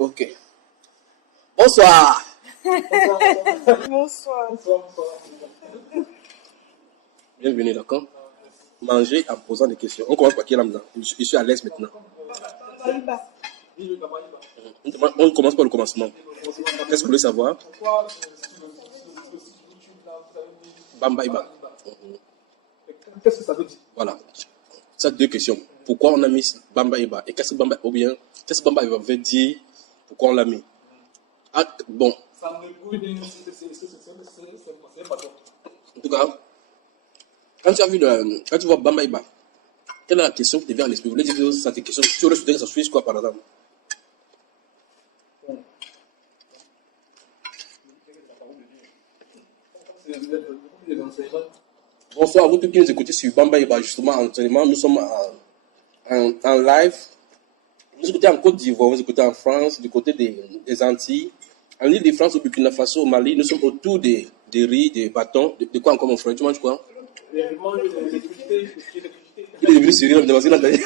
Ok. Bonsoir. Bonsoir. Bienvenue, d'accord? Manger en posant des questions. On commence par qui là maintenant? Je suis à l'aise maintenant. On commence par le commencement. Qu'est-ce que vous voulez savoir? Bamba Iba. Qu'est-ce que ça veut dire? Voilà. Ça, deux questions. Pourquoi on a mis Bamba Iba? Et qu'est-ce que Bamba, ou bien, qu'est-ce que Bamba Iba veut dire? Pourquoi on l'a mis? Ah, bon. Ça me brûle, c'est pas toi. En tout cas, quand tu vois Bamba Iba, quelle est la question qui te vient à l'esprit? Vous voulez dire que ça te question? Tu aurais souhaité que ça suive quoi, par exemple? Bonsoir à vous tous qui nous écoutez sur Bamba Iba, justement, entraînement. Nous sommes en live. Vous écoutez en Côte d'Ivoire, vous écoutez en France, du côté des Antilles, en Île-de-France, au Burkina Faso, au Mali. Nous sommes autour des riz, des bâtons. De quoi encore, mon frère? Tu manges quoi? Les Il est devenu sérieux, parce qu'il a dit.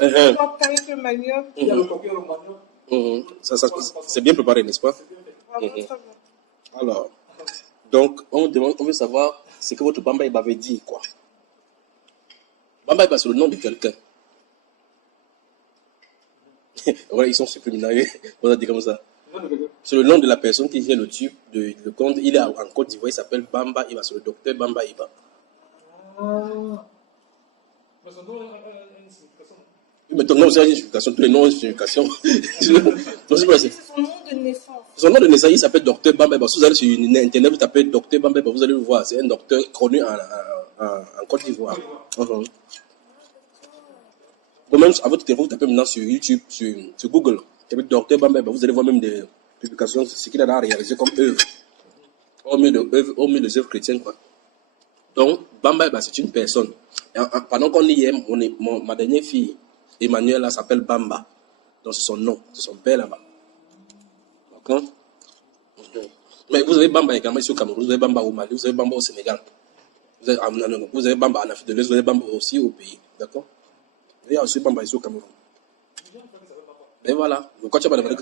Avec le manioc. C'est bien préparé, n'est-ce pas? Alors, donc, on veut savoir ce que votre Bamba Iba veut dire, quoi. Bamba Iba, c'est le nom de quelqu'un. Voilà, ils sont supplémentaires. On va dire comme ça. C'est le nom de la personne qui vient le tube, le compte. Il est en Côte d'Ivoire, il s'appelle Bamba Iba, c'est le docteur Bamba Iba. Mais son nom a une signification. Mais ton nom, c'est une signification, tous les noms ont une signification. C'est son nom de naissance. Son nom de naissance, il s'appelle docteur Bamba Iba. Si vous allez sur Internet, vous tapez docteur Bamba Iba, vous allez le voir. C'est un docteur connu en Côte d'Ivoire. Vous-même, à votre téléphone, vous tapez maintenant sur YouTube, sur Google, vous tapez docteur Bamba Iba, vous allez voir même des publications, ce qu'il a réalisé comme œuvre. Au milieu des œuvres chrétiennes, quoi. Donc, Bamba Iba, c'est une personne. Et pendant qu'on y est, ma dernière fille, Emmanuel, là, s'appelle Bamba. Donc, c'est son nom, c'est son père là-bas. D'accord? Mais vous avez Bamba également ici au Cameroun, vous avez Bamba au Mali, vous avez Bamba au Sénégal. Vous avez Bamba en Afrique de l'Est, vous avez Bamba aussi au pays. D'accord? Il y a aussi Bamba ici au Cameroun. Mais voilà. Donc, quand tu as pas de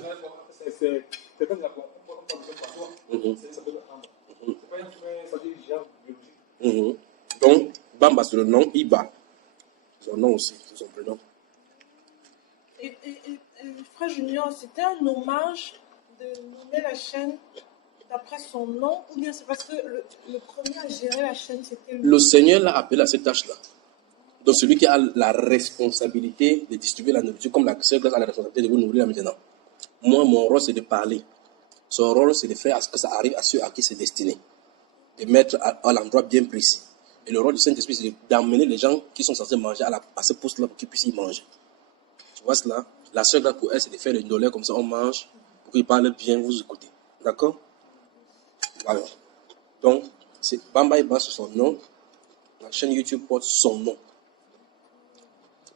C'est quelqu'un qui a pas donc, Bamba, c'est le nom, Iba. Son nom aussi, c'est son prénom. Et Frère Junior, c'était un hommage de nommer la chaîne d'après son nom, ou bien c'est parce que le premier à gérer la chaîne, c'était lui? Le Seigneur l'a appelé à cette tâche-là. Donc, celui qui a la responsabilité de distribuer la nourriture, comme la sœur a la responsabilité de vous nourrir là maintenant. Moi, mon rôle, c'est de parler. Son rôle, c'est de faire à ce que ça arrive à ceux à qui c'est destiné. De mettre à l'endroit bien précis. Et le rôle du Saint-Esprit, c'est d'amener les gens qui sont censés manger à ce poste-là pour qu'ils puissent y manger. Tu vois cela? La seule là pour elle, c'est de faire le dollar comme ça, on mange, pour qu'ils parlent bien, vous écoutez. D'accord? Voilà. Donc, c'est Bamba Iba, c'est son nom. La chaîne YouTube porte son nom.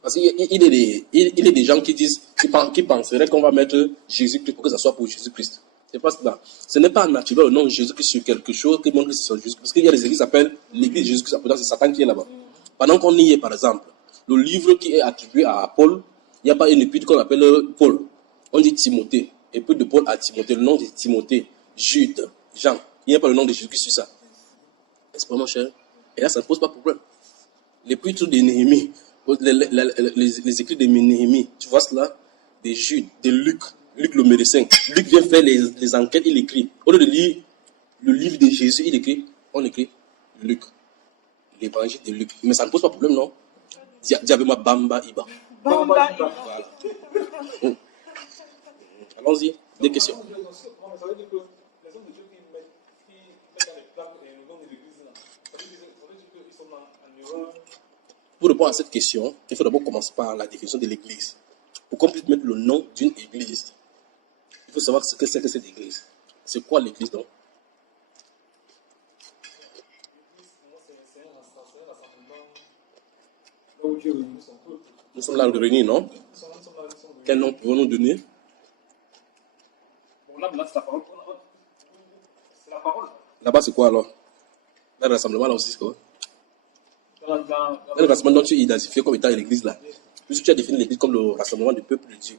Parce qu'il est des gens qui disent, qui penseraient qu'on va mettre Jésus-Christ pour que ça soit pour Jésus-Christ. C'est pas cela. Ce n'est pas naturel le nom de Jésus-Christ sur quelque chose qui montre que c'est sur Jésus-Christ. Parce qu'il y a des églises qui s'appellent l'église de Jésus-Christ. Pourtant, c'est Satan qui est là-bas. Pendant qu'on y est, par exemple, le livre qui est attribué à Paul, il n'y a pas une épître qu'on appelle Paul. On dit Timothée. Épître de Paul à Timothée. Le nom de Timothée, Jude, Jean. Il n'y a pas le nom de Jésus-Christ sur ça. N'est-ce pas, mon cher? Et là, ça ne pose pas de problème. L'épître de Néhémie, les écrits de Néhémie, tu vois cela? De Jude, de Luc le médecin. Luc vient faire les enquêtes, il écrit. Au lieu de lire le livre de Jésus, on écrit Luc. L'évangile de Luc. Mais ça ne pose pas de problème, non? Dis avec moi Bamba Iba. Bamba Iba. Voilà. Allons-y, des questions. Ça veut dire que les hommes de Dieu qui mettent dans les plaques le nom de l'église, ça veut dire qu'ils sont en erreur. Pour répondre à cette question, il faut d'abord commencer par la définition de l'église. Pour qu'on puisse mettre le nom d'une église, il faut savoir ce que c'est que cette église. C'est quoi l'église, donc? Nous sommes là réunis, non? Quel nom pouvons-nous donner? Bon, là, c'est la parole. C'est la parole. Là-bas, c'est quoi alors? Le rassemblement là aussi, c'est quoi? Le rassemblement dont tu es identifié comme étant l'église là. Puisque tu as défini l'église comme le rassemblement du peuple de Dieu.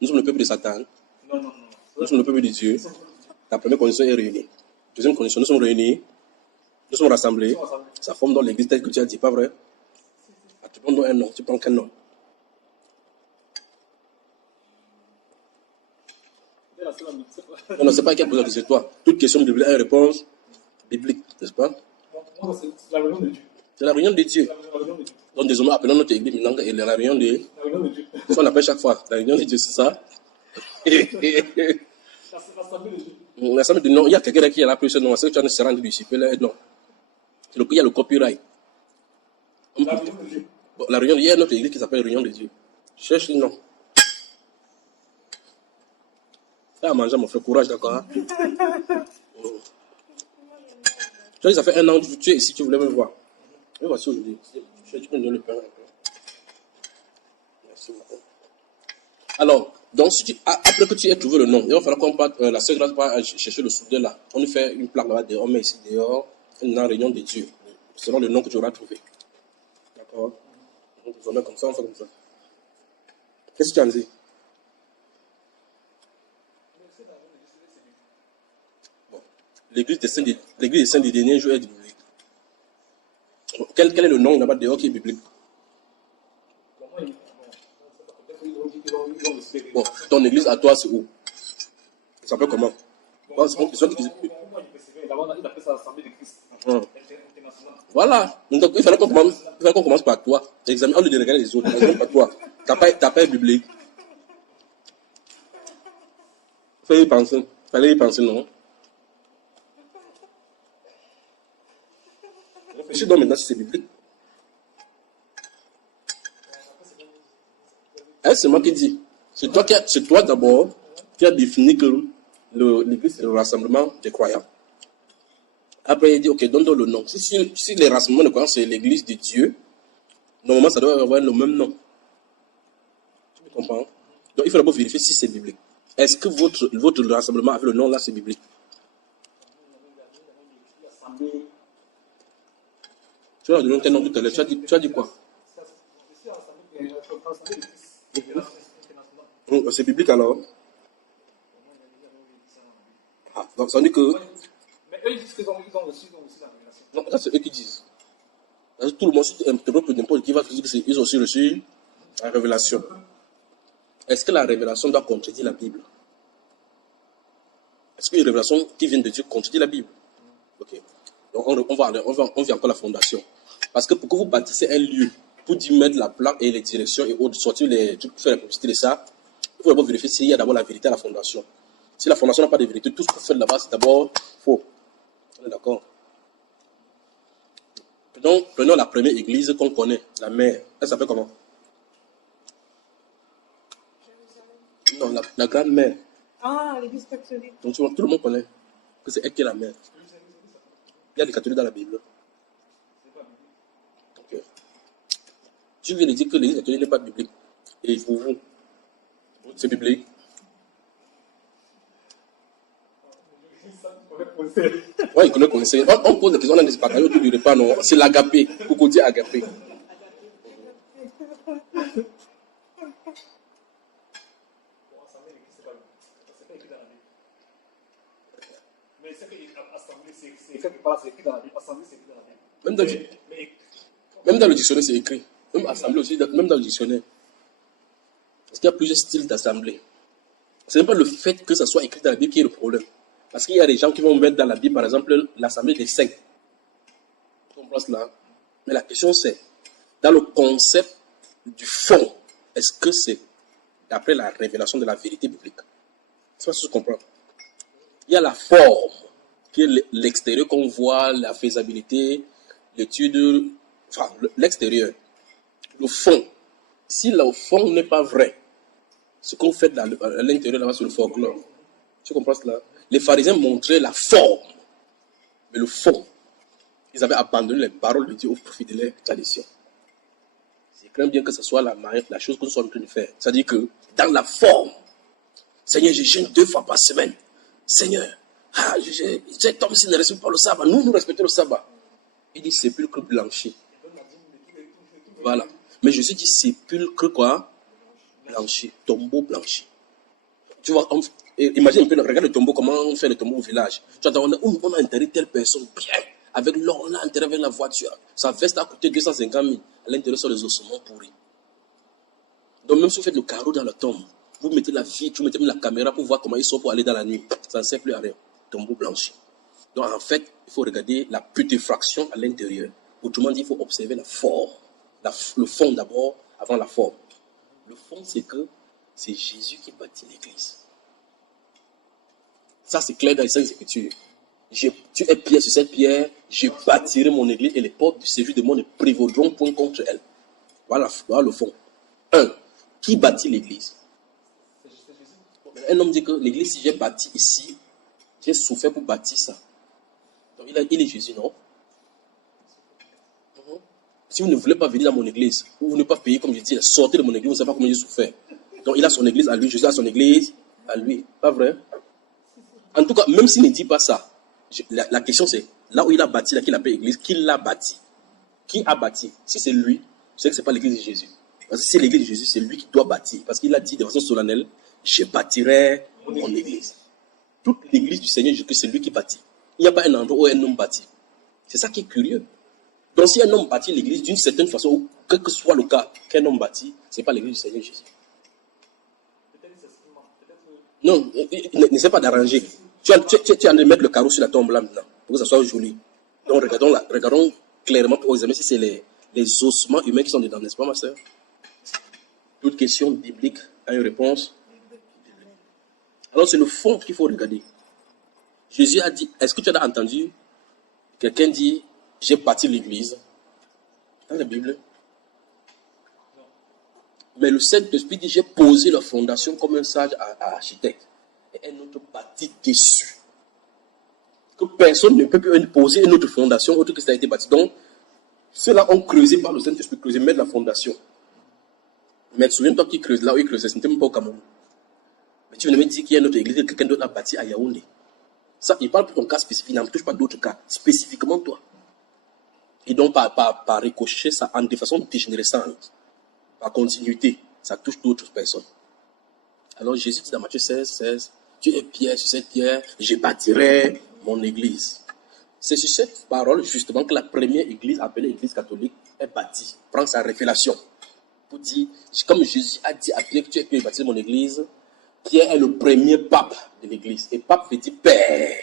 Nous sommes le peuple de Satan. Non, non, non. Nous sommes le peuple de Dieu. La première condition est réunie. Deuxième condition, nous sommes réunis. Nous sommes rassemblés. Ça forme dans l'église telle que tu as dit, pas vrai? Ah, tu prends un nom, tu prends quel nom? Non, c'est pas qui a posé la question, c'est toi. Toute question biblique a une réponse biblique, n'est-ce pas? Moi, c'est la réunion de Dieu. C'est la réunion de Dieu. La réunion de Dieu. Donc désormais, appelons notre église maintenant la réunion de... La réunion de Dieu. Ça, on appelle chaque fois. La réunion de Dieu, c'est ça? L'assemblée de Dieu. L'assemblée de non, il y a quelqu'un qui a la plus non, c'est que tu as nécessairement rendu disciple là, non. Il y a le copyright. La réunion de Dieu. Bon, la réunion, il y a notre église qui s'appelle Réunion de Dieu. Cherche le nom. Fais à manger, mon frère, courage, d'accord? Hein? Tu vois, ça fait un an que tu es ici, tu voulais me voir. Mais voici aujourd'hui. Tu peux me donner le pain un peu. Merci beaucoup. Alors, donc, après que tu aies trouvé le nom, il va falloir qu'on parte, la sœur Grâce va chercher le soudeur là. On lui fait une plaque là-bas, on met ici dehors, une réunion de Dieu, selon le nom que tu auras trouvé. D'accord? Donc, on fait comme ça, on fait comme ça. Qu'est-ce que tu en dis? Bon. L'église des saints des derniers jours est biblique. Quel est le nom là-bas dehors qui est biblique? Bon, ton église à toi, c'est où? Ça s'appelle comment? Bon, c'est bon, il appelle ça l'Assemblée de Christ. Voilà. Donc, il fallait qu'on commence par toi. Examine, au lieu de regarder les autres, examine par toi. T'as pas biblique. Fallait y penser, non? Réfléchis donc maintenant si c'est biblique. C'est moi qui dis. C'est toi d'abord qui as défini que l'église c'est le rassemblement des croyants. Après, il dit, ok, donne-toi le nom. Si les rassemblements de croyants, c'est l'église de Dieu, normalement, ça doit avoir le même nom. Tu comprends? Donc, il faut d'abord vérifier si c'est biblique. Est-ce que votre rassemblement avec le nom là, c'est biblique? Tu as donné un nom tout à l'heure. Tu as dit quoi? C'est biblique alors? Ah, donc ça veut dire que... Mais eux, ils disent qu'ils ont aussi la révélation. Non, ça c'est eux qui disent. Tout le monde, si tu interroges n'importe qui va te dire qu'ils ont aussi reçu la révélation. Est-ce que la révélation doit contredire la Bible? Est-ce qu'une révélation qui vient de Dieu contredit la Bible? Ok. Donc on vient encore à la fondation. Parce que pour que vous bâtissez un lieu, pour y mettre la plaque et les directions et autres, sortir les trucs, faire la publicité de ça, il faut d'abord vérifier s'il y a d'abord la vérité à la fondation. Si la fondation n'a pas de vérité, tout ce que vous faites là-bas, c'est d'abord faux. On est d'accord? Donc, prenons la première église qu'on connaît, la mère. Elle s'appelle comment? Non, la grande mère. Ah, l'église catholique. Donc, tout le monde connaît que c'est elle qui est la mère. Il y a des catholiques dans la Bible. Ok. Je viens de dire que l'église catholique n'est pas biblique. Et pour vous, c'est biblique. Oui, il connaît. On pose des questions, on a des batailles autour du repas, non? C'est l'agapé. Pourquoi dire agapé? Même dans le dictionnaire, c'est écrit. Même assemblée aussi, même dans le dictionnaire. Parce qu'il y a plusieurs styles d'assemblée. Ce n'est pas le fait que ça soit écrit dans la Bible qui est le problème. Parce qu'il y a des gens qui vont mettre dans la Bible, par exemple, l'assemblée des saints. Tu comprends cela? Mais la question c'est, dans le concept du fond, est-ce que c'est d'après la révélation de la vérité biblique? C'est pas ce que je comprends. Il y a la forme, qui est l'extérieur qu'on voit, la faisabilité, l'étude, enfin, l'extérieur. Le fond. Si le fond n'est pas vrai, ce qu'on fait à l'intérieur là-bas, c'est le folklore. Tu comprends cela? Les pharisiens montraient la forme, mais le fond. Ils avaient abandonné les paroles de Dieu au profit de leur tradition. C'est quand même bien que ce soit la chose que nous sommes en train de faire. C'est-à-dire que dans la forme, Seigneur, je jeûne 2 fois par semaine. Seigneur, cet homme s'il ne respecte pas le sabbat, nous respectons le sabbat. Il dit sépulcre blanchi. Voilà. Mais Jésus dit sépulcre quoi? Blanchi, tombeau blanchi. Tu vois, imagine un peu, regarde le tombeau, comment on fait le tombeau au village. Tu vois, on a enterré telle personne bien, avec l'or, on a enterré avec la voiture. Sa veste a coûté 250 000. À l'intérieur, sont les ossements pourris. Donc, même si vous faites le carreau dans la tombe, vous mettez la vitre, vous mettez même la caméra pour voir comment ils sont pour aller dans la nuit. Ça ne sert plus à rien. Tombeau blanchi. Donc, en fait, il faut regarder la putréfaction à l'intérieur. Autrement dit, il faut observer la forme. Le fond d'abord, avant la forme. Le fond, c'est que c'est Jésus qui bâtit l'église. Ça, c'est clair dans les Saintes Écritures. Tu es pierre sur cette pierre, je bâtirai mon église et les portes du séjour de monde ne prévaudront point contre elle. Voilà le fond. 1. Qui bâtit l'église? Un homme dit que l'église, si j'ai bâti ici, j'ai souffert pour bâtir ça. Donc il est Jésus, non? Si vous ne voulez pas venir dans mon église, ou vous ne pouvez pas payer, comme je dis, sortez de mon église, vous ne savez pas comment j'ai souffert. Donc il a son église à lui, Jésus a son église à lui. Pas vrai? En tout cas, même s'il ne dit pas ça, la question c'est, là où il a bâti, là qu'il appelle l'église, qui l'a bâti? Qui a bâti? Si c'est lui, je sais que ce n'est pas l'église de Jésus. Parce que si c'est l'église de Jésus, c'est lui qui doit bâtir. Parce qu'il a dit de façon solennelle, je bâtirai mon église. Toute l'église du Seigneur Jésus, c'est lui qui bâtit. Il n'y a pas un endroit où un homme bâtit. C'est ça qui est curieux. Donc si un homme bâtit l'église d'une certaine façon, ou quel que soit le cas qu'un homme bâtit, ce n'est pas l'église du Seigneur Jésus. Non, n'essaie pas d'arranger. Tu es en train de mettre le carreau sur la tombe là maintenant, pour que ça soit joli. Donc regardons clairement pour examiner si c'est les ossements humains qui sont dedans, n'est-ce pas ma soeur? Toute question biblique a une réponse. Alors c'est le fond qu'il faut regarder. Jésus a dit, est-ce que tu as entendu quelqu'un dire, j'ai bâti l'église dans la Bible? Mais le Saint-Esprit dit, j'ai posé la fondation comme un sage architecte. Et un autre bâti dessus. Que personne ne peut plus poser une autre fondation autre que ça a été bâti. Donc, ceux-là ont creusé par le Saint-Esprit, creusé, mettre la fondation. Mais souviens-toi qui creuse là où il creusait, ce n'était même pas au Cameroun. Mais tu viens de me dire qu'il y a une autre église que quelqu'un d'autre a bâti à Yaoundé. Ça, il parle pour ton cas spécifique, il n'en touche pas d'autres cas, spécifiquement toi. Et donc, par ricochet, ça, de façon dégénérescente, par continuité, ça touche d'autres personnes. Alors Jésus dit dans Matthieu 16, tu es pierre sur cette pierre, je bâtirai mon église. C'est sur cette parole justement que la première église, appelée église catholique, est bâtie, prend sa révélation. Pour dire, comme Jésus a dit à Pierre que tu es pierre, bâtir mon église, Pierre est le premier pape de l'église. Et pape veut dire père.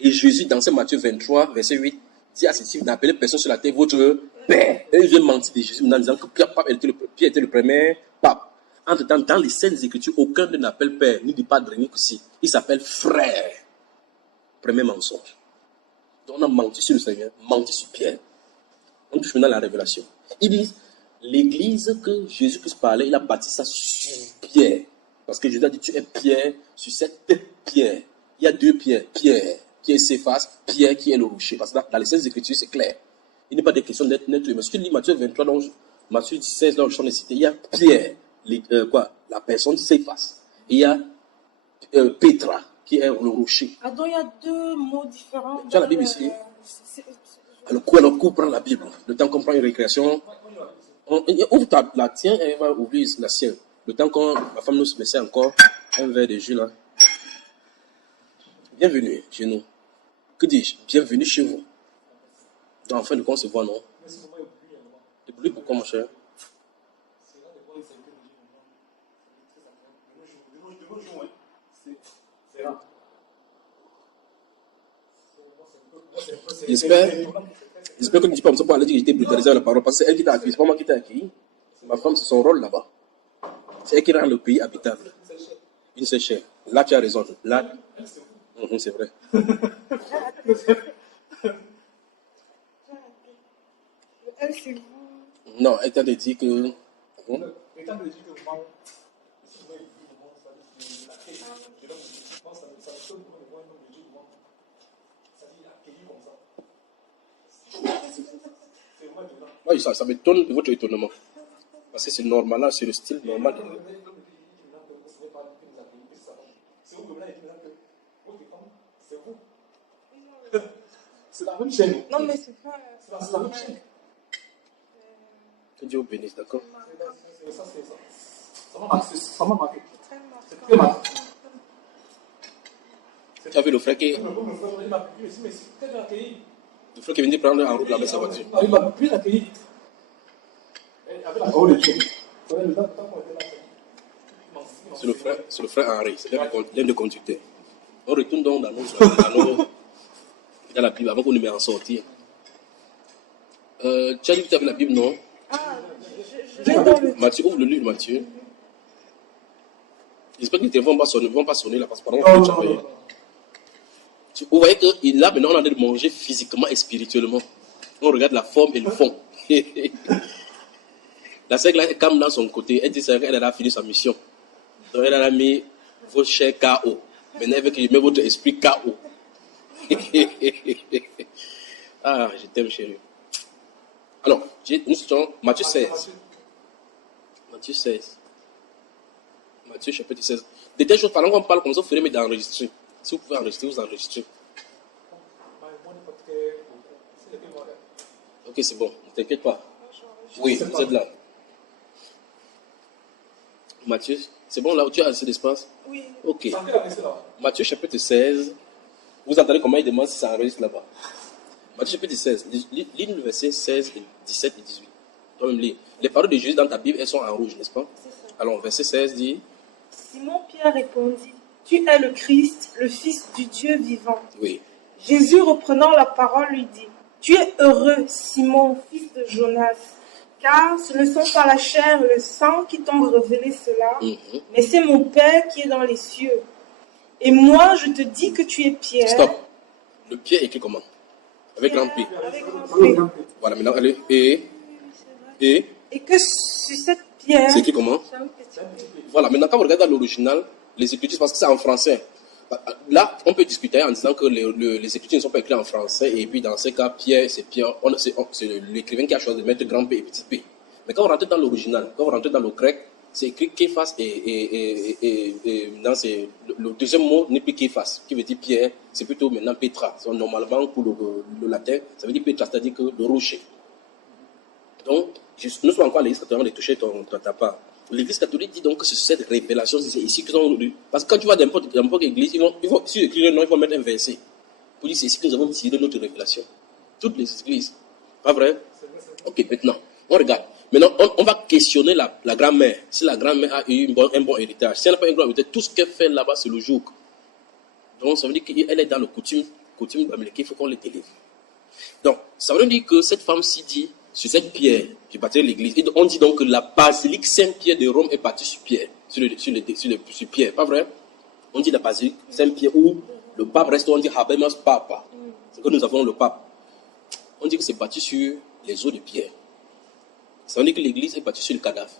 Et Jésus, dans ce Matthieu 23, verset 8, dit à ceci, vous n'appelez personne sur la terre votre père. Et il vient mentir de Jésus en disant que Pierre était le premier pape. Entre-temps, dans les Saintes Écritures, aucun ne l'appelle père, ni dit pas de rien que si. Il s'appelle frère. Premier mensonge. Donc on a menti sur le Seigneur, menti sur Pierre. On touche maintenant la révélation. Ils disent, l'église que Jésus-Christ parlait, il a bâti ça sur Pierre. Parce que Jésus a dit, tu es pierre sur cette pierre. Il y a deux pierres. Pierre qui est Céphas, Pierre qui est le rocher. Parce que dans les Saintes Écritures, c'est clair. Il n'est pas de question d'être neutre. Mais si tu lis Matthieu 23, donc, Matthieu 16, là où je suis en cité, il y a Pierre, la personne Céphas. Il y a Pétra, qui est le rocher. Ah, donc il y a deux mots différents. Tu as la Bible ici? Alors, coup, prend la Bible. Le temps qu'on prend une récréation, ouvre la tienne et elle va ouvrir la sienne. Le temps qu'on, ma femme nous laissait encore un verre de jus là. Bienvenue chez nous. Que dis-je? Bienvenue chez vous. Donc, en fin de compte, on se voit, non? Le bruit, pourquoi, mon cher? J'espère que tu ne dis pas comme ça pour aller dire que j'étais brutalisé à la parole. Parce que c'est elle qui t'a accueilli, c'est pas moi qui t'ai accueilli. Ma femme, c'est son rôle là-bas. C'est elle qui rend le pays habitable. Une seule chair. Là, tu as raison. Là, c'est vrai. Elle, c'est vous. Non, elle t'a dit que. Oui, ça m'étonne de votre étonnement. Parce que c'est normal, là, c'est le style normal. C'est la même chaîne. Non, mais c'est pas. C'est la même chaîne. Que Dieu vous bénisse, d'accord? Ça, c'est ça. Ça m'a marqué. Très C'est très marquant. marqué. Tu as vu le frère qui Comme le frère, il m'a pris aussi, mais c'est très bien accueilli. est venu prendre en route là avec sa voiture. Il m'a bien accueilli. Avec la parole de Dieu. Le temps qu'on était là, C'est le frère Henri, c'est l'un des conducteurs. On retourne donc dans la Bible avant qu'on nous mette en sortie. Tu as dit que tu avais la Bible, non? Ah, je l'ai dans le... Matthieu, ouvre le livre, Matthieu. J'espère que les téléphones ne vont pas sonner là, parce que non. vous voyez que là, maintenant, on est en train de manger physiquement et spirituellement. On regarde la forme et le fond. La sœur là est calme dans son côté. Elle dit qu'elle a fini sa mission. Donc, elle a mis vos chairs KO. Maintenant, elle veut que je mette votre esprit KO. Ah, je t'aime, chérie. Alors, nous sommes Matthieu 16. Matthieu 16. Matthieu chapitre 16. Des telles choses, pendant qu'on parle comme ça, vous ferez mais d'enregistrer. Si vous pouvez enregistrer, vous enregistrez. Ok, c'est bon, ne t'inquiète pas. Oui, vous êtes là. Matthieu, c'est bon là où tu as assez d'espace? Oui. Ok. Matthieu chapitre 16. Vous entendez comment il demande si ça enregistre là-bas? Matthieu chapitre 16. Lis le verset 16, 17 et 18. Toi-même lis. Les paroles de Jésus dans ta Bible, elles sont en rouge, n'est-ce pas? C'est ça. Alors, verset 16 dit... Simon-Pierre répondit, tu es le Christ, le Fils du Dieu vivant. Oui. Jésus, reprenant la parole, lui dit, tu es heureux, Simon, fils de Jonas, car ce ne sont pas la chair et le sang qui t'ont révélé cela, mais c'est mon Père qui est dans les cieux. Et moi, je te dis que tu es Pierre. Stop. Le pied est écrit comment? Avec grand P. Avec grand P. Voilà, maintenant, allez. Et que sur cette pierre... c'est écrit comment? C'est un petit P. Voilà, maintenant, quand vous regardez dans l'original, les Écritures, parce que c'est en français. Là, on peut discuter en disant que les Écritures ne sont pas écrites en français, et puis dans ce cas, Pierre, c'est Pierre, c'est l'écrivain qui a choisi de mettre grand P et petit P. Mais quand vous rentrez dans l'original, quand vous rentrez dans le grec, c'est écrit Képhas et dans le deuxième mot n'est plus Képhas, qui veut dire Pierre, c'est plutôt maintenant Petra. Normalement, pour le latin, ça veut dire Petra, c'est-à-dire que le rocher. Donc, nous sommes encore à l'église catholique, on a touché ta part. L'église catholique dit donc que c'est cette révélation, c'est ici qu'ils ont lu. Parce que quand tu vas dans n'importe quelle église, si écrire le nom, ils vont mettre un verset. Pour dire c'est ici que nous avons tiré notre révélation. Toutes les églises. Pas vrai? Ok, maintenant, on regarde. Maintenant, on va questionner la grand-mère. Si la grand-mère a eu un bon héritage. Si elle n'a pas un bon héritage, tout ce qu'elle fait là-bas, c'est le joug. Donc, ça veut dire qu'elle est dans le coutume américain, il faut qu'on les délivre. Donc, ça veut dire que cette femme-ci dit, sur cette pierre, qui bâtit l'église, on dit donc que la basilique Saint-Pierre de Rome est bâtie sur pierre, sur pierre, pas vrai? On dit la basilique Saint-Pierre où le pape reste, on dit Habemus Papa. C'est que nous avons le pape. On dit que c'est bâti sur les os de pierre. Ça veut dire que l'église est bâtie sur le cadavre.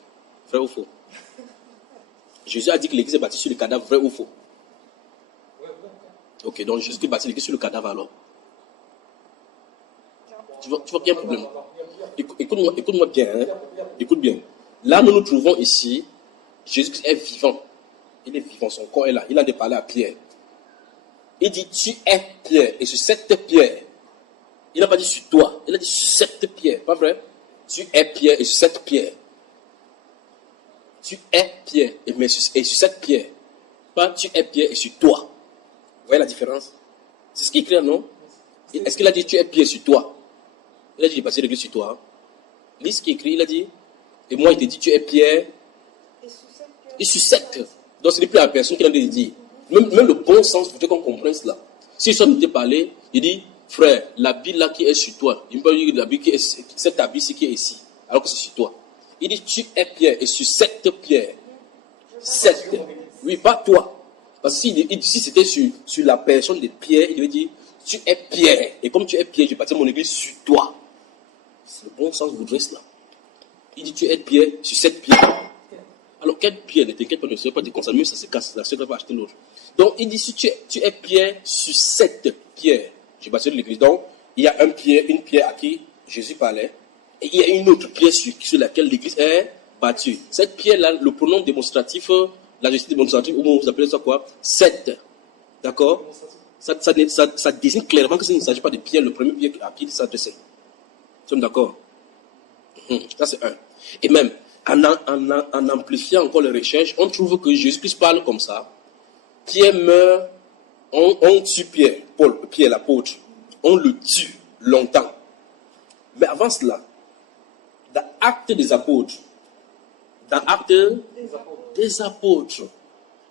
Vrai ou faux? Jésus a dit que l'église est bâtie sur le cadavre. Vrai ou faux? Ok, donc Jésus est bâti l'église sur le cadavre alors. Tu vois qu'il y a un problème. Écoute-moi bien. Hein? Écoute bien. Là, nous nous trouvons ici. Jésus est vivant. Il est vivant, son corps est là. Il a parlé à Pierre. Il dit, tu es Pierre. Et sur cette pierre, il n'a pas dit sur toi. Il a dit sur cette pierre. Pas vrai? Tu es Pierre et sur cette pierre. Tu es Pierre et sur cette pierre. Pas tu es Pierre et sur toi. Vous voyez la différence? C'est ce qui est clair, non? Est-ce qu'il a dit tu es Pierre sur toi? Il a dit j'ai passé l'église sur toi. Lis ce qui est écrit, il a dit. Et moi, il te dit tu es Pierre et sur cette. Donc ce n'est plus la personne qui l'a dit. Même le bon sens, il faut qu'on comprenne cela. Si ça nous était parlé, il dit frère, l'habit là qui est sur toi, il ne peut pas dire l'habit qui est, cet habit-ci qui est ici, alors que c'est sur toi. Il dit tu es Pierre et sur cette pierre. Cette. Oui, pas toi. Parce que si c'était sur la personne de Pierre, il devait dire tu es Pierre. Et comme tu es Pierre, je bâtis mon église sur toi. C'est le bon sens voudrait cela. Il dit tu es Pierre sur cette pierre. Alors quelle pierre? Ne t'inquiète pas, ne sois pas déconcentré, ça se casse. La sœur va acheter l'autre. Donc il dit si tu es Pierre sur cette pierre. J'ai bâti l'église. Donc, il y a une pierre à qui Jésus parlait, et il y a une autre pierre sur laquelle l'église est bâtie. Cette pierre-là, le pronom démonstratif, la justice démonstrative, ou vous appelez ça quoi? Cette. D'accord? Ça désigne clairement que ça ne s'agit pas de pierre, le premier pierre à qui il s'adressait. Nous sommes d'accord? Ça, c'est un. Et même, en amplifiant encore les recherches, on trouve que Jésus-Christ parle comme ça. Pierre meurt, on tue Pierre, Pierre l'apôtre, on le tue longtemps. Mais avant cela, dans Actes des apôtres, des apôtres,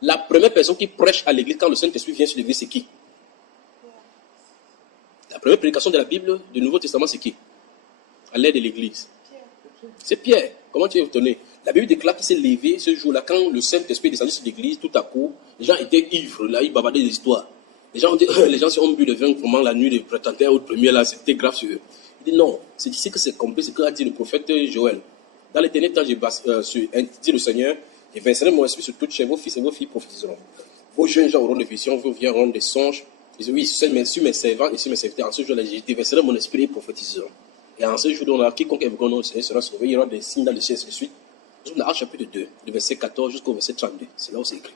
la première personne qui prêche à l'église quand le Saint-Esprit vient sur l'église, c'est qui? La première prédication de la Bible, du Nouveau Testament, c'est qui? À l'aide de l'église. C'est Pierre. Comment tu es étonné? La Bible déclare qu'il s'est levé ce jour-là, quand le Saint-Esprit est descendu sur l'église, tout à coup, les gens étaient ivres, là, ils bavardaient des histoires. Les gens ont bu le vin vraiment la nuit de prétendants au premier, là, c'était grave sur eux. Il dit non, c'est ici que c'est complet, c'est ce qu'a dit le prophète Joël. Dans l'éternel temps, dit le Seigneur, je verserai mon esprit sur toutes chair, vos fils et vos filles prophétiseront. Vos jeunes gens auront des visions, vos vieux auront des songes. Ils disent, oui, sur mes servants et sur mes serviteurs, en ce jour-là, je déverserai mon esprit et prophétiseront. Et en ce jour-là, quiconque invoquera le nom du Seigneur sera sauvé, il y aura des signes dans le ciel, et ainsi de suite. Dans Actes chapitre 2, du verset 14 jusqu'au verset 32. C'est là où c'est écrit.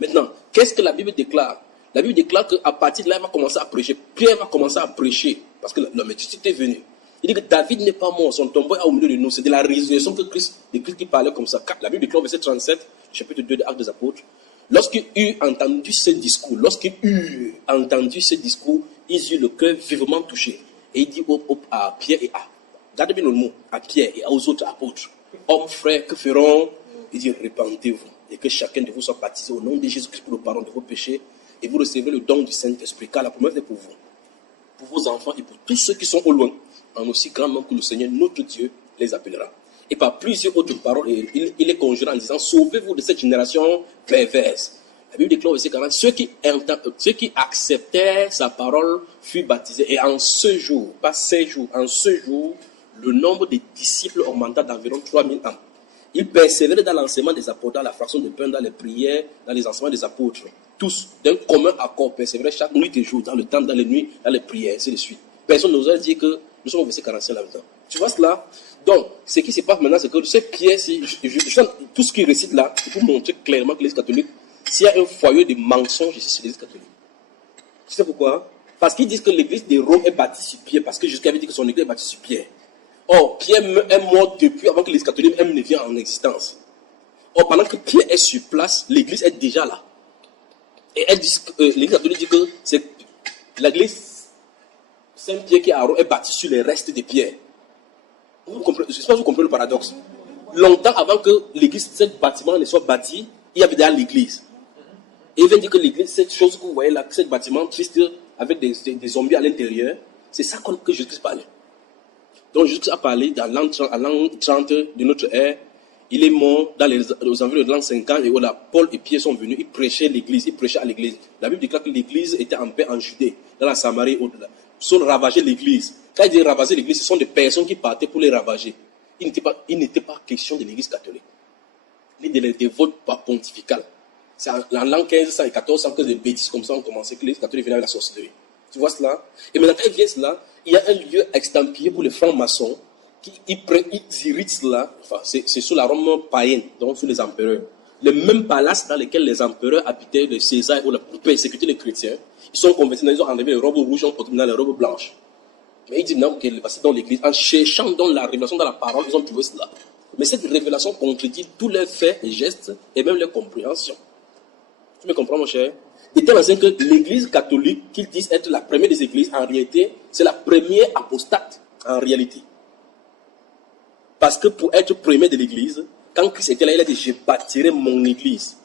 Maintenant, qu'est-ce que la Bible déclare? La Bible déclare qu'à partir de là, il va commencer à prêcher. Pierre va commencer à prêcher, parce que l'homme est venu. Il dit que David n'est pas mort, son tombeau est au milieu de nous. C'est de la résurrection que Christ qui parlait comme ça. La Bible déclare au verset 37, chapitre 2 de Actes des Apôtres. Lorsqu'ils eurent entendu ce discours, ils eurent le cœur vivement touché. Et il dit à Pierre et regardez bien le mot, à Pierre et aux autres apôtres. Hommes, frères, que feront? Il dit, répentez-vous et que chacun de vous soit baptisé au nom de Jésus-Christ pour le pardon de vos péchés et vous recevez le don du Saint-Esprit, car la promesse est pour vous, pour vos enfants et pour tous ceux qui sont au loin, en aussi grand nombre que le Seigneur, notre Dieu, les appellera. Et par plusieurs autres paroles, il les conjura en disant, sauvez-vous de cette génération perverse. La Bible déclare aussi quand ceux qui acceptèrent sa parole furent baptisés. Et en ce jour, pas 16 jours, en ce jour, le nombre des disciples augmenta d'environ 3000 ans. Ils persévéraient dans l'enseignement des apôtres, dans la fraction de pain, dans les prières, dans les enseignements des apôtres. Tous, d'un commun accord, persévéraient chaque nuit et jour, dans le temps, dans les nuits, dans les prières, ainsi de suite. Personne n'osait dire que nous sommes au verset 45 là-dedans. Tu vois cela? Donc, ce qui se passe maintenant, c'est que ce Pierre, tout ce qu'il récite là, c'est pour montrer clairement que l'Église catholique, s'il y a un foyer de mensonges ici, c'est l'Église catholique. Tu sais pourquoi? Parce qu'ils disent que l'Église de Rome est bâtie sur Pierre, parce que jusqu'à avait dit que son Église est bâtie sur Pierre. Or, Pierre est mort depuis avant que l'Église catholique même ne vienne en existence. Or, pendant que Pierre est sur place, l'Église est déjà là. Et l'Église catholique dit que c'est l'Église Saint-Pierre qui est à Rome est bâtie sur les restes de Pierre. Je ne sais pas si vous comprenez le paradoxe. Longtemps avant que l'église, ce bâtiment ne soit bâti, il y avait déjà l'église. Et il vient dire que l'église, cette chose que vous voyez là, ce bâtiment triste avec des zombies à l'intérieur, c'est ça que Jésus-Christ parlait. Donc Jésus a parlé dans l'an 30 de notre ère. Il est mort aux environs de l'an 50 et voilà, Paul et Pierre sont venus, ils prêchaient l'église, ils prêchaient à l'église. La Bible déclare que l'église était en paix en Judée, dans la Samarie, au-delà. Ils ont ravagé l'église. Quand ils disent ravager l'église, ce sont des personnes qui partaient pour les ravager. Il n'était pas question de l'église catholique. Ni de les dévotes pontificales. C'est en l'an 1500 et 1400 que des bêtises comme ça ont commencé, que l'église catholique venait avec la sorcellerie. Tu vois cela? Et maintenant, quand ils viennent cela, il y a un lieu extampillé pour les francs-maçons ils irritent cela. Enfin, c'est sous la Rome païenne, donc sous les empereurs. Le même palace dans lequel les empereurs habitaient, le César, pour persécuter les chrétiens, ils sont convertis, ils ont enlevé les robes rouges, ils ont porté dans les robes blanches. Mais ils disent non, qu'ils passent dans l'église. En cherchant dans la révélation, dans la parole, ils ont trouvé cela. Mais cette révélation contredit tous leurs faits et gestes et même leurs compréhensions. Tu me comprends, mon cher? Il était enseigne que l'église catholique, qu'ils disent être la première des églises, en réalité, c'est la première apostate, en réalité. Parce que pour être premier de l'église, quand Christ était là, il a dit, je bâtirai mon église.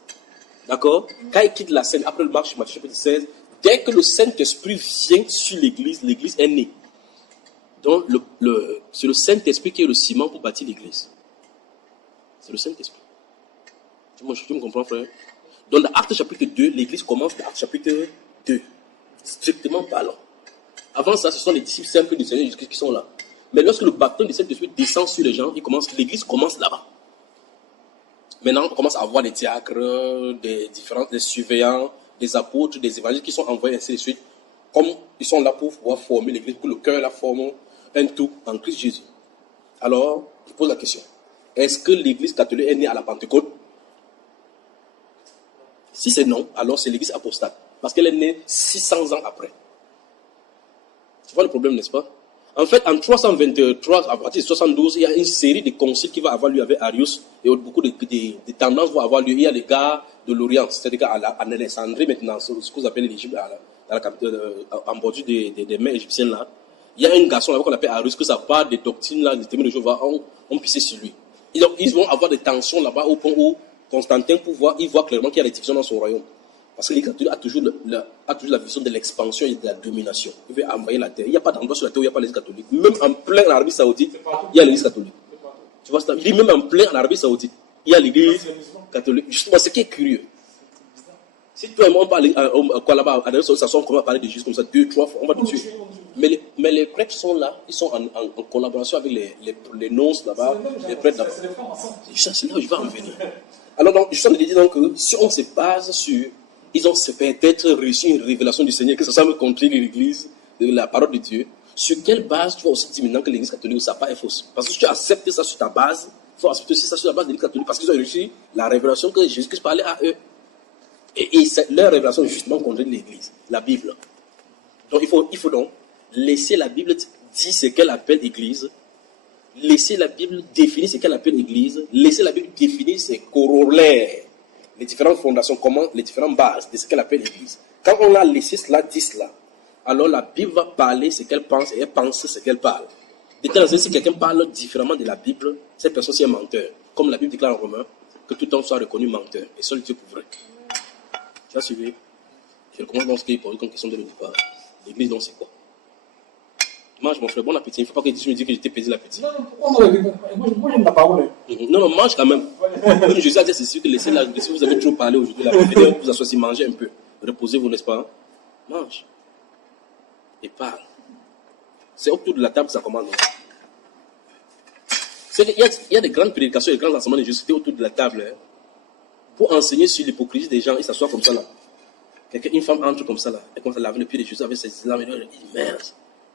D'accord? Quand il quitte la scène, après le Matthieu chapitre 16, dès que le Saint-Esprit vient sur l'église, l'église est née. Donc, c'est le Saint-Esprit qui est le ciment pour bâtir l'église. C'est le Saint-Esprit. Tu me comprends, frère? Donc, dans Actes chapitre 2, l'église commence dans Actes chapitre 2. Strictement parlant. Avant ça, ce sont les disciples simples du Seigneur Jésus-Christ qui sont là. Mais lorsque le baptême du Saint-Esprit descend sur les gens, l'église commence là-bas. Maintenant, on commence à avoir des diacres, des surveillants, des apôtres, des évangélistes qui sont envoyés, ainsi de suite. Comme ils sont là pour pouvoir former l'église, pour le cœur la forme un tout en Christ Jésus. Alors, je pose la question. Est-ce que l'église catholique est née à la Pentecôte? Si c'est non, alors c'est l'église apostate. Parce qu'elle est née 600 ans après. Tu vois le problème, n'est-ce pas? En fait, en 323, à partir de 72, il y a une série de conciles qui va avoir lieu avec Arius et beaucoup de tendances vont avoir lieu. Il y a les gars de l'Orient, c'est-à-dire en Alexandrie maintenant, ce que vous appelez l'Égypte, en bordure des mers égyptiennes là. Il y a un garçon là qu'on appelle Arius, que ça part des doctrines là, des témoins de Jéhovah, on pissait sur lui. Et donc, ils vont avoir des tensions là-bas au point où Constantin, il voit clairement qu'il y a des divisions dans son royaume. Parce que l'Église catholique a toujours la vision de l'expansion et de la domination. Il veut envahir la terre. Il n'y a pas d'endroit sur la terre où il n'y a pas l'Église catholique. Même en plein Arabie Saoudite, il y a l'Église catholique. Tu vois, il dit même en plein en Arabie Saoudite, il y a l'Église catholique. Justement, ce qui est curieux. Si toi et moi on parle quoi là-bas, à l'association, on va parler de Jésus comme ça 2-3 fois, on va tout tuer. Mais les prêtres sont là, ils sont en collaboration avec les nonces là-bas, les prêtres là-bas. C'est là où je vais en venir. Alors, donc, je suis en train de dire donc que si on se base sur. Ils ont peut-être reçu une révélation du Seigneur, que ça semble contre l'Église, de la parole de Dieu. Sur quelle base tu vas aussi dire maintenant que l'Église catholique, ça pas est fausse? Parce que si tu acceptes ça sur ta base, il faut accepter aussi ça sur la base de l'Église catholique, parce qu'ils ont reçu la révélation que Jésus-Christ parlait à eux. Et leur révélation est justement contre l'Église, la Bible. Donc il faut donc laisser la Bible dire ce qu'elle appelle Église, laisser la Bible définir ce qu'elle appelle Église, laisser la Bible définir ses corollaires, les différentes fondations, comment, les différentes bases de ce qu'elle appelle l'Église. Quand on a laissé cela, dit cela, alors la Bible va parler ce qu'elle pense et elle pense ce qu'elle parle. De telle sorte que si quelqu'un parle différemment de la Bible, cette personne c'est un menteur. Comme la Bible déclare en Romains, que tout homme soit reconnu menteur et seul Dieu pour vrai. Tu as suivi? Je recommence dans ce qui est posé comme question de le départ. L'Église, donc, c'est quoi? Mange, mon frère, bon appétit. Il ne faut pas que tu me dises que j'étais pédé l'appétit. Non, pourquoi moi j'aime la parole. Non, mange quand même. Comme Jésus a dit, c'est sûr que laissez vous avez trop parlé aujourd'hui, la Bible, vous associez, mangez un peu. Reposez-vous, n'est-ce pas? Mange. Et parle. C'est autour de la table que ça commence. Il y a des grandes prédications, des grands enseignements de Jésus autour de la table. Hein, pour enseigner sur l'hypocrisie des gens, ils s'assoient comme ça là. Une femme entre comme ça là, elle commence à laver le pied de Jésus avec ses larmes, elle dit merde.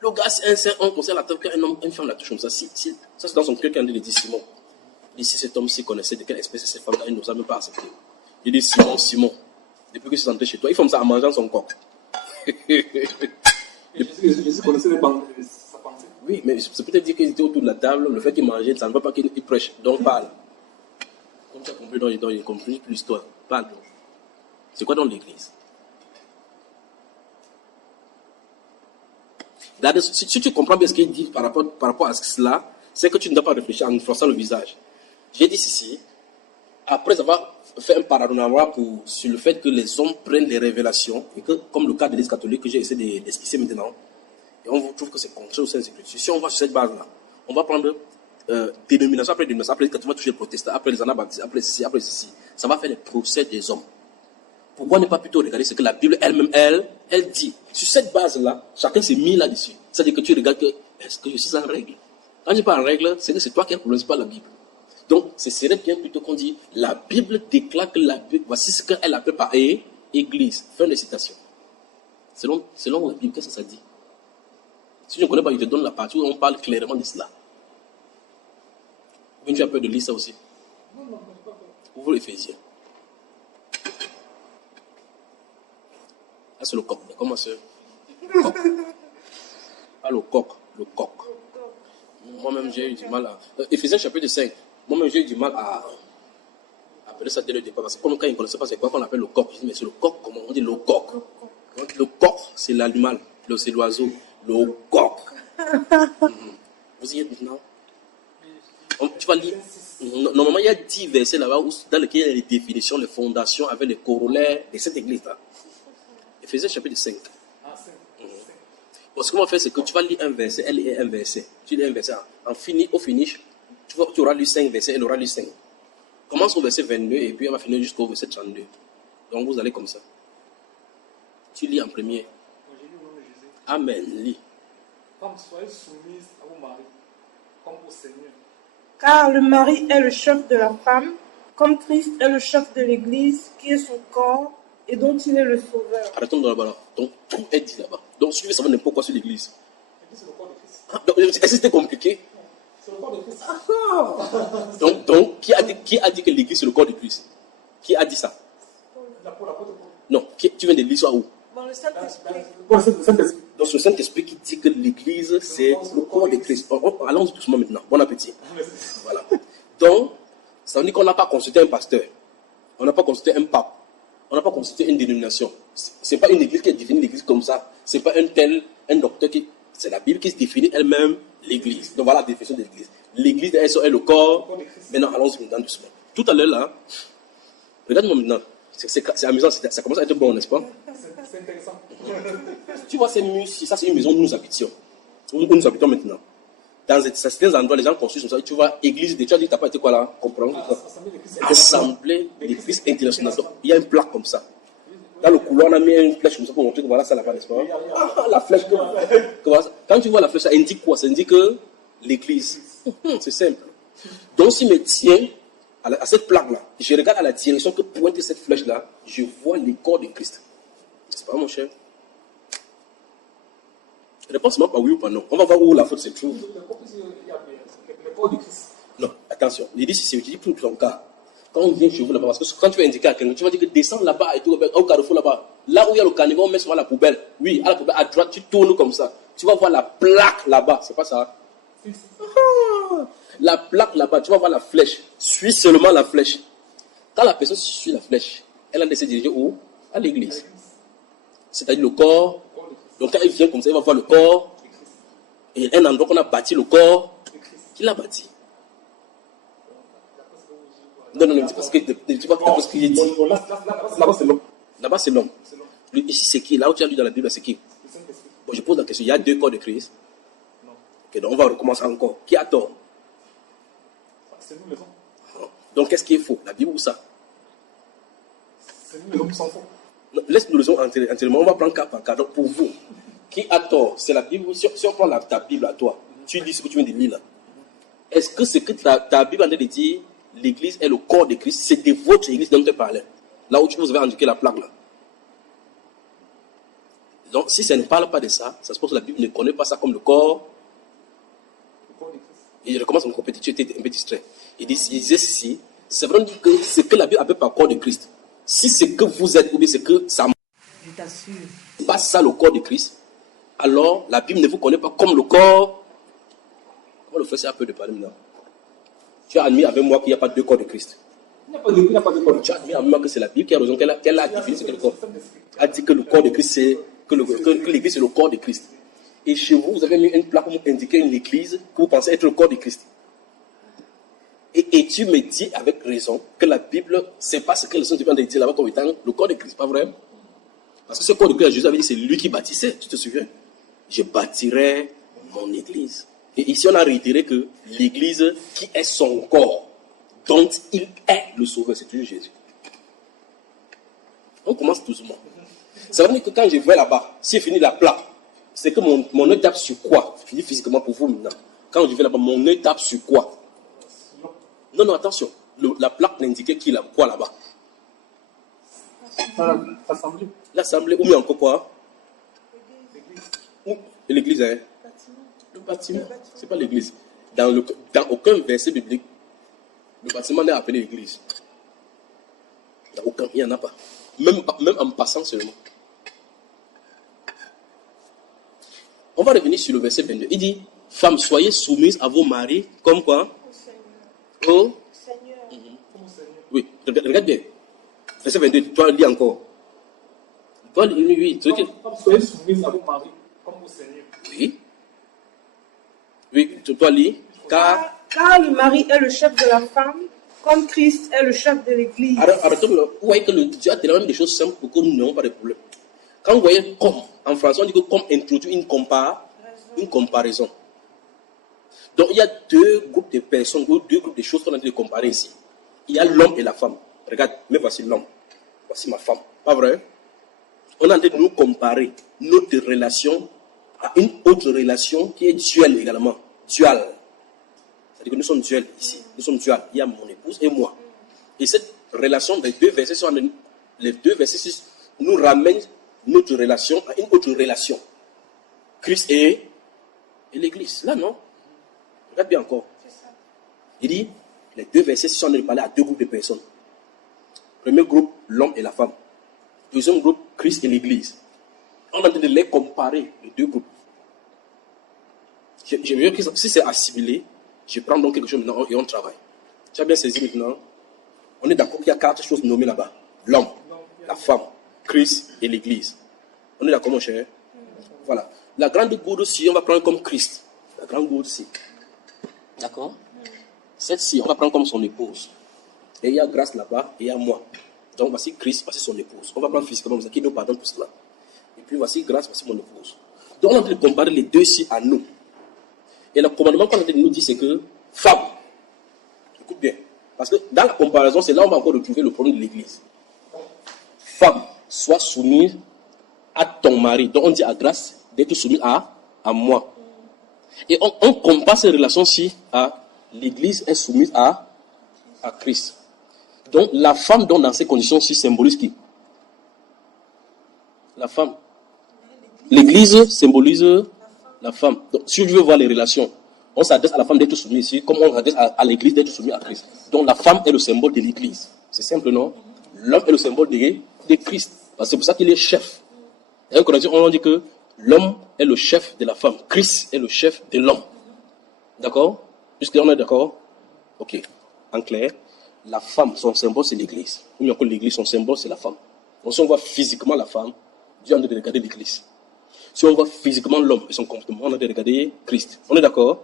Le gars, c'est un saint, on conseille la table qu'un homme, une femme la touche comme ça. Ça, c'est dans son cœur qu'un dit Simon. Il dit si cet homme-ci connaissait de quelle espèce est cette femme-là, il n'osa même pas accepter. Il dit Simon, depuis que tu es entré chez toi, il fait ça en mangeant son coq. Jésus connaissait sa pensée. Oui, mais c'est peut-être dire qu'il était autour de la table, le fait qu'il mangeait, ça ne veut pas qu'il prêche. Donc parle. Comme tu as compris, il a compris plus l'histoire. Parle donc. C'est quoi dans l'église? Si tu comprends bien ce qu'il dit par rapport à cela, c'est que tu ne dois pas réfléchir en fronçant le visage. J'ai dit ceci, après avoir fait un paradigme sur le fait que les hommes prennent des révélations, et que, comme le cas de l'Église catholique que j'ai essayé d'esquisser maintenant, et on trouve que c'est contraire au sein des Écritures. Si on va sur cette base-là, on va prendre dénomination après dénomination, après on va toucher les protestants, après les anabaptistes, après ceci. Ça va faire les procès des hommes. Pourquoi ne pas plutôt regarder ce que la Bible elle-même, elle dit? Sur cette base-là, chacun s'est mis là-dessus. C'est-à-dire que tu regardes que, est-ce que je suis en règle? Quand je dis pas en règle, c'est que c'est toi qui as un problème, c'est pas la Bible. Donc, ce serait bien plutôt qu'on dit, la Bible déclare que la Bible, voici ce qu'elle appelle par Église. Fin de citation. Selon la Bible, qu'est-ce que ça dit? Si je ne connais pas, je te donne la partie où on parle clairement de cela. Ou bien tu as peur de lire ça aussi? Non, pas peur. Ouvre Éphésiens. Ah, c'est le coq. Comment c'est? Coq. Ah, le coq. Moi-même, j'ai eu du mal à... Éphésiens chapitre 5. Moi-même, j'ai eu du mal à appeler ça dès le départ. Parce que comme quand ils ne connaissaient pas c'est quoi qu'on appelle le coq. Je dis, mais c'est le coq, comment on dit le coq? Le coq, c'est l'animal. C'est l'oiseau. Le coq. Vous y êtes maintenant? Tu vas lire. Normalement, il y a 10 versets là-bas dans lesquels il y a les définitions, les fondations avec les corollaires de cette église-là. Éphésiens chapitre 5. Bon, ce qu'on va faire, c'est que tu vas lire un verset, elle lit un verset. Tu lis un verset, au finish, tu auras lu 5 versets, elle aura lu 5. Commence au verset 22 et puis elle va finir jusqu'au verset 32. Donc vous allez comme ça. Tu lis en premier. Amen, lis. Femmes, soyez soumises à vos maris, comme au Seigneur. Car le mari est le chef de la femme, comme Christ est le chef de l'Église, qui est son corps, et dont il est le sauveur. Arrêtons de là-bas. Donc, tout est dit là-bas. Donc, si tu veux savoir n'importe quoi sur l'Église. C'est le corps de Christ. Donc, est-ce que c'était compliqué? C'est le corps de Christ. Donc, qui a dit que l'Église c'est le corps de Christ? Qui a dit ça? L'apôtre Paul. Non, tu viens de lire ça où? Bon, le Saint-Esprit. Pour le Saint-Esprit. Donc c'est le Saint-Esprit qui dit que l'Église, c'est le corps de Christ. Allons doucement maintenant. Bon appétit. Voilà. Donc, ça veut dire qu'on n'a pas consulté un pasteur. On n'a pas consulté un pape. On n'a pas consulté une dénomination. Ce n'est pas une église qui a défini l'église comme ça. Ce n'est pas un docteur qui... C'est la Bible qui se définit elle-même l'église. Donc voilà la définition de l'église. L'église est le corps. Maintenant, allons-y maintenant doucement. Tout à l'heure là, regarde-moi maintenant. C'est amusant, ça commence à être bon, n'est-ce pas? C'est intéressant. Tu vois ces murs, ça c'est une maison où nous habitions. Où nous habitons maintenant. Dans certains endroits, les gens construisent comme ça. Tu vois, église, tu as dit, tu n'as pas été quoi là? Comprendre quoi? Assemblée d'église internationale. Il y a une plaque comme ça. Dans le couloir, on a mis une flèche comme ça pour montrer que voilà ça là-bas, n'est-ce pas? Ah, la flèche. Quand tu vois la flèche, ça indique quoi? Ça indique que l'église. C'est simple. Donc, si je me tiens à cette plaque-là, je regarde à la direction que pointe cette flèche-là, je vois le corps de Christ. C'est pas mon cher? Réponse-moi pas oui ou pas non. On va voir où la faute se trouve. Le corps de Christ. Non, attention. Il dit si c'est utilisé pour ton cas. Quand on vient chez vous là-bas, parce que quand tu vas indiquer à quelqu'un, tu vas dire que descends là-bas et tout, au carrefour là-bas. Là où il y a le carnivore, on met souvent la poubelle. Oui, à la poubelle, à droite, tu tournes comme ça. Tu vas voir la plaque là-bas. C'est pas ça? La plaque là-bas, tu vas voir la flèche. Suis seulement la flèche. Quand la personne suit la flèche, elle a laissé diriger où? À l'église. C'est-à-dire le corps. Donc quand il vient comme ça, il va voir le corps. Et un endroit qu'on a bâti le corps. Qui l'a bâti? Non, ne dis pas ce qu'il dit. Là-bas, c'est l'homme. Là-bas, c'est l'homme. Ici, c'est qui? Là où tu as lu dans la Bible, c'est qui? Bon, je pose la question. Il y a deux corps de Christ. Non. Okay, donc on va recommencer encore. Qui a tort? C'est nous les hommes. Donc qu'est-ce qui est faux? La Bible ou ça? C'est nous les hommes sans fond. Laisse-nous raison entièrement. On va prendre cas par cas. Donc pour vous, qui a tort? C'est la Bible. Si on prend ta Bible à toi, tu lis ce que tu viens de lire là. Est-ce que ce que ta Bible en train de dire, l'église est le corps de Christ, c'est de votre église dont tu parlais? Là où vous avez indiqué la plaque là. Donc si ça ne parle pas de ça, ça se pose que la Bible ne connaît pas ça comme le corps. Le corps de Christ. Et je recommence mon compétition, tu étais un peu distrait. Il disait ceci, c'est vraiment que ce que la Bible appelle par corps de Christ. Si c'est que vous êtes, ou bien c'est que ça Je t'assure. n'est pas ça le corps de Christ, alors la Bible ne vous connaît pas comme le corps. Comment le frère c'est un peu de parler maintenant? Tu as admis avec moi qu'il n'y a pas deux corps de Christ. Il n'y a pas de corps. Tu as admis avec moi que c'est la Bible qui a raison, qu'elle a défini ce que le corps. Elle a dit que le corps de Christ, c'est que l'église c'est le corps de Christ. Et chez vous, vous avez mis une plaque pour indiquer une église que vous pensez être le corps de Christ. Et tu me dis avec raison que la Bible, c'est pas ce que le Saint-Esprit a dit là-bas comme étant le corps de Christ, pas vrai? Parce que ce corps de Christ, Jésus avait dit, c'est lui qui bâtissait, tu te souviens? Je bâtirai mon église. Et ici, on a réitéré que l'église qui est son corps, dont il est le sauveur, c'est toujours Jésus. On commence doucement. Ça veut dire que quand je vais là-bas, si j'ai fini la plaque, c'est que mon œil tape sur quoi? Je dis physiquement pour vous maintenant. Quand je vais là-bas, mon œil tape sur quoi? Non, attention. La plaque n'indiquait qui quoi là-bas? L'assemblée. L'assemblée, ou bien encore quoi? L'église, hein? Le bâtiment. C'est pas l'église. Dans aucun verset biblique, le bâtiment n'est appelé l'église. Dans aucun, il n'y en a pas. Même en passant seulement. On va revenir sur le verset 22. Il dit, femmes, soyez soumises à vos maris, comme quoi? Au Seigneur. Oui, regarde bien. Verset 22, toi lis encore. Toi, oui. Soyez soumis à vos maris comme au Seigneur. Oui. Oui, toi lis. Car le mari est le chef de la femme, comme Christ est le chef de l'église. Arrêtons là. Vous voyez que Dieu a tellement des choses simples pour que nous n'ayons pas de problème. Quand vous voyez comme, en français on dit que comme introduit une comparaison. Donc il y a deux groupes de personnes, deux groupes de choses qu'on a dit de comparer ici. Il y a l'homme et la femme. Regarde, mais voici l'homme. Voici ma femme. Pas vrai? On a dit de nous comparer notre relation à une autre relation qui est duelle également. Dual. C'est-à-dire que nous sommes duels ici. Nous sommes dual. Il y a mon épouse et moi. Et cette relation, les deux versets nous ramènent notre relation à une autre relation. Christ et l'église. Là, non. Regarde bien encore. Il dit, les deux versets sont de parler à deux groupes de personnes. Premier groupe, l'homme et la femme. Deuxième groupe, Christ et l'église. On est en train de les comparer, les deux groupes. Je veux que si c'est assimilé, je prends donc quelque chose maintenant et on travaille. Tu as bien saisi maintenant? On est d'accord qu'il y a 4 choses nommées là-bas. L'homme, la femme, Christ et l'Église. On est d'accord, mon cher? Voilà. La grande gourde, si on va prendre comme Christ. La grande gourde, si. D'accord? Celle-ci, on va prendre comme son épouse. Et il y a grâce là-bas et il y a moi. Donc voici Christ, voici son épouse. On va prendre physiquement, qui nous pardonne pour cela. Et puis voici grâce, voici mon épouse. Donc on est en train de comparer les deux ici à nous. Et le commandement qu'on est en train de nous dire, c'est que femme, écoute bien, parce que dans la comparaison, c'est là où on va encore retrouver le problème de l'Église. Femme, sois soumise à ton mari. Donc on dit à grâce d'être soumise à moi. Et on compare ces relations-ci à l'Église est soumise à Christ. Donc la femme donc dans ces conditions-ci symbolise qui? La femme. L'Église symbolise la femme. Donc si je veux voir les relations, on s'adresse à la femme d'être soumise ici, comme on s'adresse à l'Église d'être soumise à Christ. Donc la femme est le symbole de l'Église. C'est simple, non? L'homme est le symbole de Christ. Parce que c'est pour ça qu'il est chef. Et on dit que l'homme est le chef de la femme. Christ est le chef de l'homme. D'accord? Jusque-là, on est d'accord? Ok. En clair, la femme, son symbole, c'est l'Église. Ou bien que l'Église, son symbole, c'est la femme. Donc si on voit physiquement la femme, Dieu en train de regarder l'Église. Si on voit physiquement l'homme et son comportement, on a de regarder Christ. On est d'accord?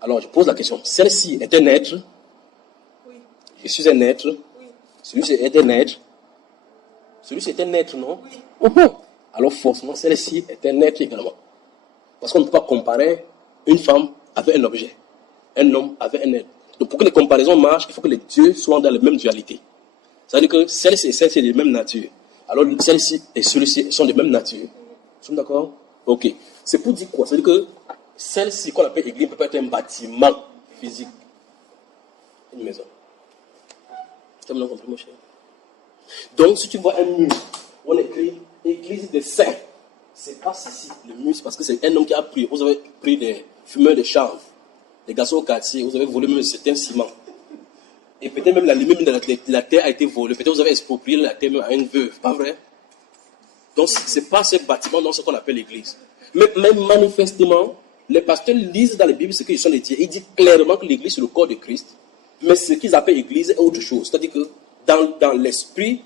Alors, je pose la question. Celle-ci est un être? Oui. Je suis un être? Oui. Celui-ci est un être? Celui-ci est un être, non? Oui. Alors, forcément, celle-ci est un être également. Parce qu'on ne peut pas comparer une femme avec un objet. Un homme avec un être. Donc, pour que les comparaisons marchent, il faut que les dieux soient dans la même dualité. C'est-à-dire que celle-ci et celle-ci sont de même nature. Alors, celle-ci et celui-ci sont de même nature. Nous sommes d'accord? Ok. C'est pour dire quoi? C'est-à-dire que celle-ci qu'on appelle église peut pas être un bâtiment physique. Une maison. Tu as bien compris, mon cher? Donc, si tu vois un mur, on écrit église des saints. C'est pas ceci. Le mur, c'est parce que c'est un homme qui a pris. Vous avez pris des fumeurs de chanvre, des garçons au quartier, vous avez volé même certains ciments. Et peut-être même la limite de la terre a été volée. Peut-être vous avez exproprié la terre même à une veuve. Pas vrai? Donc, ce n'est pas ce bâtiment, non, ce qu'on appelle l'église. Mais même manifestement, les pasteurs lisent dans la Bible ce qu'ils sont les dieux. Ils disent clairement que l'église, c'est le corps de Christ. Mais ce qu'ils appellent l'église est autre chose. C'est-à-dire que dans l'esprit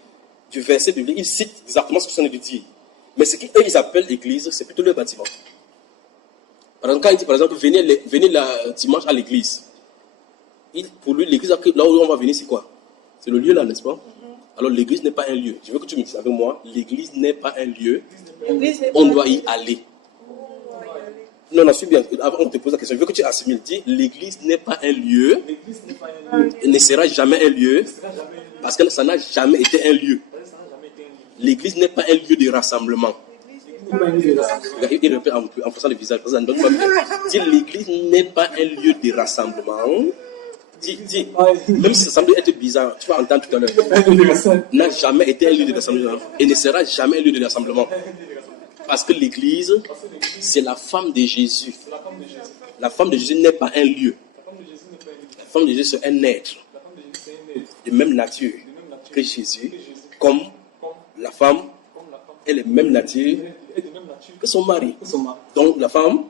du verset biblique, ils citent exactement ce qu'ils sont les dieux. Mais ce qu'ils appellent l'église, c'est plutôt le bâtiment. Par exemple, quand il dit, par exemple, venez le dimanche à l'église. Pour lui, l'église, là où on va venir, c'est quoi? C'est le lieu là, n'est-ce pas? Alors l'église n'est pas un lieu. Je veux que tu me dises avec moi, l'église n'est pas un lieu. On doit y aller. Non, suis bien. Avant, on te pose la question. Je veux que tu assimiles. Dis, l'église n'est pas un lieu. Elle ne sera jamais un lieu. Parce que ça n'a jamais été un lieu. L'église n'est pas un lieu de rassemblement. Il répète en faisant le visage. Dis, l'église n'est pas un lieu de rassemblement. Dis, même si ça semble être bizarre, tu vas entendre tout à l'heure, n'a jamais été un lieu de rassemblement et ne sera jamais un lieu de rassemblement. Parce que l'église, c'est la femme de Jésus. La femme de Jésus n'est pas un lieu. La femme de Jésus, c'est un être de même nature que Jésus, comme la femme est de même nature que son mari. Donc la femme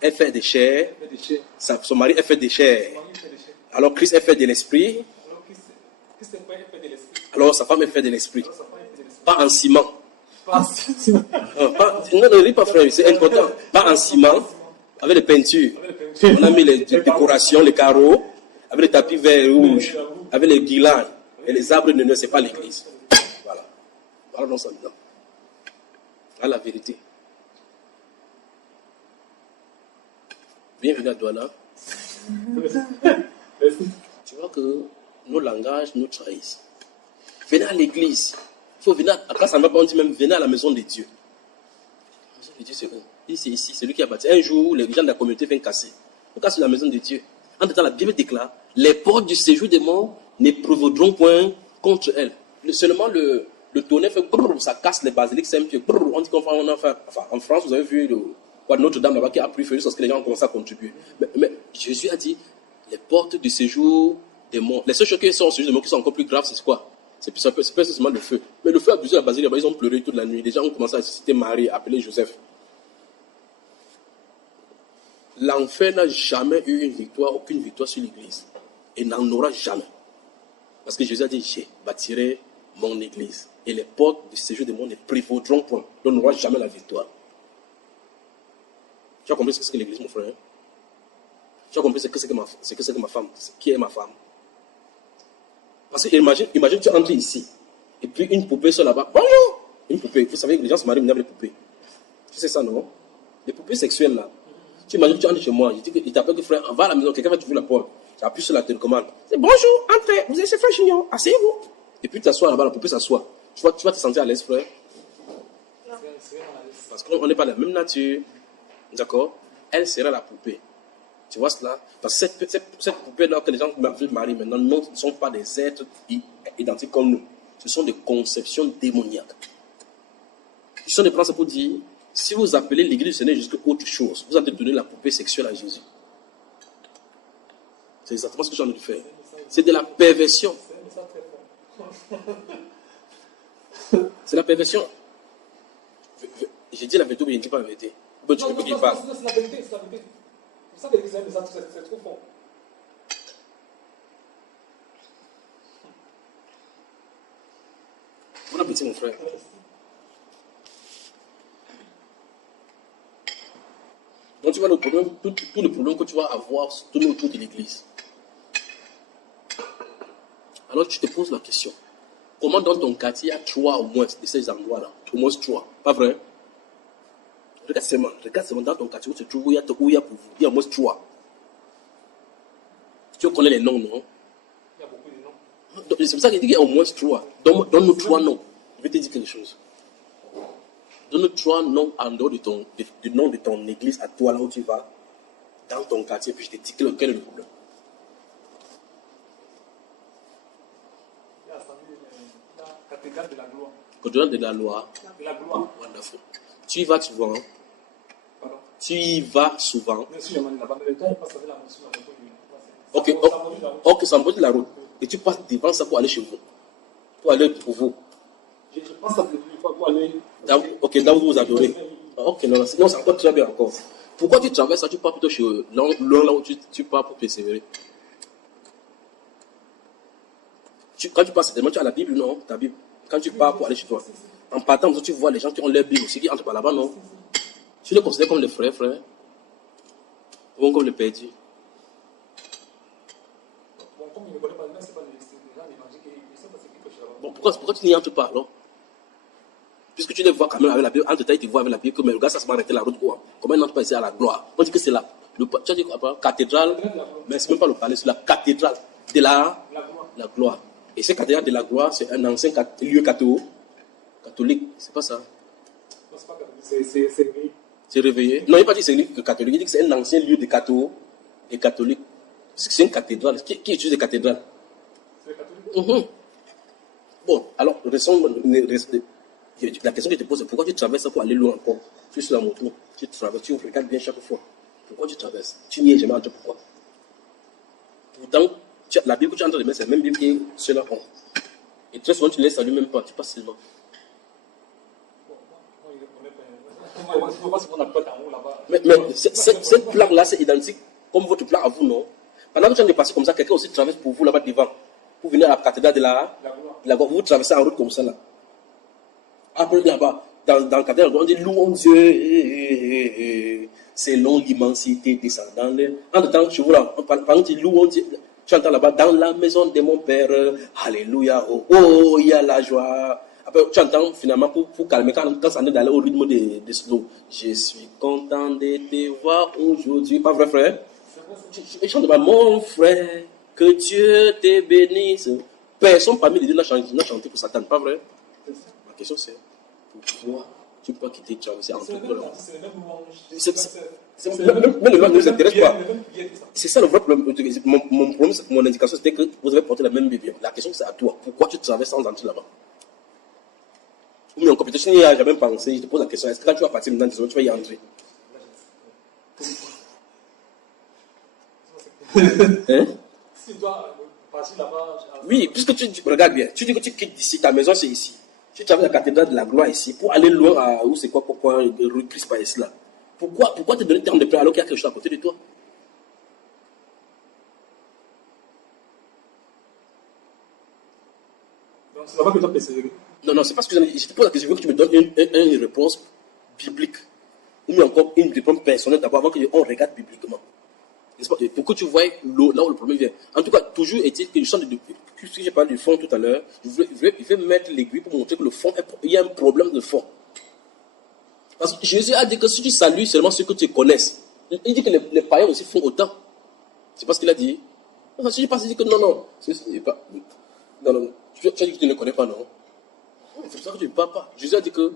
est faite de chair, son mari est fait de chair. Alors Christ est fait de l'esprit. Alors sa femme est faite de l'esprit. Pas en ciment. Non, ne ris pas frère, c'est important. Pas en ciment, avec des peintures. On a mis les décorations, les carreaux, avec les tapis verts et rouges, avec les guirlandes et les arbres de Noël, c'est pas l'église. Voilà. Voilà dans ça maintenant. Voilà la vérité. Bienvenue à Douala. Tu vois que nos langages nous trahissent. Venez à l'église. Il faut venir à place, on dit même venez à la maison de Dieu. La maison de Dieu, c'est où? Ici, c'est lui qui a bâti. Un jour, les gens de la communauté viennent casser. On casse la maison de Dieu. En tout temps, la Bible déclare les portes du séjour des morts ne prévaudront point contre elles. Seulement le tonnerre fait brrr, ça casse les basiliques Saint-Pierre. On dit qu'on a fait. Enfin, en France, vous avez vu Notre-Dame là-bas qui a pris feu parce que les gens ont commencé à contribuer. Mais Jésus a dit les portes du séjour des morts. Les seules choses qui sont au séjour des morts qui sont encore plus graves, c'est quoi? C'est pas seulement le feu. Mais le feu a abusé la basilique. Ils ont pleuré toute la nuit. Les gens ont commencé à citer Marie, à appeler Joseph. L'enfer n'a jamais eu une victoire, aucune victoire sur l'église. Et n'en aura jamais. Parce que Jésus a dit, je bâtirai mon église. Et les portes du séjour du monde ne prévaudront point. On n'aura jamais la victoire. Tu as compris ce que c'est que l'église, mon frère? Tu as compris ce que c'est que ma femme? Qui est ma femme? Parce que imagine, tu entres ici. Et puis une poupée sur là-bas. Bonjour! Une poupée. Vous savez que les gens se marient avec les poupées. Tu sais ça, non? Les poupées sexuelles, là. Tu imagines que tu entres chez moi. Il t'appelle que frère, va à la maison, quelqu'un va t'ouvrir la porte. Tu appuies sur la télécommande. C'est bonjour, entrez, vous êtes chez frère Junior, asseyez-vous. Et puis tu t'assois là-bas, la poupée s'assoit. Tu vas te sentir à l'aise, frère. Parce qu'on n'est pas de la même nature. D'accord? Elle sera la poupée. Tu vois cela? Parce que cette poupée-là que les gens marient maintenant ne sont pas des êtres identiques comme nous. Ce sont des conceptions démoniaques. Ils sont des plans pour dire, si vous appelez l'église du Seigneur jusqu'à autre chose, vous allez donner la poupée sexuelle à Jésus. C'est exactement ce que j'ai envie de faire. C'est de la perversion. C'est la perversion. J'ai dit la vérité ou je ne dis pas la vérité. Bon, tu veux qu'il parle. C'est la vérité, c'est la vérité. C'est ça que l'église c'est trop fort. Bon appétit, mon frère. Donc tu vois le problème, tout le problème que tu vas avoir tourner autour de l'église. Alors tu te poses la question. Comment dans ton quartier il y a 3 au moins de ces endroits-là? Au moins 3. Pas vrai? Regarde seulement dans ton quartier où tu te trouves, où il y a pour vous. Il y a au moins 3. Tu connais les noms, non? Il y a beaucoup de noms. Donc, c'est pour ça qu'il dit qu'il y a au moins 3. Donne-nous 3 noms. Je vais te dire quelque chose. Donne-nous 3 noms en dehors du nom de ton église à toi, là où tu vas, dans ton quartier, puis je te dis quel est le problème. Il y a la cathédrale de la gloire. Cathédrale de la loi. De la gloire. Wonderful. Tu y vas souvent. Hein? Pardon? Tu y vas souvent. Bien sûr, je m'en ai là-bas. Mais le gars, il passe avec la motion dans le coin. Ok, ça me de la route. Et tu passes devant ça pour aller chez vous. Pour aller pour vous. Je passe avec lui pour aller. Ok, là où vous adorez. Ok, non, c'est encore très bien encore. Pourquoi tu traverses ça? Tu pars plutôt chez l'un là où tu pars pour persévérer. Quand tu passes, tu as la Bible, non? Ta Bible. Quand tu pars pour aller chez toi. En partant, tu vois les gens qui ont leur Bible aussi, qui entrent par là-bas, non? Tu les considères comme des frères, ou comme les perdus. Bon, comme il ne connaît pas le nom, c'est pas les gens d'évangile qui sont passés quelque chose là-bas. Bon, pourquoi tu n'y entres pas, alors? Puisque tu les vois quand même avec la Bible, entre temps, ils te voient avec la Bible, que mais le gars, ça se va arrêter la route, quoi. Comment il n'entre pas ici à la gloire? On dit que c'est là. Tu as dit quoi? Cathédrale, mais c'est même pas le palais, c'est la cathédrale de la gloire. Et cette cathédrale de la gloire, c'est un ancien lieu catholique. C'est pas ça? Non, c'est pas catholique, c'est réveillé. C'est réveillé? Non, il n'a pas dit que c'est catholique, il dit que c'est un ancien lieu de catholiques. C'est une cathédrale. Qui utilise les cathédrales? C'est catholique. Bon, alors, la question que je te pose, c'est pourquoi tu traverses ça pour aller loin encore? Tu es sur la moto, tu traverses, tu regardes bien chaque fois. Pourquoi tu traverses? Tu n'y es jamais entré, pourquoi? Pourtant, la Bible que tu es en train de mettre, c'est la même Bible que ceux-là ont. Et très souvent, tu ne les salues même pas, tu passes seulement. Mais cette plaque-là, c'est identique comme votre plaque à vous, non? Pendant que tu es en train de passer comme ça, quelqu'un aussi traverse pour vous là-bas devant. Pour venir à la cathédrale de la gloire. Vous traversez en route comme ça là. Après là-bas, dans la cathédrale, on dit louons Dieu, selon l'immensité descendant. En même temps, je vous là, pendant que tu louons Dieu, tu entends là-bas, dans la maison de mon Père, alléluia, oh, il y a la joie. Après, tu entends finalement pour calmer, quand ça est d'aller au rythme de slow. Je suis content de te voir aujourd'hui. Pas vrai, frère? Je chante de mon frère, que Dieu te bénisse. Personne parmi les deux n'a chanté pour Satan, pas vrai? Ma question c'est, pourquoi tu peux pas quitter traverser en tout cas? Mais le nom ne nous intéresse pas. C'est ça le vrai problème. Mon indication c'était que vous avez porté la même Bible. La question c'est à toi. Pourquoi tu traverses sans entrer là-bas? Ou bien en compétition, il n'y a jamais pensé. Je te pose la question, est-ce que quand tu vas partir maintenant, tu vas y entrer? Hein? Si tu dois partir là-bas. Oui, puisque regarde bien, tu dis que tu quittes d'ici, ta maison c'est ici. Tu as la cathédrale de la gloire ici, pour aller loin à où c'est quoi, rue Christ par ici là. Pourquoi te donner terme de près alors qu'il y a quelque chose à côté de toi? Donc c'est là-bas que tu as persévéré. Non, c'est parce que je te pose la question, je veux que tu me donnes une réponse biblique. Ou bien encore une réponse personnelle d'abord avant qu'on regarde bibliquement. N'est-ce pas? Pour que tu vois là où le problème vient. En tout cas, toujours est-il que je sens puisque j'ai parlé du fond tout à l'heure, je vais mettre l'aiguille pour montrer que le fond, il y a un problème de fond. Parce que Jésus a dit que si tu salues seulement ceux que tu connaisses, il dit que les païens aussi font autant. C'est pas ce qu'il a dit. Non, si je passe, il dit que non. Non. Tu as dit que tu ne le connais pas, non? C'est pour ça que tu ne parles pas. Jésus a dit que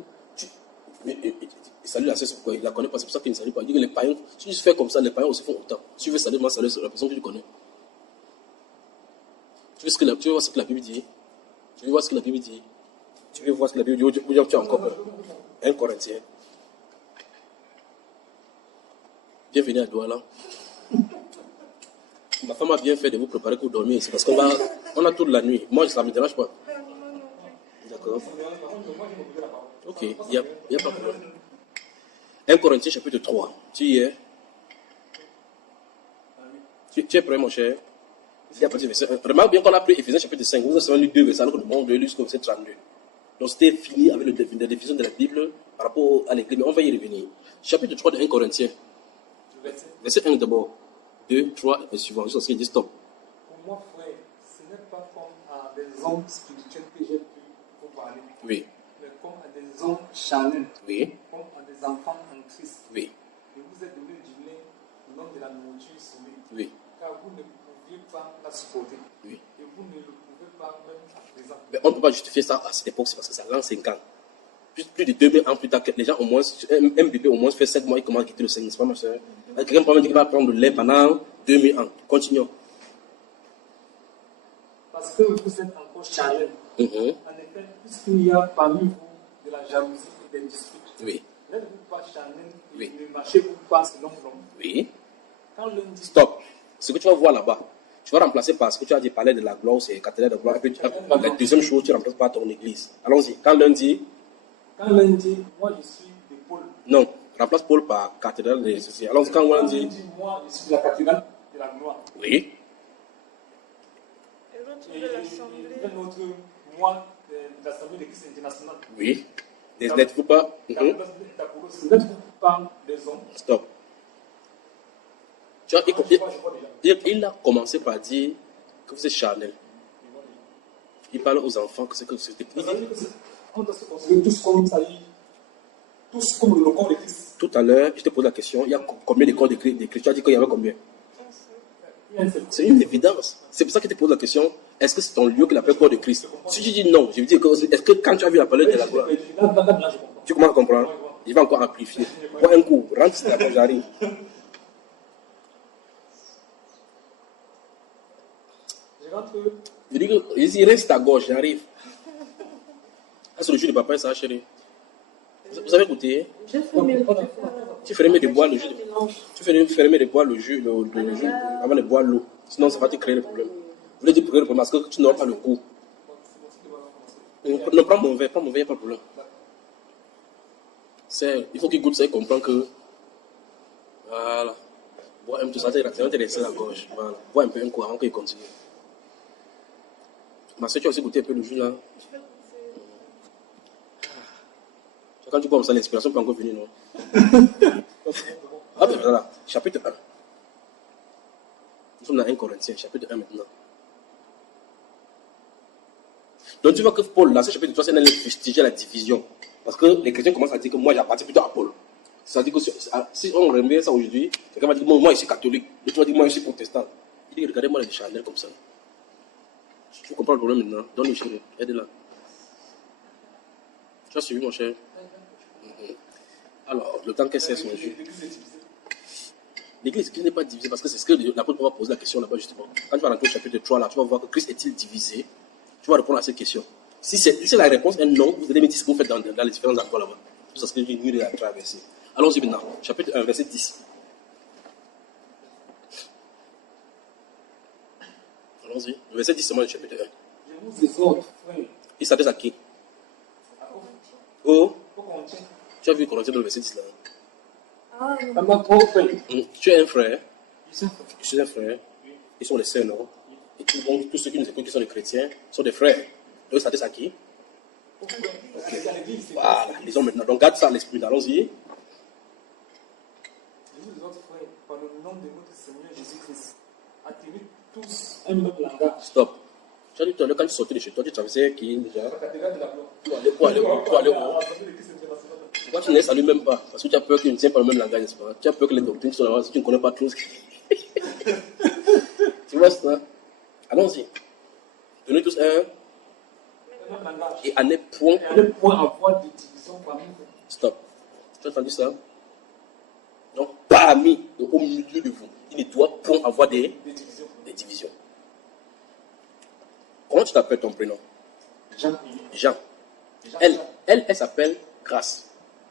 salut la sœur, c'est pourquoi il ne la connaît pas, c'est pour ça qu'il ne salue pas. Il dit que les païens, si tu fais comme ça, les païens aussi font autant. Si tu veux saluer, moi, saluer la personne que tu connais. Tu veux voir ce que la Bible dit? Tu veux voir ce que la Bible dit? Tu veux voir ce que la Bible dit? Ou tu as encore peur? 1 Corinthiens. Bienvenue à Douala. Ma femme a bien fait de vous préparer pour dormir ici parce qu'on a toute la nuit. Moi, ça ne me dérange pas. D'accord. Ok, il n'y a pas de problème. 1 Corinthiens chapitre 3. Tu y es? Tu es prêt, mon cher? Remarque bien qu'on a pris Éphésiens chapitre 5. Vous avez lu 2 versets, alors que nous avons lu jusqu'au verset 32. Donc c'était fini avec la définition de la Bible par rapport à l'église. Mais on va y revenir. Chapitre 3 de 1 Corinthiens. Verset 1 d'abord. 2, 3 et suivant. Jusqu'à ce qu'il dit stop. Pour moi, frère, ce n'est pas comme à des hommes spirituels que j'ai pu vous parler. Oui. Mais comme à des hommes charnels. Oui. Comme à des enfants en Christ. Oui. Et vous êtes devenus du lait, non de la nourriture solide. Oui. Car vous ne pouviez pas la supporter. Oui. Et vous ne le pouvez pas même à présent. Mais on ne peut pas justifier ça à cette époque, c'est parce que ça lance 5 ans. Plus de 2000 ans plus tard, les gens au moins, un bébé au moins fait 7 mois, il commence à quitter le sein, n'est-ce pas ma soeur? Quelqu'un peut me dire qu'il va prendre le lait pendant 2000 ans. Continuons. Parce que vous êtes encore charnel. En effet, puisqu'il y a parmi vous de la jalousie et des disputes. Oui. N'êtes-vous pas charnel et Oui. ne marchez-vous pas selon l'homme? Oui. Quand l'un dit Stop. Ce que tu vas voir là-bas, tu vas remplacer par ce que tu as dit, parler de la gloire, c'est cathédrale de gloire. Et puis, la deuxième chose, tu remplaces par ton église. Allons-y. Quand l'un dit, moi je suis de Paul. non, remplace Paul par cathédrale de ceci. Alors, quand l'un dit, moi je suis de la cathédrale de la gloire. oui. Et l'autre Et de l'Assemblée. un autre, moi, de l'Assemblée de Christ international. Oui. N'êtes-vous pas. N'êtes-vous pas des hommes? Stop. Tu vois, il a commencé par dire que vous êtes charnel. Il parle aux enfants que c'est que c'était. On doit se considérer tous comme ça, tous comme le corps de Christ. Tout à l'heure, je te pose la question, il y a combien de corps de Christ? Tu as dit qu'il y avait combien? C'est une évidence. C'est pour ça que je te pose la question, est-ce que c'est ton lieu qu'il appelle corps de Christ? Si tu dis non, je veux dire, est-ce que quand tu as vu la parole de la gloire, tu commences à comprendre? Il va encore amplifier. Bois un coup, rentre, c'est là, j'arrive. Je dis que, il reste à gauche, j'arrive. Ah, c'est le jus de papa, ça, chérie. Vous avez goûté? Tu fais remettre de boire le jus. Tu fais remettre de boire le jus, le jus avant de boire l'eau. Sinon, ça va te créer le problème. Vous voulez dire créer le problème parce que tu n'auras pas le goût. Non, prends mon verre, il n'y a pas de problème. Il faut qu'il goûte ça et comprenne que. Voilà. Bois un peu, ça va te laisser la gorge. Voilà. Bois un peu un coup avant qu'il continue. Ma soeur, tu as aussi goûté un peu le jus là. Quand tu vois comme ça, l'inspiration peut encore venir, non? Ah ben voilà, chapitre 1. Nous sommes dans 1 Corinthiens, chapitre 1 maintenant. Donc tu vois que Paul, là, ce chapitre 3, c'est un fustiger la division. Parce que les chrétiens commencent à dire que moi, j'appartiens plutôt à Paul. C'est-à-dire que si on remet ça aujourd'hui, quelqu'un va dire moi, je suis catholique. Et tu vas dire moi, je suis protestant. Il dit regardez-moi les chandelles comme ça. Tu comprends le problème maintenant? Donne-le chérie, aide-la. Tu as suivi mon cher? Alors, le temps qu'elle sait son jeu. L'église qui n'est pas divisée, parce que c'est ce que l'apôtre va poser la question là-bas justement. Quand tu vas rentrer au chapitre 3, là, tu vas voir que Christ est-il divisé? Tu vas répondre à cette question. Si la réponse est non, vous allez me dire ce que vous faites dans les différents endroits là-bas. Tout ça, c'est une nuit de la traversée. Allons-y maintenant. Chapitre 1, verset 10. Allons-y. Le verset 10 seulement du chapitre 1. Je vous exhorte, frère, Il s'adresse à qui? au Oh, Corinthien. tu as vu Corinthiens dans le verset 10 là. Ah, À ma pauvre frère. Tu es un frère. Je suis un frère. Je suis un frère. Ils sont les sœurs, non? Et donc, tous ceux qui nous écoutent, qui sont les chrétiens, sont des frères. Donc, il s'adresse à qui? C'est à l'église. Voilà, lisons maintenant. Donc, garde ça à l'esprit. Allons-y. Je vous exhorte, frère, par le nom de notre Seigneur Jésus-Christ, à tenir tous un même langage. Stop. Tu as dit tout à l'heure, quand tu sortais de chez toi, tu traversais qui déjà? La cathédrale de la gloire. Pour aller où? Pourquoi tu ne les salues même pas? Parce que tu as peur qu'ils ne tiennent pas le même langage, n'est-ce pas? Tu as peur que les doctrines sont là-bas si tu ne connais pas trop. Tu vois ça? Allons-y. Donnez tous un. Un même langage. Et en est point. Et à ne point avoir de division parmi vous. Stop. Tu as entendu ça? Donc, parmi, au milieu de vous, il ne doit point avoir des divisions. Comment tu t'appelles ton prénom? Jean. Jean. Elle s'appelle Grâce.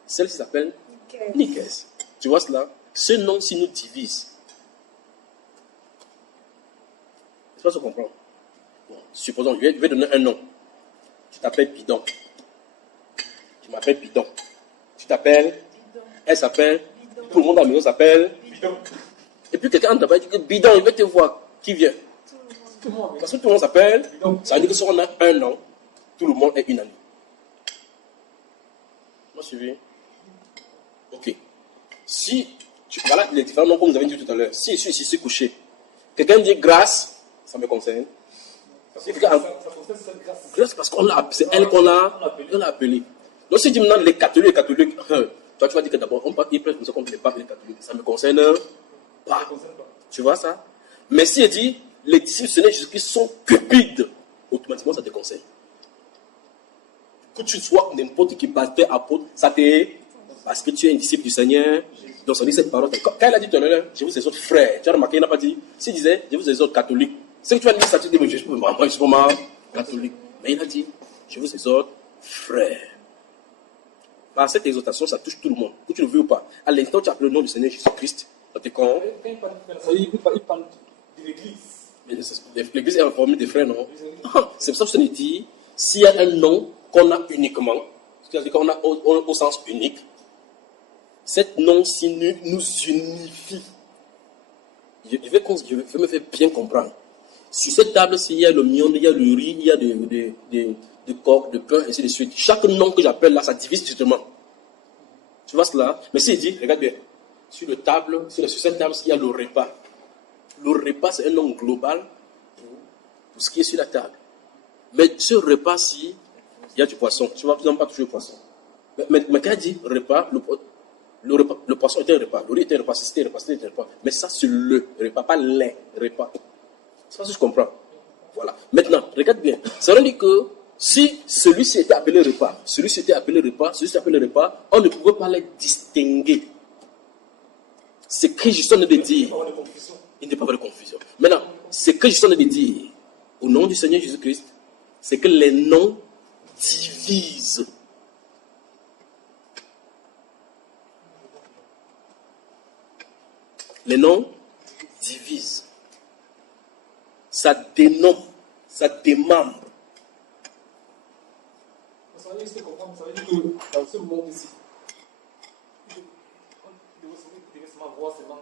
Celle-ci s'appelle Nicaise. Tu vois cela? Ce nom-ci nous divise. C'est pas ce qu'on comprend. Bon, supposons, je vais donner un nom. Tu t'appelles Bidon. Tu m'appelles Bidon. Tu t'appelles? Elle s'appelle? Tout le monde à la maison s'appelle? Bidon. Et puis quelqu'un ne t'a pas dit que Bidon, il veut te voir. Qui vient? Tout le monde. Parce que tout le monde s'appelle Bidon. Ça veut dire que si on a un nom, tout le monde est unanime. Vous suivez? Ok. Si, voilà les différents noms comme vous avez dit tout à l'heure. Si je suis ici couché, quelqu'un dit grâce, ça me concerne. Ça concerne cette grâce. Grâce parce qu'on l'a, c'est elle qu'on a appelée. Donc si tu me demandes les catholiques, toi tu vas dire que d'abord, ils prennent comme les papes et les catholiques. Ça me concerne pas. Ça concerne pas. Tu vois ça? Mais si elle dit, les disciples du Seigneur Jésus-Christ sont cupides, automatiquement ça te concerne. Que tu sois n'importe qui, pasteur, apôtre, ça te... Parce que tu es un disciple du Seigneur. Donc ça dit cette parole. Quand elle a dit tout à l'heure, je vous exhorte frères, tu as remarqué, il n'a pas dit, s'il disait, je vous exhorte catholique. C'est que tu vas dire ça, tu dis, mais je suis pas catholique. Mais il a dit, je vous exhorte frères. Par cette exhortation, ça touche tout le monde, que tu le veux ou pas. À l'instant où tu appelles le nom du Seigneur Jésus-Christ, ça te compte. Quand il parle de frère, il parle de l'église. L'église est en formule des frères, non? C'est pour ça que je te dis, s'il y a un nom qu'on a uniquement, c'est-à-dire qu'on a au sens unique, cet nom-ci nous unifie. Je vais me faire bien comprendre. Sur cette table-ci, il y a le mion, il y a le riz, il y a de coq, de pain, et ainsi de suite. Chaque nom que j'appelle là, ça divise justement. Tu vois cela? Mais s'il dit, regarde bien, sur cette table-ci, il y a le repas. Le repas, c'est un nom global pour ce qui est sur la table. Mais ce repas-ci, il y a du poisson. Tu ne vas pas toucher le poisson. Mais quand il dit repas, le poisson était un repas, le riz était un repas, c'était un repas. Mais ça, c'est le repas, pas les repas. C'est ça que je comprends. Voilà. Maintenant, regarde bien. Ça veut dire que si celui-ci était appelé repas, celui-ci était appelé repas, celui-ci était appelé repas, on ne pouvait pas les distinguer. C'est que je suis en train de dire. Il n'y a pas de confusion. Maintenant, ce que je suis en train de dire, au nom du Seigneur Jésus-Christ, c'est que les noms divisent. Les noms divisent. Ça dénomme, ça démembre. Ça veut dire que dans ce monde ici, on devait seulement voir seulement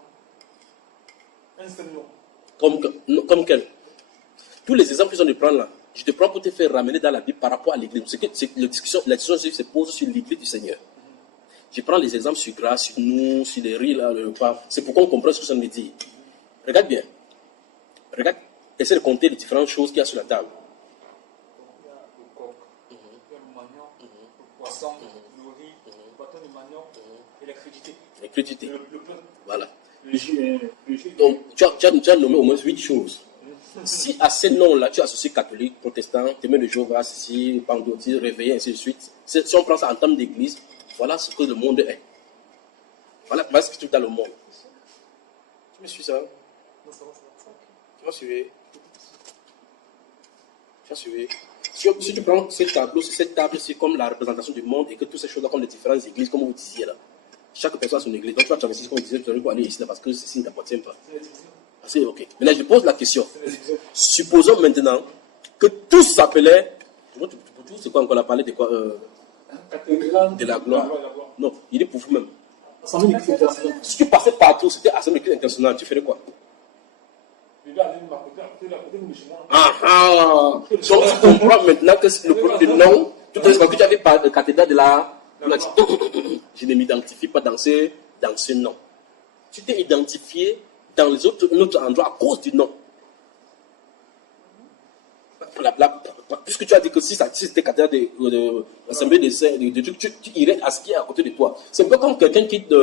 un seul nom. Comme quel? Tous les exemples que je viens de prendre là, je te prends pour te faire ramener dans la Bible par rapport à l'église. La discussion se pose sur l'église du Seigneur. Je prends les exemples sur grâce, sur nous, sur les riz, là, le pain. C'est pourquoi on comprend ce que ça me dit. Regarde bien. Regarde. Essaie de compter les différentes choses qu'il y a sur la table. Il y a le coq, il y a le manioc, le poisson, le riz, le bâton de manioc et la crédité. Les crédités. Le pain. Voilà. Le jus. Donc, tu as nommé au moins 8 choses. Si à ces noms-là, tu associes catholique, protestant, témoin de Jéhovah, ceci, pentecôtiste, réveillé, ainsi de suite, si on prend ça en termes d'église, voilà ce que le monde est. Voilà ce que tu as dans le monde. Tu me suis ça? Non, ça va. Tu vas suivre. Si tu prends ce tableau, cette table, c'est comme la représentation du monde et que toutes ces choses-là, comme les différentes églises, comme vous disiez là. Chaque personne a son église. Donc tu vas traverser, comme vous disiez, tu vas aller ici là parce que ceci ne t'appartient pas. Ok. Maintenant, je pose la question. Supposons maintenant que tout s'appelait. C'est quoi encore? On a parlé de quoi? De la gloire. Non, il est pour vous-même. Si tu passais partout, c'était Assemblée d'église internationale, tu ferais quoi? Donc tu comprends maintenant que le problème du nom, tout à l'heure, quand tu avais parlé de cathédrale de la. Je ne m'identifie pas dans ce nom. Tu t'es identifié dans les autres endroits à cause du nom. Puisque tu as dit que si c'était cathédrale de l'Assemblée de Dieu, tu irais à ce qui est à côté de toi. C'est un peu comme quelqu'un qui quitte,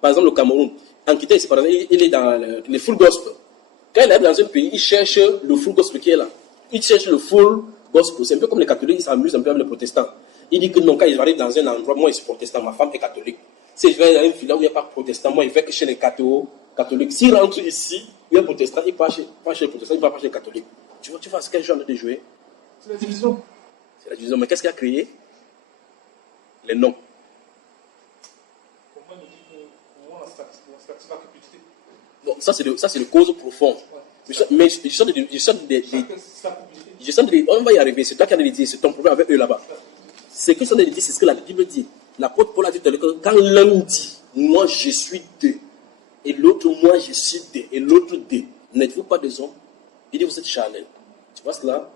par exemple, le Cameroun. En quittant ici, par exemple, il est dans les full gospel. Quand il est dans un pays, il cherche le full gospel qui est là. Il cherche le full gospel. C'est un peu comme les catholiques, ils s'amusent un peu avec les protestants. Il dit que non, quand il arrive dans un endroit, moi je suis protestant, ma femme est catholique. Si je vais dans une villa où il n'y a pas de protestant, moi je vais que chez les catholiques. S'il rentre ici, il y a un protestant, il part chez les protestants, il ne va pas chez les catholiques. Tu vois ce quel genre de jouer? C'est la division. C'est la division. Mais qu'est-ce qui a créé? Les noms. Comment nous dit que la statue va capitulé? Bon, ça c'est le cause profonde. Ouais. Mais je sens des. On va y arriver. C'est toi qui as dit, c'est ton problème avec eux là-bas. Ce que je dit, c'est ce que la Bible dit. L'apôtre Paul a dit que quand l'un dit, moi je suis deux, et l'autre, moi je suis deux, et l'autre deux, n'êtes-vous pas des hommes? Il dit, vous êtes charnel. Tu vois cela?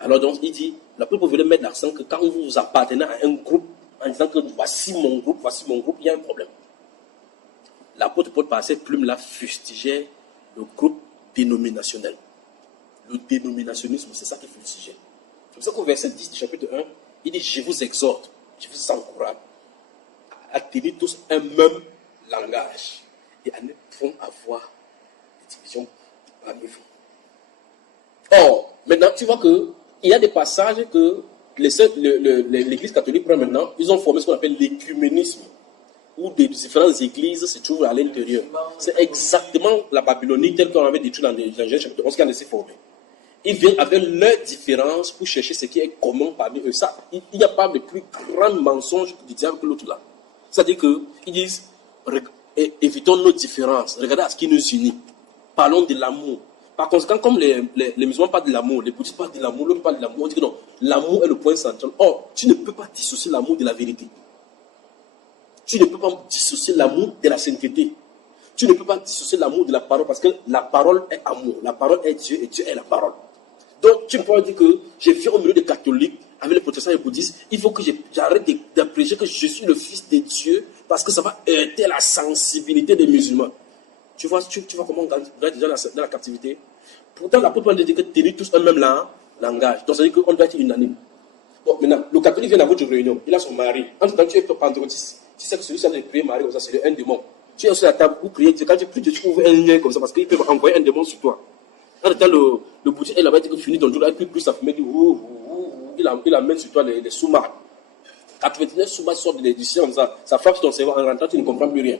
Alors donc, il dit, l'apôtre voulait mettre l'accent que quand vous appartenez à un groupe, en disant que voici mon groupe, il y a un problème. L'apôtre Paul, par cette plume-là, fustigeait le groupe dénominationnel. Le dénominationnisme, c'est ça qu'il fustigeait. C'est pour ça qu'au verset 10 du chapitre 1, il dit, je vous exhorte, je vous encourage à tenir tous un même langage et à ne point avoir des divisions parmi vous. Or, maintenant, tu vois qu'il y a des passages que l'Église catholique prend maintenant, ils ont formé ce qu'on appelle l'écuménisme, où des différentes églises se trouvent à l'intérieur. C'est exactement la Babylonie telle qu'on avait détruite dans Genèse chapitre 11 qui en a été formée. Ils viennent avec leurs différences pour chercher ce qui est commun parmi eux. Ça, il n'y a pas de plus grand mensonge du diable que l'autre là. C'est-à-dire qu'ils disent, évitons nos différences, regardez à ce qui nous unit. Parlons de l'amour. Par conséquent, comme les musulmans parlent de l'amour, les bouddhistes parlent de l'amour, l'autre parle de l'amour, on dit que non, l'amour est le point central. Or, tu ne peux pas dissocier l'amour de la vérité. Tu ne peux pas dissocier l'amour de la sainteté. Tu ne peux pas dissocier l'amour de la parole parce que la parole est amour, la parole est Dieu et Dieu est la parole. Donc, tu peux dire que je vis au milieu des catholiques, avec les protestants et les bouddhistes, il faut que j'arrête de prêcher que je suis le fils de Dieu parce que ça va heurter la sensibilité des musulmans. Tu vois comment on gagne déjà dans la captivité. Pourtant, l'apôtre Paul dit que tenir tous un même langage. Donc, ça veut dire qu'on doit être unanime. Bon, maintenant, le catholique vient à votre réunion, il a son mari. En tout temps, tu es pentecôtiste. Tu sais que celui qui a prier Marie comme ça, c'est un démon. Tu es sur la table pour prier. Quand tu pries, tu trouves un lien comme ça parce qu'il peut envoyer un démon sur toi. En tout temps, le bouddhiste est là-bas, il dit que tu finis ton jour, il plus ça fume, il amène sur toi les sous-marques. 99 sous-marques sortent du ciel comme ça frappe sur ton cerveau en rentrant, tu ne comprends plus rien.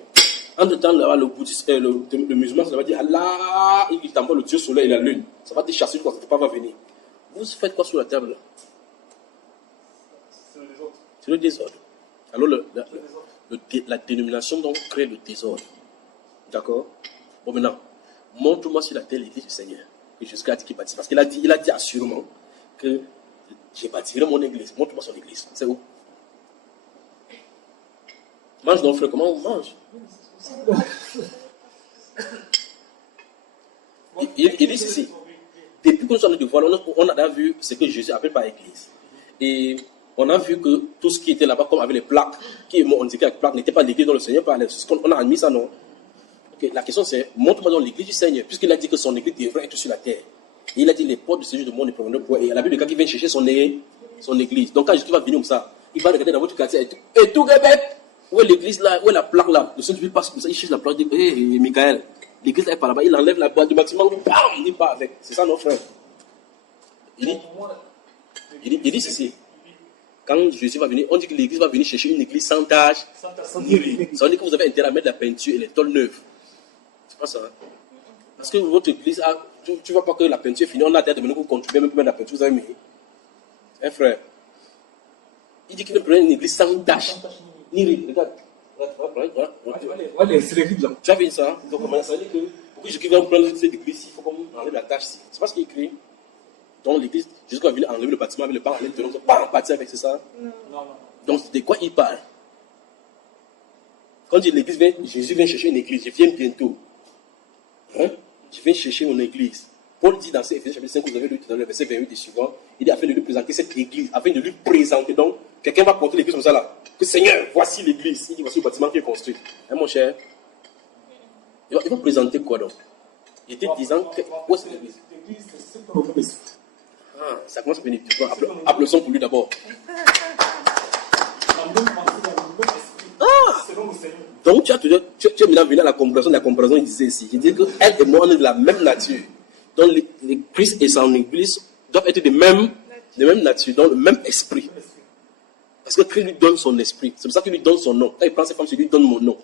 En tout temps, là, le bouddhiste, le musulman, ça va dire Allah, il t'envoie le Dieu soleil et la lune. Ça va te chasser quand ça va venir. Vous faites quoi sur la table là? C'est le désordre. Alors, la dénomination donc crée le désordre. D'accord? Bon, maintenant, montre-moi sur la terre l'église du Seigneur. Que Jésus a dit qu'il bâtit. Parce qu'il a dit assurément que je bâtirai mon église. Montre-moi son église. C'est où? Mange donc, frère, comment on mange? Il dit ceci. Depuis que nous sommes de voir, on a vu ce que Jésus appelle par église. Et on a vu que tout ce qui était là-bas, comme avec les plaques, on dit que les plaques n'étaient pas l'église dont le Seigneur parlait. On a admis ça, non? Okay, la question c'est, montre-moi donc l'église du Seigneur, puisqu'il a dit que son église devrait être sur la terre. Et il a dit les portes du séjour du monde ne proviennent point. Et la Bible, quand il vient chercher son église. Donc quand Jésus va venir comme ça, il va regarder dans votre quartier et tout Québec, où est l'église là, où est la plaque là? Le Saint-Esprit passe comme ça, il cherche la plaque, il dit, hé, Michael, l'église là est par là-bas, il enlève la boîte du bâtiment, bam, il part avec. C'est ça, nos frères. Il dit ceci. Quand Jésus va venir, on dit que l'église va venir chercher une église sans tache. Ça veut dire que vous avez intérêt à mettre la peinture et les tôles neuves. C'est pas ça. Hein? Parce que votre église, tu ne vois pas que la peinture est finie, on a intérêt de venir vous contribuer même pour mettre la peinture, vous avez mis. Un frère. Il dit qu'il veut prendre une église sans tache. Ni ride. Regarde. Voilà. Tu as vu ça? Donc, ça veut dire que Pour que Jésus va prendre cette église, il faut qu'on enlève la tâche ici. C'est pas ce qu'il écrit. Dans l'église, Jésus va venir enlever le bâtiment avec le pain, enlever le pain, partir avec, c'est ça? Non. Donc, de quoi il parle? Quand il dit l'église vient, Jésus vient chercher une église, je viens bientôt. Hein? Je viens chercher mon église. Paul dit dans Éphésiens chapitre 5, vous avez lu dans le verset 28 et suivant, il dit afin de lui présenter cette église, afin de lui présenter. Donc, quelqu'un va porter l'église comme ça là. Que Seigneur, voici l'église. Il dit voici le bâtiment qui est construit. Hein, mon cher? Il va présenter quoi donc? Il était disant que. Où est-ce l'église? L'église, c'est ce qu'on veut. Ah, ça commence à venir. Applaudissons pour lui d'abord. La même pensée, la même esprit. Selon le Seigneur. Donc, tu es maintenant venu à la comparaison, il disait ici. Il dit que elle et moi, on est de la même nature. Donc, les Christ et son église doivent être de même nature, donc le même esprit. Parce que Christ lui donne son esprit. C'est pour ça qu'il lui donne son nom. Quand il prend ses femmes, il lui donne mon nom.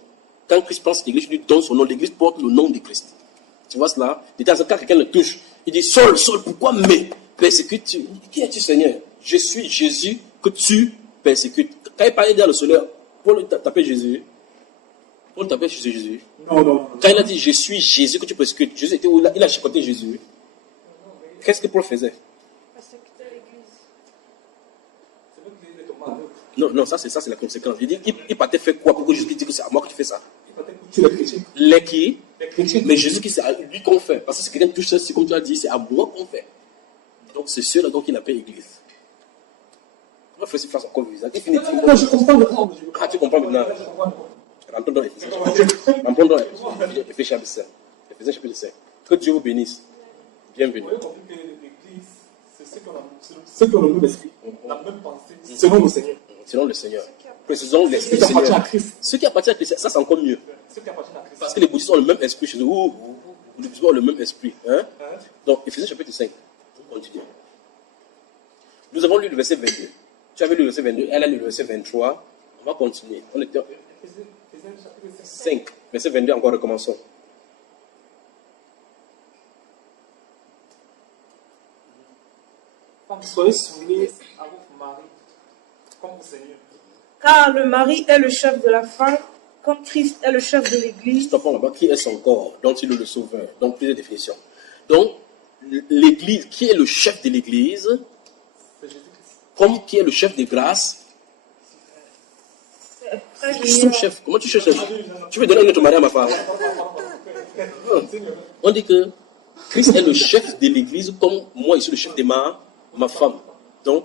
Quand Christ prend cette église, il lui donne son nom. L'église porte le nom de Christ. Tu vois cela? Quand quelqu'un le touche, il dit Saul, Saul, pourquoi me persécutes-tu? Qui es-tu, Seigneur? Je suis Jésus que tu persécutes. Quand il parlait dans le Seigneur, Paul t'appelle Jésus. Paul t'appelle Jésus. Non. Quand il a dit je suis Jésus que tu persécutes, Jésus était où? Il a chicoté Jésus. Qu'est-ce que Paul faisait? Non, ça c'est la conséquence. Il dit, il partait faire quoi pour que Jésus dise que c'est à moi que tu fais ça? Les qui? Mais Jésus qui c'est à lui qu'on fait. Parce que si quelqu'un touche ça, c'est comme tu as dit, c'est à moi qu'on fait. Donc c'est ceux-là donc qu'il appelle église. On va faire cette phrase encore visage. Définitivement. Je comprends le temps. Ah, tu comprends maintenant? Rentrons dans Éphésiens. Rentrons dans Éphésiens chapitre 5. Éphésiens chapitre 5. Que Dieu vous bénisse. Bienvenue. Vous avez compris que l'église, c'est ce qu'on a vu l'esprit. La même pensée, selon le Seigneur. Selon le Seigneur. Précisons l'esprit. Ce qui appartient à Christ. Ce qui appartient à Christ, ça c'est encore mieux. Ce qui appartient à Christ. Parce que les bouddhistes ont le même esprit chez eux. Les bouddhistes ont le même esprit. Hein? Donc, Éphésiens chapitre 5. On continue. Nous avons lu le verset 22. Tu avais lu le verset 22, elle a lu le verset 23. On va continuer. On était 5. Verset 22, encore recommençons. Soyez soumis à votre mari comme au Seigneur. Car le mari est le chef de la femme, comme Christ est le chef de l'Église. Stoppons là-bas. Qui est son corps, dont il est le sauveur. Donc, plusieurs définitions. Donc, l'Église, qui est le chef de l'Église, C'est Jésus-Christ. comme qui est le chef des grâces, sous-chef. Comment tu cherches? Tu veux donner un autre mari à ma femme? On dit que Christ est le chef de l'Église, comme moi, je suis le chef de ma femme. Donc,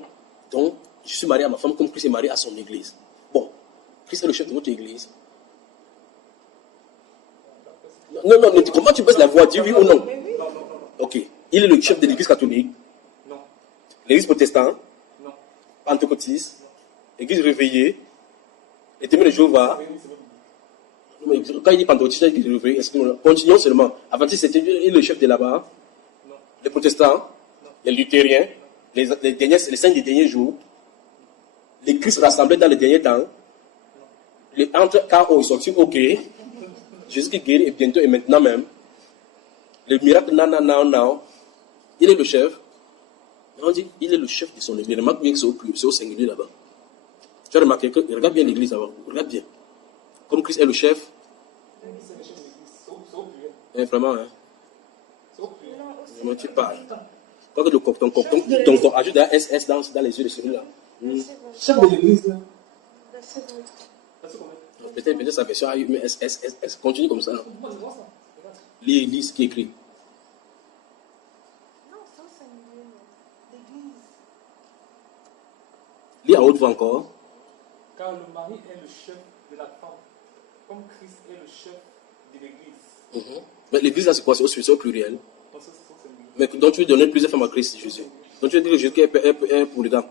je suis marié à ma femme comme Christ est marié à son Église. Bon, Christ est le chef de votre Église. Non, mais comment tu baisses la voix? Dis oui ou non? Ok. Il est le chef de l'Église catholique. Non. L'Église protestante. Non. Pentecôtiste. Église réveillée. Les témoins de Jéhovah. Quand il dit pentecôtiste, il dit réveillé. Continuons seulement. Adventiste, il est le chef de là-bas. Non. Les protestants. Les luthériens. Les 5 des derniers jours. Les Christ rassemblés dans les derniers temps. Les entre KO, ils sont sur OK. Jésus qui guérit et bientôt et maintenant même. Le miracle, now. Il est le chef. On dit, il est le chef de son église. Remarque bien que c'est au singulier là-bas. Tu as remarqué que, regarde bien l'église là-bas. Regarde bien. Comme Christ est le chef. C'est le chef de l'Église. C'est au pluriel. Vraiment, hein. C'est au pluriel. Comment tu parles? Quand ton corps ajoute un SS dans les yeux de celui-là. Chef de l'Église. Peut-être sa version a eu mais SS. Continue comme ça. Moi, je vois ça. Regarde. Lis ce qui est écrit. Non, ça c'est l'Église. Lis à haute voix encore. Car le mari est le chef de la femme, comme Christ est le chef de l'Église. Mais l'église là c'est quoi? C'est au pluriel. Donc, ça, c'est Mais donc tu veux donner plusieurs femmes à Christ, Jésus. Donc tu veux dire que Jésus est pour les gars.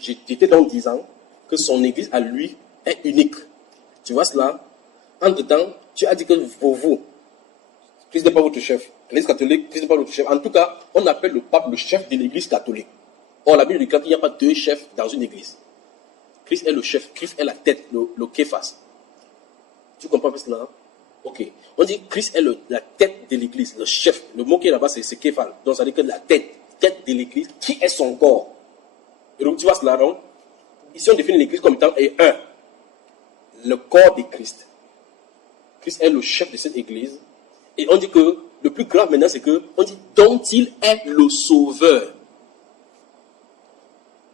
J'étais donc disant que son église à lui est unique. Tu vois cela? Entre-temps, tu as dit que pour vous, Christ n'est pas votre chef. L'église catholique, Christ n'est pas votre chef. En tout cas, on appelle le pape le chef de l'église catholique. Or, la Bible dit qu'il n'y a pas deux chefs dans une église. Christ est le chef, Christ est la tête, le képhas. Tu comprends cela? Ok. On dit Christ est la tête de l'église, le chef. Le mot qui est là-bas, c'est képhas. Donc, ça veut dire que la tête de l'église, qui est son corps. Et donc, tu vois cela, non? Ici, on définit l'église comme étant un. Le corps de Christ. Christ est le chef de cette église. Et on dit que le plus grave maintenant, c'est que on dit dont il est le sauveur.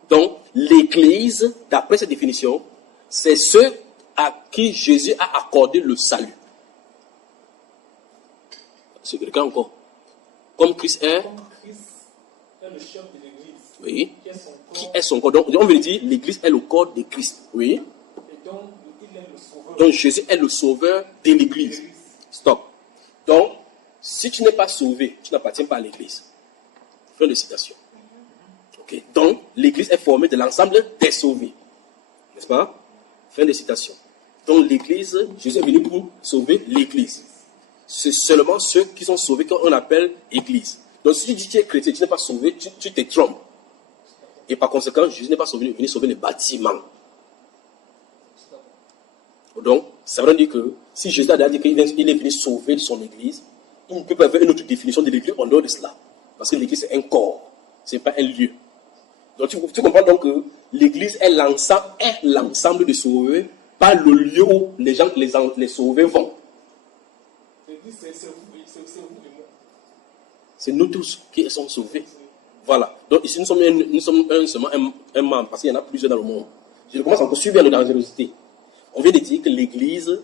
Donc, l'Église, d'après cette définition, c'est ceux à qui Jésus a accordé le salut. C'est quelqu'un encore. Comme Christ est. Comme Christ est le chef de l'Église. Oui. Qui est son corps. Qui est son corps. Donc, on veut dire l'Église est le corps de Christ. Oui. Et donc, il est le sauveur. Donc, Jésus est le sauveur de l'Église. Stop. Donc, si tu n'es pas sauvé, tu n'appartiens pas à l'Église. Fin de citation. Okay. Donc, l'Église est formée de l'ensemble des sauvés. N'est-ce pas? Fin de citation. Donc, l'Église, Jésus est venu pour sauver l'Église. C'est seulement ceux qui sont sauvés qu'on appelle Église. Donc, si tu dis que tu es chrétien, tu n'es pas sauvé, tu te trompes. Et par conséquent, Jésus n'est pas sauvé, il est venu sauver les bâtiments. Donc, ça veut dire que si Jésus a dit qu'il est venu sauver son Église, il ne peut pas avoir une autre définition de l'Église en dehors de cela. Parce que l'Église, c'est un corps, ce n'est pas un lieu. Donc, tu comprends donc que l'Église est l'ensemble de sauvés, pas le lieu où les sauvés vont. L'Église, c'est vous et moi. C'est nous tous qui sommes sauvés. Voilà. Donc, ici, nous sommes seulement un membre, parce qu'il y en a plusieurs dans le monde. Je commence encore à suivre la dangerosité. On vient de dire que l'Église,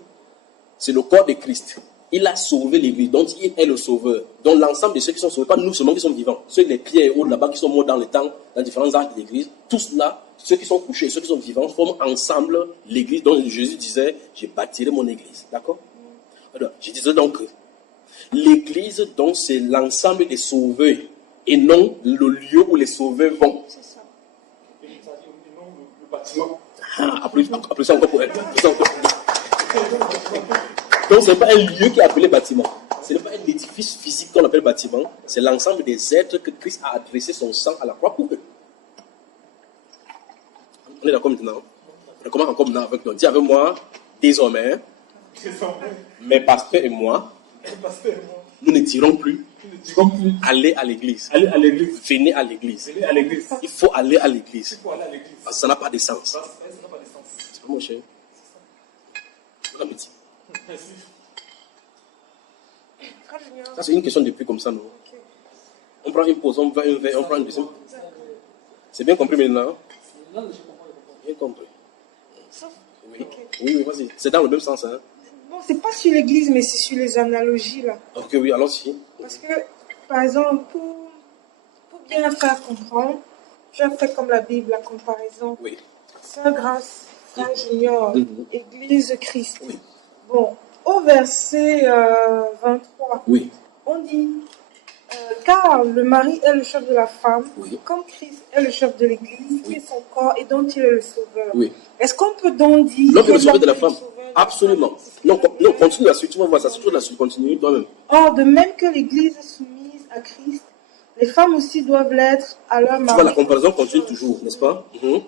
c'est le corps de Christ. Il a sauvé l'Église, donc il est le sauveur. Donc l'ensemble de ceux qui sont sauvés, pas nous seulement qui sommes vivants, ceux les pierres et autres là-bas qui sont morts dans le temps, dans différents arcs de l'Église, tous là, ceux qui sont couchés, ceux qui sont vivants, forment ensemble l'Église dont Jésus disait, je bâtirai mon Église. D'accord? Alors, je disais donc que l'Église, donc, c'est l'ensemble des sauveurs et non le lieu où les sauveurs vont. C'est ça. Et non le bâtiment. Appelez ça encore pour elle. Donc, ce n'est pas un lieu qui est appelé bâtiment. Ce n'est pas un édifice physique qu'on appelle bâtiment. C'est l'ensemble des êtres que Christ a adressé son sang à la croix pour eux. On est d'accord maintenant? On commence encore maintenant avec nous. Dis avec moi, désormais, mes pasteurs et moi, nous ne dirons plus aller à l'église. Allez à l'église. Venez à l'église. Venez à l'église. Il faut aller à l'église. Il faut aller à l'église. Parce que ça n'a pas de sens. Ça n'a pas de sens. C'est pas mon cher. Bon appétit. Merci. Frère Junior. Ça, c'est une question de plus comme ça, non? Ok. On prend une pause, on va un verre, on prend une deuxième. C'est bien compris maintenant? Bien compris. Sauf- Oui, Ok. oui, vas-y. C'est dans le même sens, hein? Bon, c'est pas sur l'église, mais c'est sur les analogies là. Ok, oui, allons-y. Parce que, par exemple, pour bien faire comprendre, je fais comme la Bible, la comparaison. Oui. Sœur Grâce, Frère Junior, Mhm. Église Christ. Oui. Bon, au verset 23, Oui. on dit car le mari est le chef de la femme, Oui. comme Christ est le chef de l'Église, qui Oui. est son corps et dont il est le sauveur. Oui. Est-ce qu'on peut donc dire L'homme est que le sauveur de la l'homme est femme. le sauveur de la Absolument. femme? C'est ce Non, que non, je continue la suite. Tu vas voir ça. C'est toujours la suite. Continue toi-même. Or, de même que l'Église est soumise à Christ, les femmes aussi doivent l'être à leur Tu mari. vois, la comparaison continue toujours, n'est-ce pas? Mhm.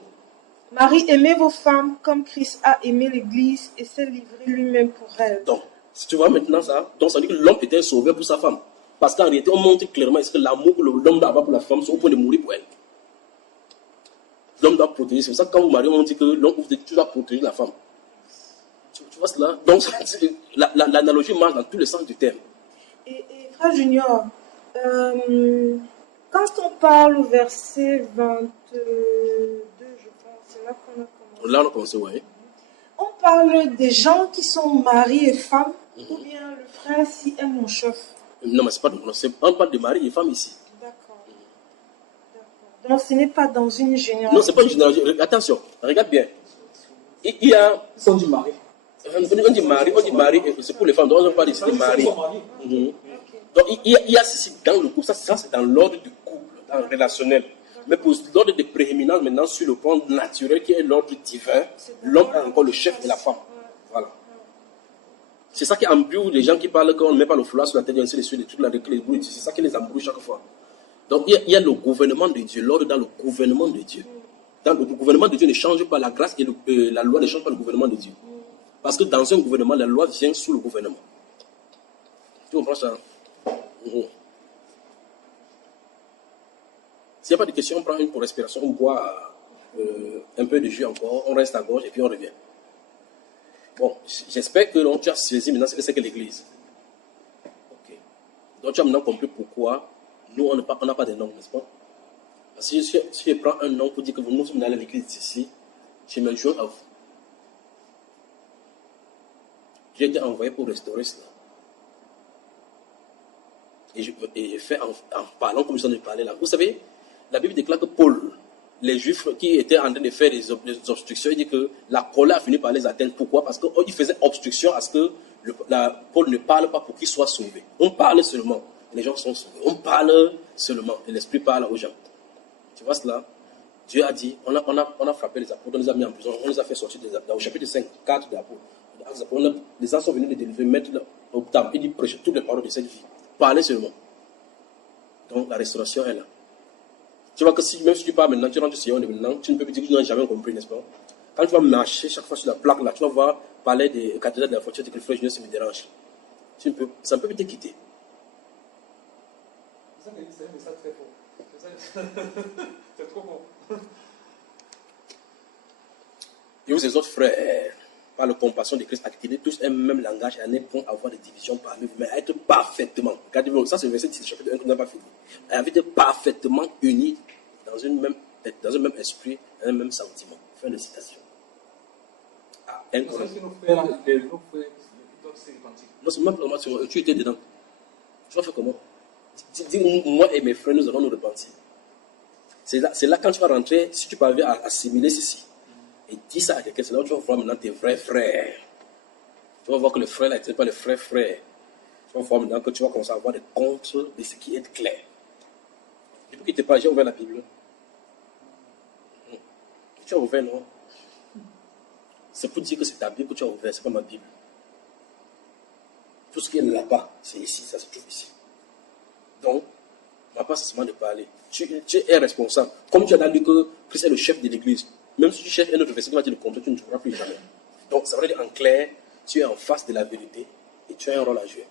Marie, aimez vos femmes comme Christ a aimé l'Église et s'est livré lui-même pour elle. Donc, si tu vois maintenant ça, donc ça veut dire que l'homme était un sauveur pour sa femme. Parce qu'en réalité, on montre clairement est-ce que l'amour que l'homme doit avoir pour la femme, c'est au point de mourir pour elle. L'homme doit protéger. C'est pour ça que quand vous mariez, on dit que l'homme, tu dois protéger la femme. Tu vois cela? Donc, l'analogie marche dans tous les sens du terme. Et Frère Junior, quand on parle au verset 22, je pense, c'est là qu'on a commencé. Là, on a commencé, oui. On parle des gens qui sont maris et femmes, ou bien le frère si est mon chef. Non, mais c'est pas, on parle de mari et femme ici. D'accord. D'accord. Donc ce n'est pas dans une génération. Non, c'est pas une génération. Attention, regarde bien. Il y a. Ils sont du mari. On dit mari, c'est pour les femmes, donc on parle ici de mari. Ils sont mariés. Mhm. Ok. Donc il y a ceci dans le couple, ça c'est dans l'ordre du couple, dans le relationnel. Mais pour l'ordre de prééminence maintenant sur le plan naturel qui est l'ordre divin, l'homme est encore le chef de la femme. Voilà. C'est ça qui embrouille les gens qui parlent qu'on ne met pas le foulard sur la tête, ainsi de suite, toute la c'est ça qui les embrouille chaque fois. Donc il y a le gouvernement de Dieu, l'ordre dans le gouvernement de Dieu. Dans le gouvernement de Dieu ne change pas, la grâce et la loi ne changent pas le gouvernement de Dieu. Parce que dans un gouvernement, la loi vient sous le gouvernement. Tu comprends ça? Mhm. S'il n'y a pas de questions, on prend une pour respiration, on boit un peu de jus encore, on reste à gauche et puis on revient. Bon, j'espère que tu as saisi maintenant ce que c'est que l'église. Ok. Donc tu as maintenant compris pourquoi nous, on n'a pas de nom, n'est-ce pas? Parce que si je prends un nom pour dire que nous sommes allés à l'église ici, je me joins à vous. J'ai été envoyé pour restaurer cela. Et je fais en parlant comme je suis en train de parler là. Vous savez, la Bible déclare que Paul, les Juifs qui étaient en train de faire des obstructions, il dit que la colère a fini par les atteindre. Pourquoi? Parce qu'il faisait obstruction à ce que Paul ne parle pas pour qu'il soit sauvé. On parle seulement, et les gens sont sauvés. On parle seulement, et l'Esprit parle aux gens. Tu vois cela? Dieu a dit, on a frappé les apôtres, on les a mis en prison, on les a fait sortir au chapitre 5, 4 des apôtres. Les gens sont venus les délivrer, mettre au temple. Il dit, prêchez toutes les paroles de cette vie. Parlez seulement. Donc la restauration est là. Tu vois que même si tu parles maintenant, tu rentres sur Sion maintenant, tu ne peux plus dire que tu n'as jamais compris, n'est-ce pas? Quand tu vas marcher chaque fois sur la plaque là, tu vas voir parler des cathédrales de la foi, tu vas dire que le frère Junior, ça me dérange. Ça ne peut plus te quitter. C'est ça qu'il dit, c'est un message très fort. C'est trop fort. Et vous, les autres frères, par la compassion de Christ, activez tous un même langage et à ne point avoir des divisions parmi vous, mais à être parfaitement. Regardez-vous, ça c'est le verset 10, chapitre 1 qu'on n'a pas fini. À être parfaitement unis dans un même esprit, un même sentiment. Fin de citation. Ah, un Nos frères, ils doivent se repentir. non, c'est même pas tu étais dedans. Tu vas faire comment? Dis, moi et mes frères, nous allons nous repentir. C'est là quand tu vas rentrer, si tu parviens à assimiler ceci, et dis ça à quelqu'un, c'est là où tu vas voir maintenant tes vrais frères. Tu vas voir que le frère là, ce n'est pas le frère. Tu vas voir maintenant que tu vas commencer à avoir des comptes de ce qui est clair. Depuis que tu n'es pas, j'ai ouvert la Bible. Tu as ouvert, non? C'est pour dire que c'est ta Bible que tu as ouvert, ce n'est pas ma Bible. Tout ce qui est là-bas, c'est ici, ça se trouve ici. Donc, on n'a pas seulement de parler. Tu es responsable. Comme tu as dit que Christ est le chef de l'église, même si tu cherches un autre verset qui va te le comprendre, tu ne trouveras plus jamais. Donc, ça veut dire en clair, tu es en face de la vérité et tu as un rôle à jouer.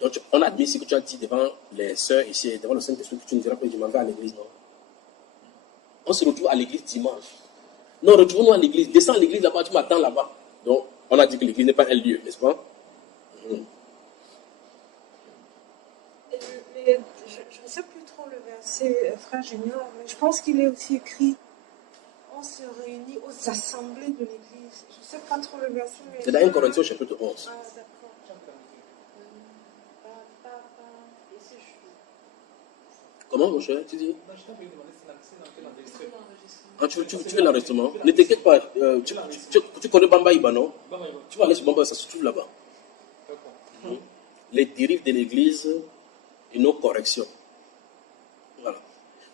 Donc, on admet ici que tu as dit devant les sœurs ici et devant le Saint-Esprit que tu ne diras pas que je m'en vais à l'église, non? On se retrouve à l'église dimanche. Non, retrouvons-nous à l'église. Descends à l'église là-bas, tu m'attends là-bas. Donc, on a dit que l'église n'est pas un lieu, n'est-ce pas? Mais je ne sais plus trop le verset, frère Junior, mais je pense qu'il est aussi écrit on se réunit aux assemblées de l'église. Je ne sais pas trop le verset. Mais C'est dans 1 Corinthiens chapitre 11. Ah, d'accord. Comment, mon cher? Tu dis? Non, je t'avais demandé si c'est dans quel enregistrement. Ah, tu veux l'enregistrement? Ne t'inquiète pas. Tu connais Bamba Iba, non? Tu vas aller sur Bamba, ça se trouve là-bas. D'accord. Les dérives de l'église et nos corrections. Voilà.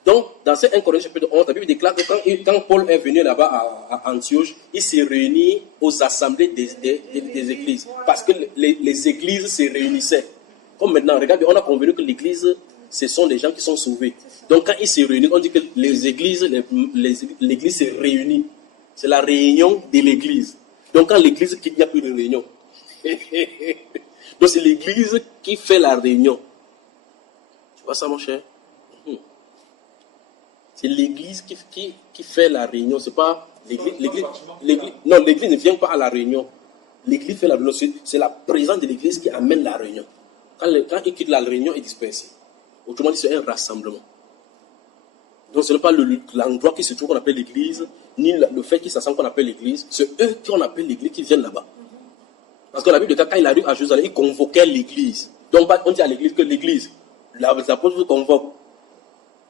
Donc, dans ce 1 Corinthiens chapitre 11, la Bible déclare que quand Paul est venu là-bas à Antioche, il s'est réuni aux assemblées des églises. Parce que les églises se réunissaient. Comme maintenant, regardez, on a convenu que l'église, ce sont des gens qui sont sauvés. Donc, quand ils se réunissent, on dit que l'église se réunit. C'est la réunion de l'église. Donc, quand l'église quitte, il n'y a plus de réunion. Donc, c'est l'église qui fait la réunion. Tu vois ça, mon cher? C'est l'église qui fait la réunion. C'est pas l'église. Non, l'église ne vient pas à la réunion. L'église fait la réunion. C'est la présence de l'église qui amène la réunion. Quand il quitte la réunion, il disperse. Autrement dit, c'est un rassemblement. Donc, ce n'est pas l'endroit qui se trouve qu'on appelle l'église, ni le fait qu'ils s'assemblent qu'on appelle l'église. C'est eux qu'on appelle l'église qui viennent là-bas. Parce que la Bible, quand il arrive à Jérusalem, il convoquait l'église. Donc, on dit à l'église que l'église, l'apôtre vous convoque.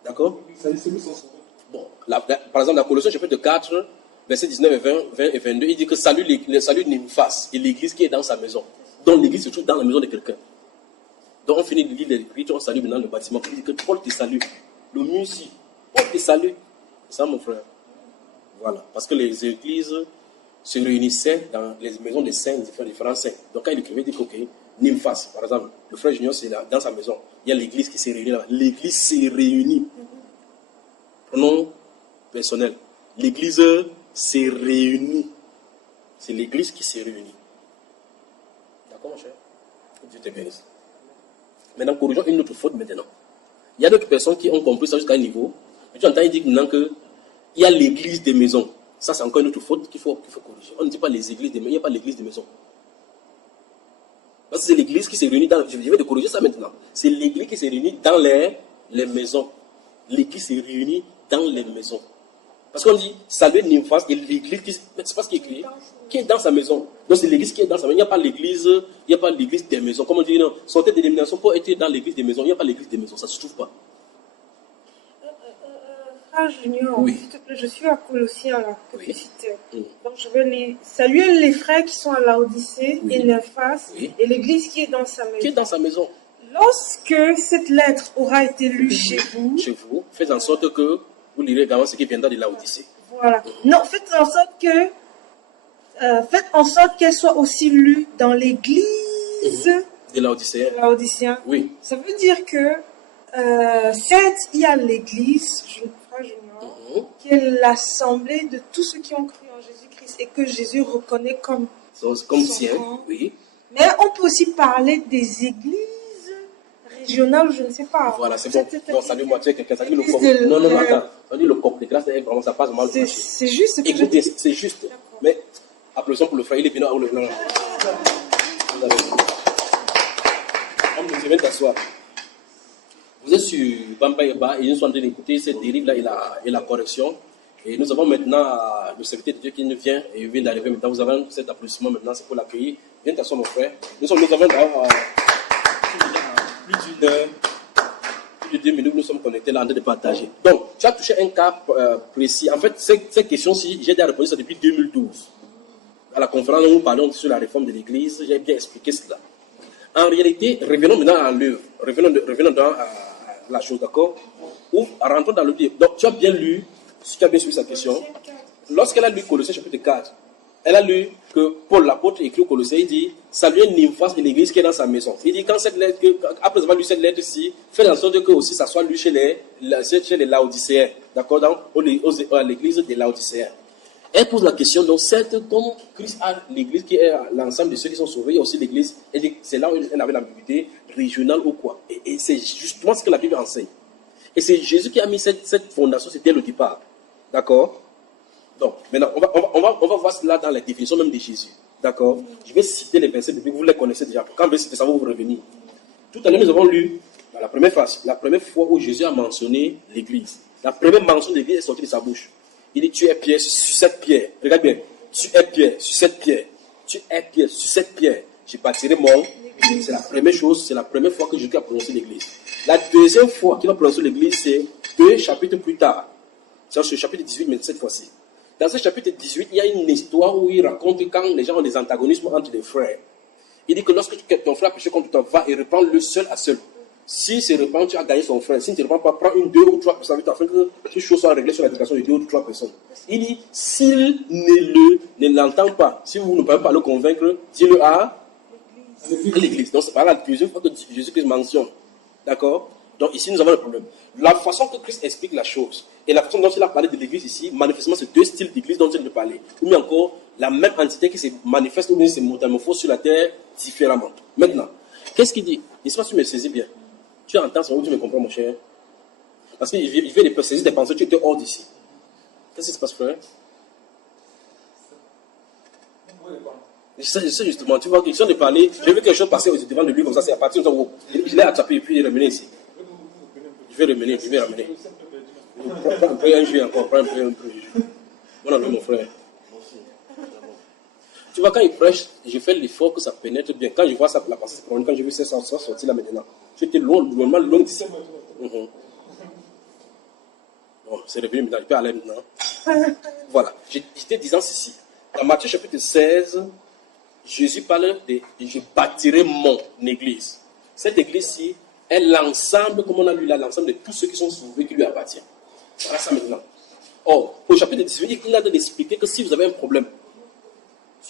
D'accord? Bon, par exemple, la Colossiens chapitre 4, versets 19 et 20 et 22, il dit que salut Nymphas et l'église qui est dans sa maison. Donc, l'église se trouve dans la maison de quelqu'un. Donc, on finit de lire l'Écriture, on salue maintenant le bâtiment. Il dit que Paul te salue. Le mur ici, Paul te salue. C'est ça, mon frère. Voilà. Parce que les églises se réunissaient dans les maisons des saints, différents saints. Donc, quand il écrivait, il dit que, ok, Nymphas, par exemple, le frère Junior, c'est là, dans sa maison. Il y a l'église qui s'est réunie là-bas. L'église s'est réunie. Pronom personnel. L'église s'est réunie. C'est l'église qui s'est réunie. D'accord, mon cher? Que Dieu te bénisse. Maintenant, corrigeons une autre faute maintenant. Il y a d'autres personnes qui ont compris ça jusqu'à un niveau. Mais tu entends, il dit maintenant qu'il y a l'église des maisons. Ça, c'est encore une autre faute qu'il faut corriger. On ne dit pas les églises des maisons. Il n'y a pas l'église des maisons. Parce que c'est l'église qui s'est réunie dans... Je vais te corriger ça maintenant. C'est l'église qui s'est réunie dans les maisons. L'église s'est réunie dans les maisons. Parce qu'on dit saluer Nymphas et l'église qui... C'est pas ce qui est écrit. Qui est dans sa maison. Donc c'est l'église qui est dans sa maison. Il n'y a pas l'église des maisons. Comme on dit, non, sortez des dénominations pour être dans l'église des maisons. Il n'y a pas l'église des maisons. Ça ne se trouve pas. Frère Junior, Oui. s'il te plaît, je suis à Colossiens là, que Oui. tu citais. Mm. Donc je vais saluer les frères qui sont à Laodicée Oui. et Nymphas Oui. et l'église qui est dans sa maison. Qui est dans sa maison. Lorsque cette lettre aura été lue chez vous, Chez vous, faites en sorte que vous lirez également ce qui viendra de Laodicée. voilà. Non, faites en sorte qu'elle soit aussi lue dans l'église De Laodicée. laodicéenne. Oui. Ça veut dire que certes, il y a l'église, frère Junior, Mhm. qui est l'assemblée de tous ceux qui ont cru en Jésus-Christ et que Jésus reconnaît comme Comme son tien. corps. Oui. Mais on peut aussi parler des églises régionales, je ne sais pas. Voilà, c'est bon. Non, ça dit moi, tu es quelqu'un. Ça dit le L'église corps. de- Non, de- attends. Ça dit le corps de grâce, vraiment, ça passe mal. C'est juste ce que je Écoutez, dis. c'est juste. D'accord. Mais applaudissons pour le frère. Il est bien. Non. Je vais t'asseoir. Vous êtes sur Bamba Eba et nous sommes en train d'écouter cette dérive-là et la correction. Et nous avons maintenant le serviteur de Dieu qui nous vient et il vient d'arriver maintenant. Vous avez cet applaudissement maintenant, c'est pour l'accueillir. Viens t'asseoir, mon frère. Nous avons plus de 2 minutes, nous sommes connectés là en train de partager. Donc, tu as touché un cas précis. En fait, cette question-ci, j'ai déjà répondu ça depuis 2012. À la conférence où nous parlons sur la réforme de l'Église, j'ai bien expliqué cela. En réalité, revenons maintenant à l'œuvre. Revenons dans la chose, d'accord? Ou rentrons dans le livre. Donc, tu as bien lu, si tu as bien suivi sa question. Lorsqu'elle a lu Colossiens chapitre 4, elle a lu que Paul l'apôtre écrit au Colossiens, il dit saluez Nymphas et l'église qui est dans sa maison. Il dit quand cette lettre, après avoir lu cette lettre-ci, faites en sorte que aussi ça soit lu chez les Laodicéens, d'accord, à l'église des Laodicéens. Elle pose la question, donc certes, comme Christ a l'église qui est l'ensemble de ceux qui sont sauvés, il y a aussi l'église, elle dit c'est là où elle avait l'ambiguïté régionale ou quoi. Et c'est justement ce que la Bible enseigne. Et c'est Jésus qui a mis cette fondation, c'était le départ. D'accord? Donc, maintenant, on va voir cela dans la définition même de Jésus. D'accord? Je vais citer les versets bibliques, vous les connaissez déjà. Quand je vais citer ça, vous revenir. Tout à l'heure, nous avons lu dans la première phrase, la première fois où Jésus a mentionné l'église. La première mention de l'église est sortie de sa bouche. Il dit, tu es pierre sur cette pierre. Regarde bien. Tu es pierre sur cette pierre. Tu es pierre sur cette pierre. Je bâtirai mon. C'est la première chose, c'est la première fois que Jésus a prononcé l'église. La deuxième fois qu'il a prononcé l'église, c'est 2 chapitres plus tard. C'est ce chapitre 18, mais cette fois-ci. Dans ce chapitre 18, il y a une histoire où il raconte quand les gens ont des antagonismes entre les frères. Il dit que lorsque ton frère péché contre toi, va et reprends-le seul à seul. Si se repent, tu as gagné son frère. Si tu ne te repens pas, prends 2 ou 3 personnes afin que toutes choses soient réglées sur l'éducation de 2 ou 3 personnes. Il dit, s'il ne l'entend pas, si vous ne pouvez pas le convaincre, dis-le à l'église. Donc c'est par la deuxième fois que Jésus-Christ mentionne. D'accord? Donc ici nous avons le problème. La façon que Christ explique la chose et la façon dont il a parlé de l'église ici, manifestement c'est 2 styles d'église dont il veut parler. Ou bien encore la même entité qui se manifeste ou bien se métamorphose sur la terre différemment. Maintenant, qu'est-ce qu'il dit? Je ne sais pas si tu me saisis bien. Tu entends ça ou tu me comprends, mon cher? Parce qu'il vient de saisir tes pensées, tu étais hors d'ici. Qu'est-ce qui se passe, frère? Je sais justement, tu vois, question de parler, j'ai vu quelque chose passer devant de lui comme ça, c'est à partir de où je l'ai attrapé et puis il est ramené ici. Je vais ramener. Prends un peu un jeu encore, prends un peu. Bon ami, mon frère. Tu vois, quand il prêche, je fais l'effort que ça pénètre bien. Quand je vois ça, la pensée se promène, quand je veux ça sortir là maintenant. J'étais loin d'ici. Bon, c'est revenu maintenant, je peux aller maintenant. Voilà, j'étais disant ceci. Dans Matthieu chapitre 16, Jésus parle de « je bâtirai mon église ». Cette église-ci est l'ensemble, comme on a lu là, l'ensemble de tous ceux qui sont sauvés qui lui appartiennent. Voilà ça maintenant. Or, au chapitre 18, il a d'expliquer que si vous avez un problème,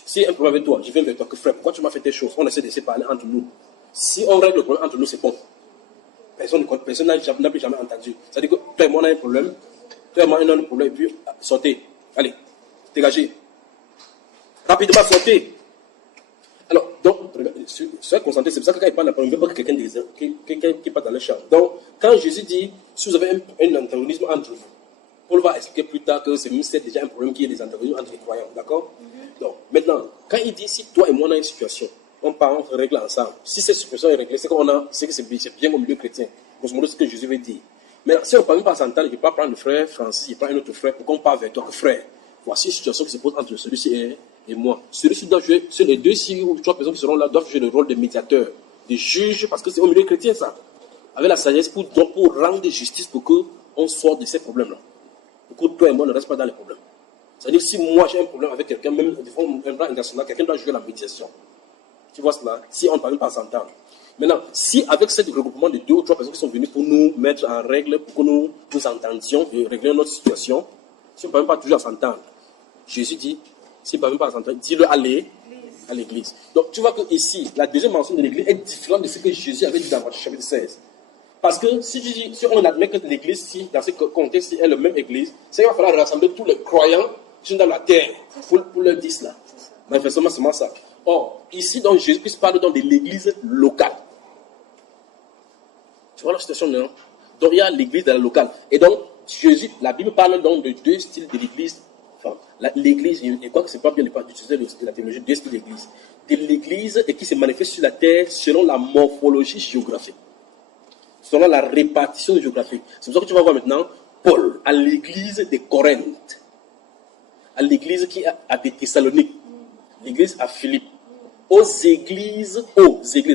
si un problème avec toi, je viens vers toi, que frère, pourquoi tu m'as fait telle chose? On essaie de se parler entre nous. Si on règle le problème entre nous, c'est bon. Personne n'a plus jamais entendu. C'est-à-dire que toi et moi, on a un problème, toi et moi, on a un problème, et puis sortez. Allez, dégagez. Rapidement, sortez. Alors, donc, soyez concentrés, c'est pour ça que quand il parle, il ne veut pas que quelqu'un qui part dans le champ. Donc, quand Jésus dit, si vous avez un antagonisme entre vous, Paul va expliquer plus tard que c'est déjà un problème qu'il y ait des antagonismes entre les croyants, d'accord? Donc, maintenant, quand il dit, si toi et moi on a une situation, on part, on règle ensemble. Si cette situation est réglée, c'est que c'est bien au milieu chrétien. Grosso modo, c'est ce que Jésus veut dire. Mais si on ne parle pas s'entendre, il ne peut pas prendre le frère Francis, il prend un autre frère, pourquoi on part vers toi que frère? Voici une situation qui se pose entre celui-ci et moi. Celui-ci doit jouer, sur les deux, si ou trois personnes qui seront là, doivent jouer le rôle de médiateur, de juge, parce que c'est au milieu chrétien ça. Avec la sagesse pour rendre justice pour qu'on sorte de ces problèmes-là. Pour que toi et moi ne restent pas dans les problèmes. C'est-à-dire que si moi j'ai un problème avec quelqu'un, même de forme internationale, quelqu'un doit jouer la médiation. Tu vois cela? Si on ne parle pas s'entendre. Maintenant, si avec ce regroupement de deux ou trois personnes qui sont venues pour nous mettre en règle, pour que nous entendions et régler notre situation, si on ne parle pas toujours à s'entendre, Jésus dit, si on ne parle pas à s'entendre, dis-le aller à l'église. Donc tu vois que ici, la deuxième mention de l'église est différente de ce que Jésus avait dit dans Matthieu chapitre 16. Parce que si on admet que l'église, si, dans ce contexte, est la même église, c'est qu'il va falloir rassembler tous les croyants qui sont dans la terre pour leur dire cela. Manifestement, c'est seulement ça. Or, ici, donc, Jésus-Christ parle donc de l'église locale. Tu vois la situation, non? Donc, il y a l'église de la locale. Et donc, Jésus, la Bible parle donc de deux styles de l'église. Enfin, l'église, je crois que c'est pas bien d'utiliser la théologie, deux styles d'église. De l'église et qui se manifeste sur la terre selon la morphologie géographique. Selon la répartition géographique. C'est pour ça que tu vas voir maintenant Paul à l'église de Corinthe, à l'église qui est à Thessalonique, l'église à Philippe, aux églises,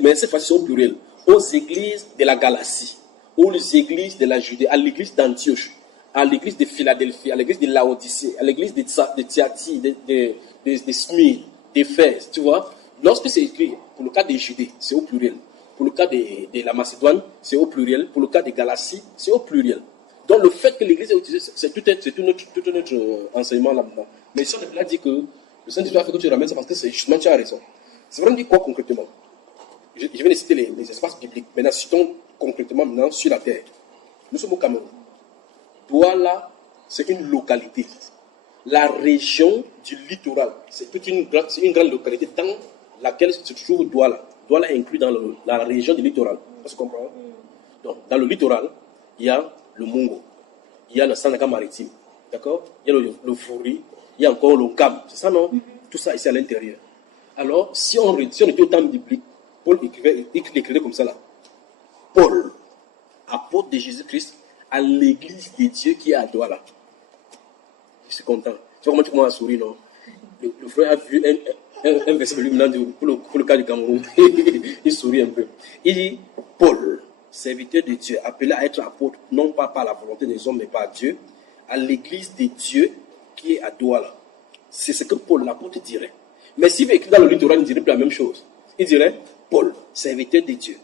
mais cette fois-ci c'est au pluriel, aux églises de la Galatie, aux églises de la Judée, à l'église d'Antioche, à l'église de Philadelphie, à l'église de Laodicée, à l'église de Thyatire, de Smyrne, d'Éphèse, tu vois. Lorsque c'est écrit, pour le cas de Judée, c'est au pluriel. Pour le cas de la Macédoine, c'est au pluriel. Pour le cas de Galatie, c'est au pluriel. Donc le fait que l'église est utilisée, c'est tout notre enseignement là-dedans. Mais si on a dit que le Saint-Esprit a fait que tu ramènes ça parce que c'est justement, tu as raison. C'est vraiment dit quoi concrètement? Je vais citer les espaces bibliques. Maintenant, citons concrètement maintenant sur la terre. Nous sommes au Cameroun. Douala, c'est une localité. La région du littoral, c'est une grande localité dans laquelle se trouve Douala. Douala est inclus dans la région du littoral. Tu comprends? Donc, dans le littoral, il y a le Mungo, il y a le Sandaga maritime, d'accord? Il y a le Fouri, il y a encore le Gam, c'est ça, non? Tout ça ici à l'intérieur. Alors, si on était au temps biblique, Paul écrivait comme ça là. Paul, apôtre de Jésus-Christ, à l'église de Dieu qui est à Douala. Je suis content. Tu vois comment tu commences à sourire, non? Le frère a vu un verset lumineux pour le cas du Cameroun. Il sourit un peu. Il dit, Paul, serviteur de Dieu, appelé à être apôtre, non pas par la volonté des hommes, mais par Dieu, à l'église de Dieu qui est à Douala. C'est ce que Paul, l'apôtre, dirait. Mais s'il veut écrire dans le littoral, il ne dirait plus la même chose. Il dirait, Paul, serviteur de Dieu,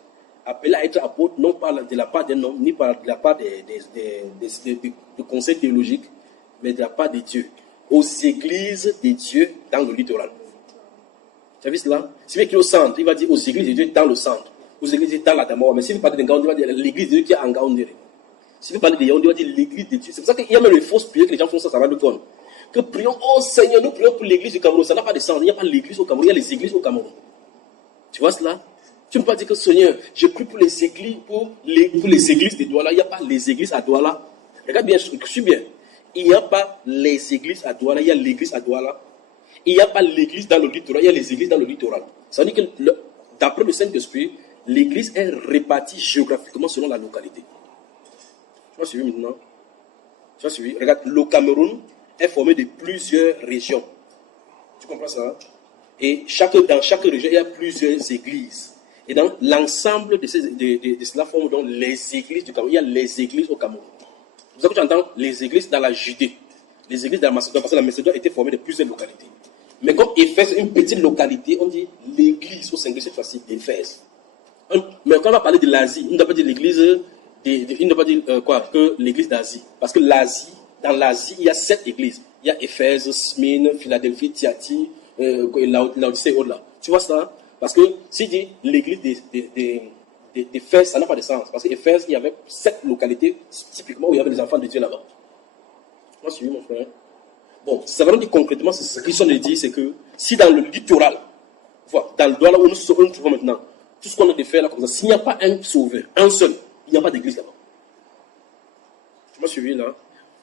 appelé à être apôtre, non pas de la part des hommes, ni par de la part des conseils théologiques, mais de la part de Dieu, aux églises de Dieu dans le littoral. Tu as vu cela? S'il veut écrire au centre, il va dire aux églises de Dieu dans le centre, aux églises de Dieu dans la Damora. Mais s'il veut parler de Ngaoundé, il va dire l'église de Dieu qui est en Ngaoundé. S'il veut parler de Yaoundé, il va dire l'église de Dieu. C'est pour ça qu'il y a même les fausses prières que les gens font ça va de compte. Que prions, oh Seigneur, nous prions pour l'église du Cameroun. Ça n'a pas de sens. Il n'y a pas l'église au Cameroun, il y a les églises au Cameroun. Tu vois cela? Tu ne peux pas dire que Seigneur, je prie pour les églises, pour les églises de Douala. Il n'y a pas les églises à Douala. Regarde bien, je suis bien. Il n'y a pas les églises à Douala, il y a l'église à Douala. Il n'y a pas l'église dans le littoral, il y a les églises dans le littoral. Ça veut dire que, d'après le Saint-Esprit, l'église est répartie géographiquement selon la localité. Tu vas suivre maintenant? Tu vas suivre? Regarde, le Cameroun est formé de plusieurs régions. Tu comprends ça? Et dans chaque région, il y a plusieurs églises. Et dans l'ensemble de cela forme donc les églises du Cameroun. Il y a les églises au Cameroun. C'est pour ça que tu entends les églises dans la Judée, les églises de la Macédoine, parce que la Macédoine était formée de plusieurs localités. Mais comme Éphèse est une petite localité, on dit l'église au singulier cette fois-ci d'Éphèse. Mais quand on va parler de l'Asie, on ne doit pas dire l'église, il ne doit pas dire que l'église d'Asie. Parce que l'Asie, dans l'Asie, il y a 7 églises. Il y a Éphèse, Smyrne, Philadelphie, Thyatire, Laodicée et autres là. Tu vois ça? Parce que si dit l'église d'Éphèse, ça n'a pas de sens. Parce qu'Éphèse, il y avait 7 localités, typiquement, où il y avait les enfants de Dieu là-bas. Tu m'as suivi, mon frère? Bon, ça veut dire concrètement, c'est ce que Christ dit, c'est que si dans le littoral, dans le Douala où nous trouvons maintenant, tout ce qu'on a de faire là comme ça, s'il n'y a pas un sauveur, un seul, il n'y a pas d'église là-bas. Tu m'as suivi là?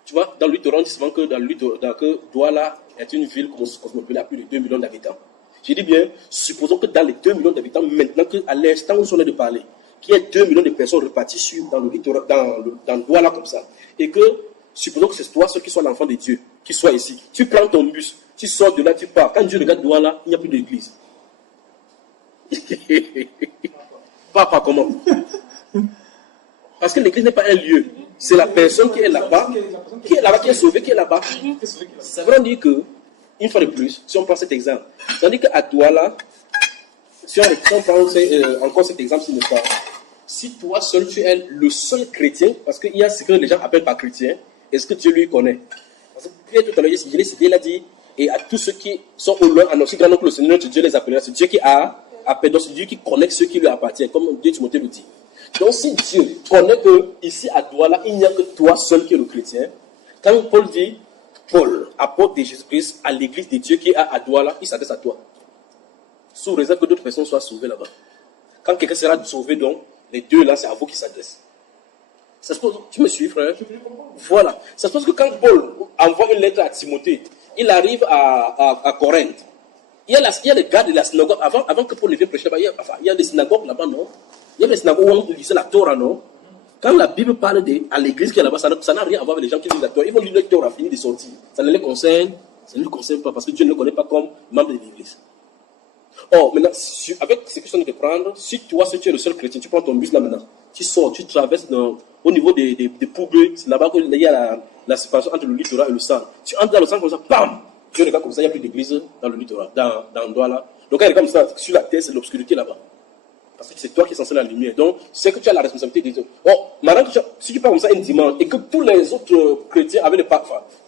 Tu vois, dans le littoral, on dit souvent que Douala est une ville cosmopolite à plus de 2 millions d'habitants. Je dis bien, supposons que dans les 2 millions d'habitants, maintenant qu'à l'instant où on est de parler, qu'il y ait 2 millions de personnes reparties dans le Douala comme ça, et que, supposons que c'est toi seul qui soit l'enfant de Dieu, qui soit ici, tu prends ton bus, tu sors de là, tu pars. Quand Dieu regarde Douala, il n'y a plus d'église. Pas comment? Parce que l'église n'est pas un lieu. C'est la personne qui est là-bas, qui est sauvée, qui est là-bas. Ça veut dire que, une fois de plus, si on prend cet exemple, ça veut dire qu'à Douala, si on prend encore cet exemple, si toi seul tu es le seul chrétien, parce qu'il y a ce que les gens appellent par chrétien, est-ce que Dieu lui connaît? Parce que tout à l'heure, il a dit, et à tous ceux qui sont au loin, en aussi grand que le Seigneur, Dieu les appellera. C'est Dieu qui a appelé, donc c'est Dieu qui connaît ceux qui lui appartiennent, comme Dieu Timothée le dit. Donc si Dieu connaît que ici à Douala, il n'y a que toi seul qui es le chrétien, quand Paul dit, Paul, apôtre de Jésus-Christ, à l'église de Dieu qui est à Douala, il s'adresse à toi. Sous réserve que d'autres personnes soient sauvées là-bas. Quand quelqu'un sera sauvé, donc, les deux là, c'est à vous qui s'adressent. Ça se pose, tu me suis, frère? Voilà. Ça se pose que quand Paul envoie une lettre à Timothée, il arrive à Corinthe. Il y a les gars de la synagogue, avant que Paul ne vienne prêcher là-bas, il y a des synagogues là-bas, non? Il y a des synagogues où on lisait la Torah, non? Quand la Bible parle à l'église qui est là-bas, ça n'a rien à voir avec les gens qui lisent la Torah. Ils vont lire la Torah, finir de sortir. Ça ne les concerne pas, parce que Dieu ne le connaît pas comme membre de l'église. Or, maintenant, avec ce que je suis en train de prendre, si toi, si tu es le seul chrétien, tu prends ton bus là maintenant, tu sors, tu traverses au niveau des poubelles, c'est là-bas qu'il y a la séparation entre le littoral et le sang. Tu entres dans le sang comme ça, bam! Dieu regarde comme ça, il n'y a plus d'église dans le littoral, dans Douala. Donc, elle est comme ça, sur la terre, c'est l'obscurité là-bas. Parce que c'est toi qui es censé la lumière. Donc, c'est que tu as la responsabilité des autres. Oh, maintenant, si tu parles comme ça un dimanche, et que tous les autres chrétiens avaient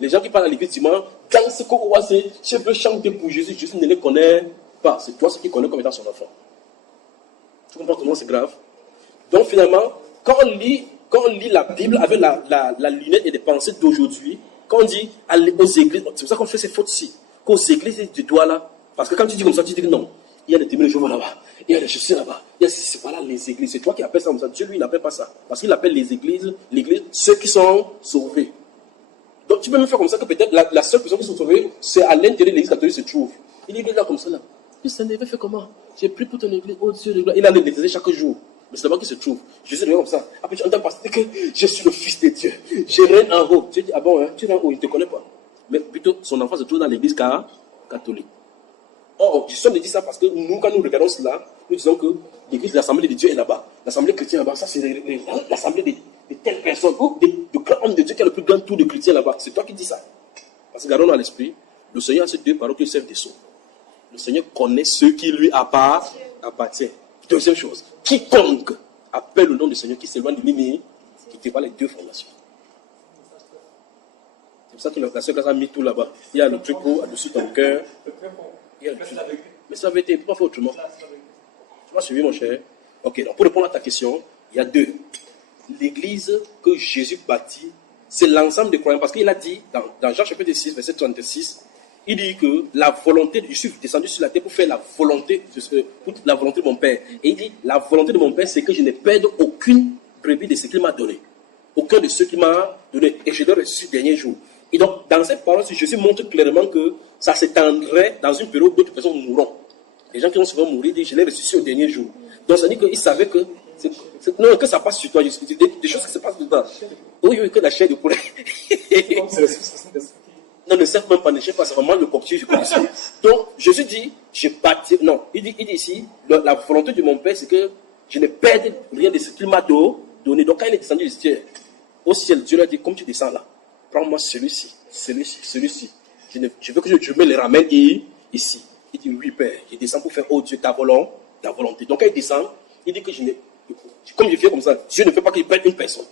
les gens qui parlent à l'église dimanche, dans ce qu'on voit, c'est je veux chanter pour Jésus, Jésus ne les connaît pas. C'est toi ce qui connais comme étant son enfant. Tu comprends comment c'est grave? Donc, finalement, quand on lit la Bible avec la lunette et des pensées d'aujourd'hui, quand on dit aux églises, c'est pour ça qu'on fait ces fautes-ci, qu'aux églises du doigt là, parce que quand tu dis comme ça, tu dis que non, il y a des témoins de Jéhovah là-bas, il y a des chaussures là-bas, c'est pas là les églises, c'est toi qui appelles ça comme ça. Dieu lui n'appelle pas ça, parce qu'il appelle les églises, l'église, ceux qui sont sauvés. Donc tu peux même faire comme ça que peut-être la seule personne qui sont sauvée, c'est à l'intérieur de l'église catholique se trouve. Il est là comme ça là. Le Seigneur fait comment? J'ai pris pour ton église, oh Dieu de gloire. Il a l'église chaque jour. Mais c'est là-bas qu'il se trouve. Jésus est comme ça. Après tu entends passer que je suis le fils de Dieu. Je règne en haut. Tu dis, ah bon, hein? Tu règnes en haut, il ne te connaît pas. Mais plutôt, son enfant se trouve dans l'église catholique. Or, je suis de dire ça parce que nous, quand nous regardons cela, nous disons que l'église, l'assemblée de Dieu est là-bas. L'assemblée chrétienne là-bas, ça c'est l'assemblée de telle personne. Ou de grand homme de Dieu qui a le plus grand tour de chrétien là-bas. C'est toi qui dis ça. Parce que gardons dans l'esprit, le Seigneur a ces deux paroles qui servent des sceaux. Le Seigneur connaît ceux qui lui appartiennent. Deuxième chose, quiconque appelle le nom du Seigneur qui s'éloigne de lui, qui te voit les deux fondations. C'est pour ça que la sœur classe a mis tout là-bas. Il y a le truc au-dessus de ton cœur. Mais ça avait été, pourquoi faire autrement? Tu m'as suivi, mon cher? Ok, donc pour répondre à ta question, il y a deux. L'église que Jésus bâtit, c'est l'ensemble des croyants. Parce qu'il a dit, dans Jean chapitre 6, verset 36, il dit que la volonté, je suis descendu sur la terre pour faire la volonté de mon Père. Et il dit, la volonté de mon Père, c'est que je ne perde aucune brebis de ce qu'il m'a donné. Aucun de ceux qu'il m'a donné. Et je dois ressusciter le dernier jour. Et donc, dans cette parole, Jésus montre clairement que ça s'étendrait dans une période où d'autres personnes mourront. Les gens qui vont souvent mourir disent, je l'ai ressuscité au dernier jour. Donc, ça dit qu'il savait que, non, que ça passe sur toi, des choses qui se passent dedans. Oui, que la chair de poulet. Non, ne sert même pas, ne cherche pas, c'est vraiment le coquetier, je connais ça. Donc, Jésus dit, je bâtis, non, il dit ici, la volonté de mon Père, c'est que je ne perde rien de ce qu'il m'a donné. Donc, quand il est descendu du ciel, au ciel, Dieu lui a dit, comme tu descends là, prends-moi celui-ci. Je veux que je me les ramène ici. Il dit, oui, Père, je descends pour faire, oh Dieu, ta volonté. Donc, quand il descend, il dit que comme je fais comme ça, Dieu ne veut pas qu'il perde une personne.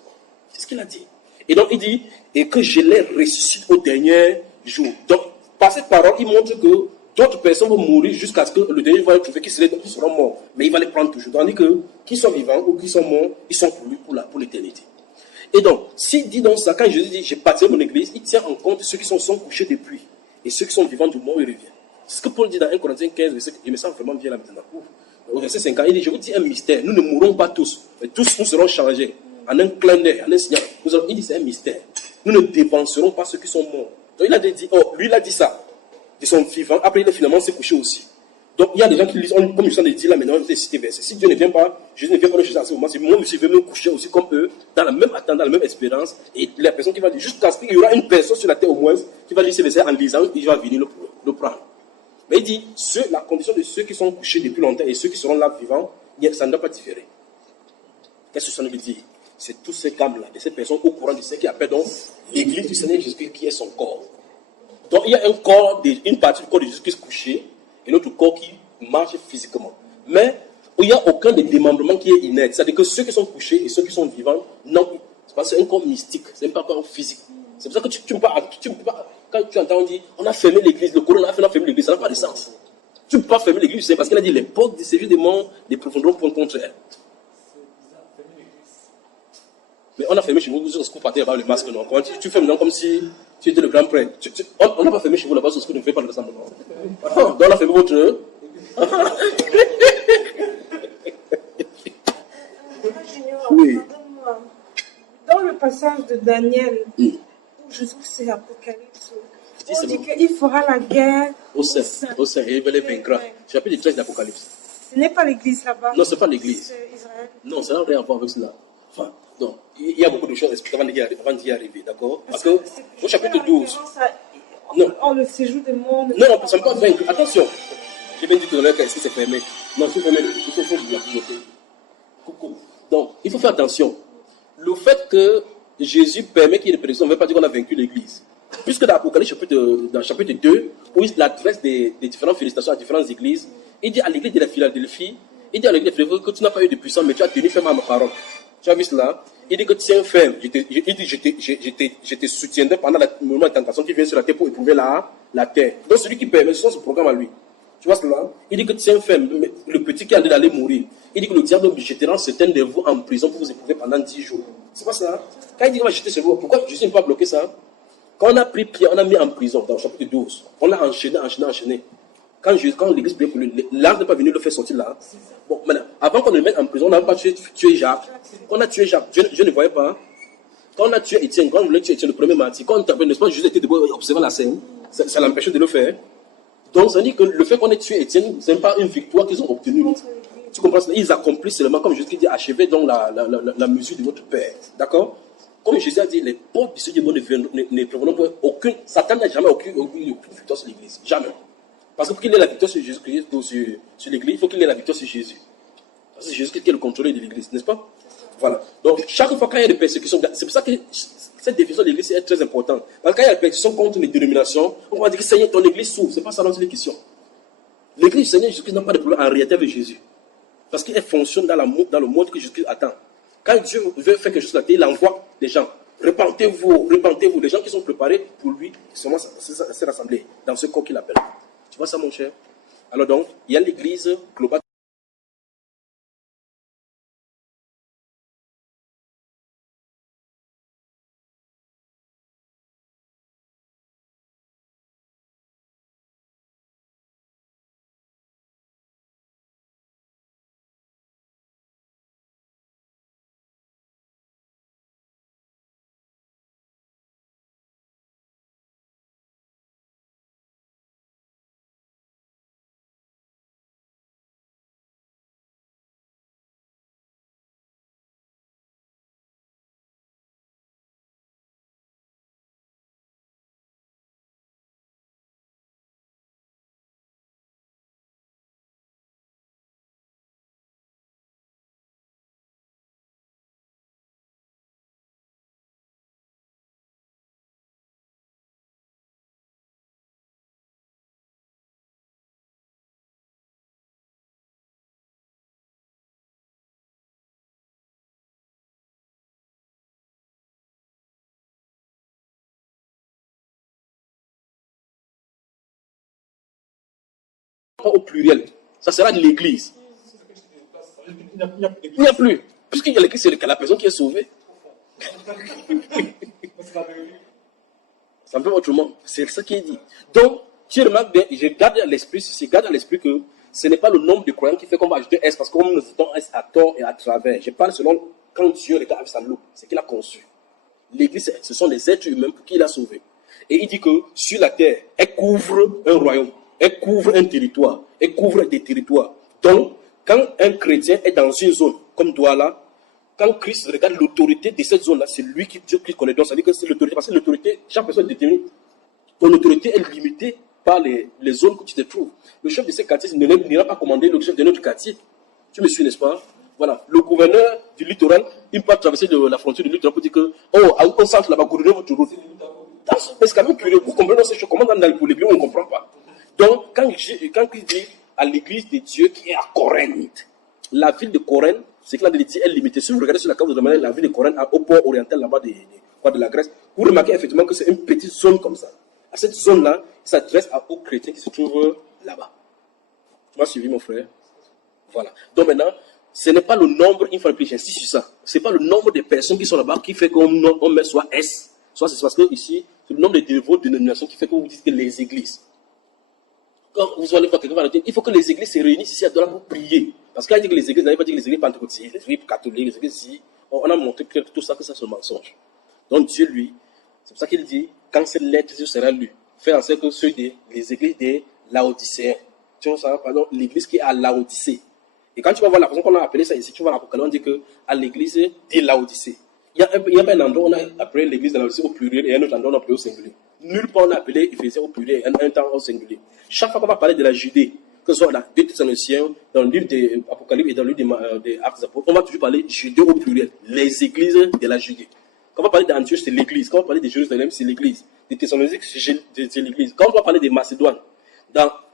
C'est ce qu'il a dit. Et donc, il dit, et que je les ressuscite au dernier jour. Donc, par cette parole, il montre que d'autres personnes vont mourir jusqu'à ce que le dernier va trouver qu'ils seront morts. Mais il va les prendre toujours. Tandis que, qu'ils sont vivants ou qu'ils sont morts, ils sont pour lui, pour l'éternité. Et donc, s'il dit donc ça, quand Jésus dit, j'ai bâti mon église, il tient en compte ceux qui sont couchés depuis. Et ceux qui sont vivants du mort, ils reviennent. C'est ce que Paul dit dans 1 Corinthiens 15, je me sens vraiment bien là maintenant. Au verset 50, il dit, je vous dis un mystère, nous ne mourrons pas tous, mais tous nous serons changés. En un clin d'œil, en un signal. Il dit, c'est un mystère. Nous ne dévancerons pas ceux qui sont morts. Donc il a dit, lui il a dit ça. Ils sont vivants. Après il est finalement s'est couché aussi. Donc, il y a des gens qui lisent, comme je suis dit là maintenant, je vais citer verset. Si Dieu ne vient pas, Jésus ne vient pas Jésus à ce moment, c'est moi aussi, je vais me coucher aussi comme eux, dans la même attente, dans la même espérance. Et la personne qui va dire, jusqu'à ce qu'il y aura une personne sur la terre au moins, qui va lire ce verset en lisant, il va venir le prendre. Mais il dit, la condition de ceux qui sont couchés depuis longtemps et ceux qui seront là vivants, ça ne doit pas différer. Qu'est-ce que ça veut dire? C'est tous ces gammes-là, de ces personnes au courant de ce qui appelle donc l'église du Seigneur Jésus-Christ qui est son corps. Donc il y a un corps, une partie du corps de Jésus-Christ couché et l'autre corps qui marche physiquement. Mais il n'y a aucun des démembrements qui est inerte. C'est-à-dire que ceux qui sont couchés et ceux qui sont vivants, non, c'est un corps mystique, c'est pas un corps physique. C'est pour ça que tu ne peux pas, quand tu entends on dit, on a fermé l'église, le Coran a fermé l'église, ça n'a pas de sens. Tu ne peux pas fermer l'église, c'est parce qu'il a dit les portes du séjour des morts, des profondeurs pour le contraire. Mais on a fermé chez vous, vous partez là-bas le masque, non? Comment tu fermes non, comme si tu étais le grand prêtre. On n'a pas fermé chez vous là-bas, parce que vous ne faites pas le rassemblement. Donc on a fermé votre... Oui. Dans le passage de Daniel, où je trouve que c'est Apocalypse, on dit qu'il fera la guerre au sein, et il va les vaincre. Chapitre 13 d'Apocalypse. Ce n'est pas l'église là-bas. Non, ce n'est pas l'église. C'est Israël. Non, ça n'a rien à voir avec cela. Enfin, donc, il y a beaucoup de choses à expliquer avant d'y arriver, d'accord? Parce que au chapitre 12... Non. Le séjour des morts... Non, ça ne peut pas vaincre. Attention. J'ai bien dit tout à l'heure qu'est-ce que c'est fermé. Non, c'est fermé. Il faut faire de la communauté. Coucou. Donc, il faut faire attention. Le fait que Jésus permet qu'il y ait des prédictions ne veut pas dire qu'on a vaincu l'Église. Puisque dans l'Apocalypse, dans le chapitre 2, où il adresse des différentes félicitations à différentes églises, il dit à l'église de la Philadelphie, que tu n'as pas eu de puissance, mais tu as tenu ferme à ma parole. Tu as vu cela? Il dit que tiens ferme. Il dit, je te soutiendrai pendant le moment de tentation qui vient sur la terre pour éprouver la terre. Donc celui qui permet, c'est son programme à lui. Tu vois cela? Il dit que tiens ferme. Le petit qui a d'aller mourir. Il dit que le diable jettera certains de vous en prison pour vous éprouver pendant 10 jours. C'est pas ça? Quand il dit qu'il va jeter sur vous, pourquoi Jésus ne peut pas bloquer ça? Quand on a pris Pierre, on a mis en prison dans le chapitre 12. On l'a enchaîné. Quand l'église priait pour lui, l'ange n'est pas venu le faire sortir là. Bon, maintenant, avant qu'on le mette en prison, on n'avait pas tué Jacques. Quand on a tué Jacques, je ne voyais pas. Quand on a tué Étienne, quand on voulait tuer Étienne, le premier martyr, quand on tapait, n'est-ce pas, Jésus était debout observant la scène. Ça l'empêchait de le faire. Donc, ça veut dire que le fait qu'on ait tué Étienne, ce n'est pas une victoire qu'ils ont obtenue. Tu comprends? Ils accomplissent seulement, comme Jésus dit, achevez donc la mesure de votre Père. D'accord? Comme Jésus a dit, les portes du Seigneur ne préviendront pour aucune. Satan n'a jamais aucune victoire sur l'église. Jamais. Parce que pour qu'il ait la victoire sur Jésus-Christ, sur l'église, il faut qu'il ait la victoire sur Jésus. Parce que c'est Jésus qui est le contrôleur de l'église, n'est-ce pas? Voilà. Donc, chaque fois qu'il y a des persécutions, c'est pour ça que cette définition de l'église est très importante. Parce que quand il y a des persécutions contre les dénominations, on va dire que Seigneur, ton église s'ouvre. C'est pas ça, c'est les questions. L'église du Seigneur Jésus-Christ n'a pas de problème en réalité avec Jésus. Parce qu'elle fonctionne dans le monde que Jésus-Christ attend. Quand Dieu veut faire quelque chose sur la terre, il envoie des gens. Repentez-vous. Les gens qui sont préparés pour lui, seulement se rassembler dans ce corps qu'il appelle. Tu vois ça, mon cher? Alors donc, il y a l'église globale. Au pluriel. Ça sera de l'église. Il n'y a plus. Puisqu'il y a l'église, c'est la personne qui est sauvée. Ça me fait autrement. C'est ça qui est dit. Donc, tu remarques bien, je garde à l'esprit que ce n'est pas le nombre de croyants qui fait qu'on va ajouter S, parce que nous ajoutons S à tort et à travers. Je parle selon quand Dieu regarde avec sa loupe, c'est qu'il a conçu. L'église, ce sont les êtres humains pour qui il a sauvé. Et il dit que sur la terre, elle couvre un royaume. Elle couvre un territoire. Elle couvre des territoires. Donc, quand un chrétien est dans une zone comme Douala, quand Christ regarde l'autorité de cette zone-là, c'est lui qui Dieu Christ connaît. Donc, ça veut dire que c'est l'autorité. Parce que l'autorité, chaque personne est déterminée. Ton autorité est limitée par les zones que tu te trouves. Le chef de ce quartier n'ira pas commander le chef de notre quartier. Tu me suis, n'est-ce pas? Voilà. Le gouverneur du littoral, il peut traverser la frontière du littoral pour dire que, oh, au centre là-bas, gouverneur votre route. C'est quand même curieux. Vous comprenez ces choses. Comment dans l'église, on ne comprend pas. Donc, quand il dit à l'église de Dieu qui est à Corinthe, la ville de Corinthe, c'est que la dit est limitée. Si vous regardez sur la carte, vous demandez la ville de Corinthe au port oriental là-bas de la Grèce, vous remarquez effectivement que c'est une petite zone comme ça. À cette zone-là, il s'adresse aux chrétiens qui se trouvent là-bas. Tu m'as suivi, mon frère? Voilà. Donc maintenant, ce n'est pas le nombre, il faut réfléchir, j'insiste sur ça. Ce n'est pas le nombre de personnes qui sont là-bas qui fait qu'on met soit S, soit c'est parce que ici, c'est le nombre de dévots de dénomination qui fait que vous dites que les églises. Quand vous allez voir quelqu'un, il faut que les églises se réunissent ici à Douala pour prier. Parce qu'il dit que les églises, n'avez pas dit que les églises pentecôtistes, les églises catholiques, les églises ici, on a montré que tout ça, que ça c'est un mensonge. Donc Dieu, lui, c'est pour ça qu'il dit, quand cette lettre sera lue, fait en sorte que ceux les églises des Laodicéens, tu vois ça, pardon, l'église qui est à Laodicée. Et quand tu vas voir la façon qu'on a appelé ça ici, tu vois l'Apocalypse, on dit que à l'église de Laodicée. Il y a un endroit où on a appelé l'église de Laodicée au pluriel et un autre endroit où on a appelé au singulier. Nulle part on a appelé Éphésiens au pluriel et un temps au singulier. Chaque fois qu'on va parler de la Judée, que ce soit dans 2 Thessaloniciens, dans le livre de l'Apocalypse et dans le livre des Actes des Apôtres, on va toujours parler Judée au pluriel, les églises de la Judée. Quand on va parler d'Antioche, c'est l'église. Quand on va parler de Jérusalem, c'est l'église. Des Thessaloniciens, c'est l'église. Quand on va parler de Macédoine,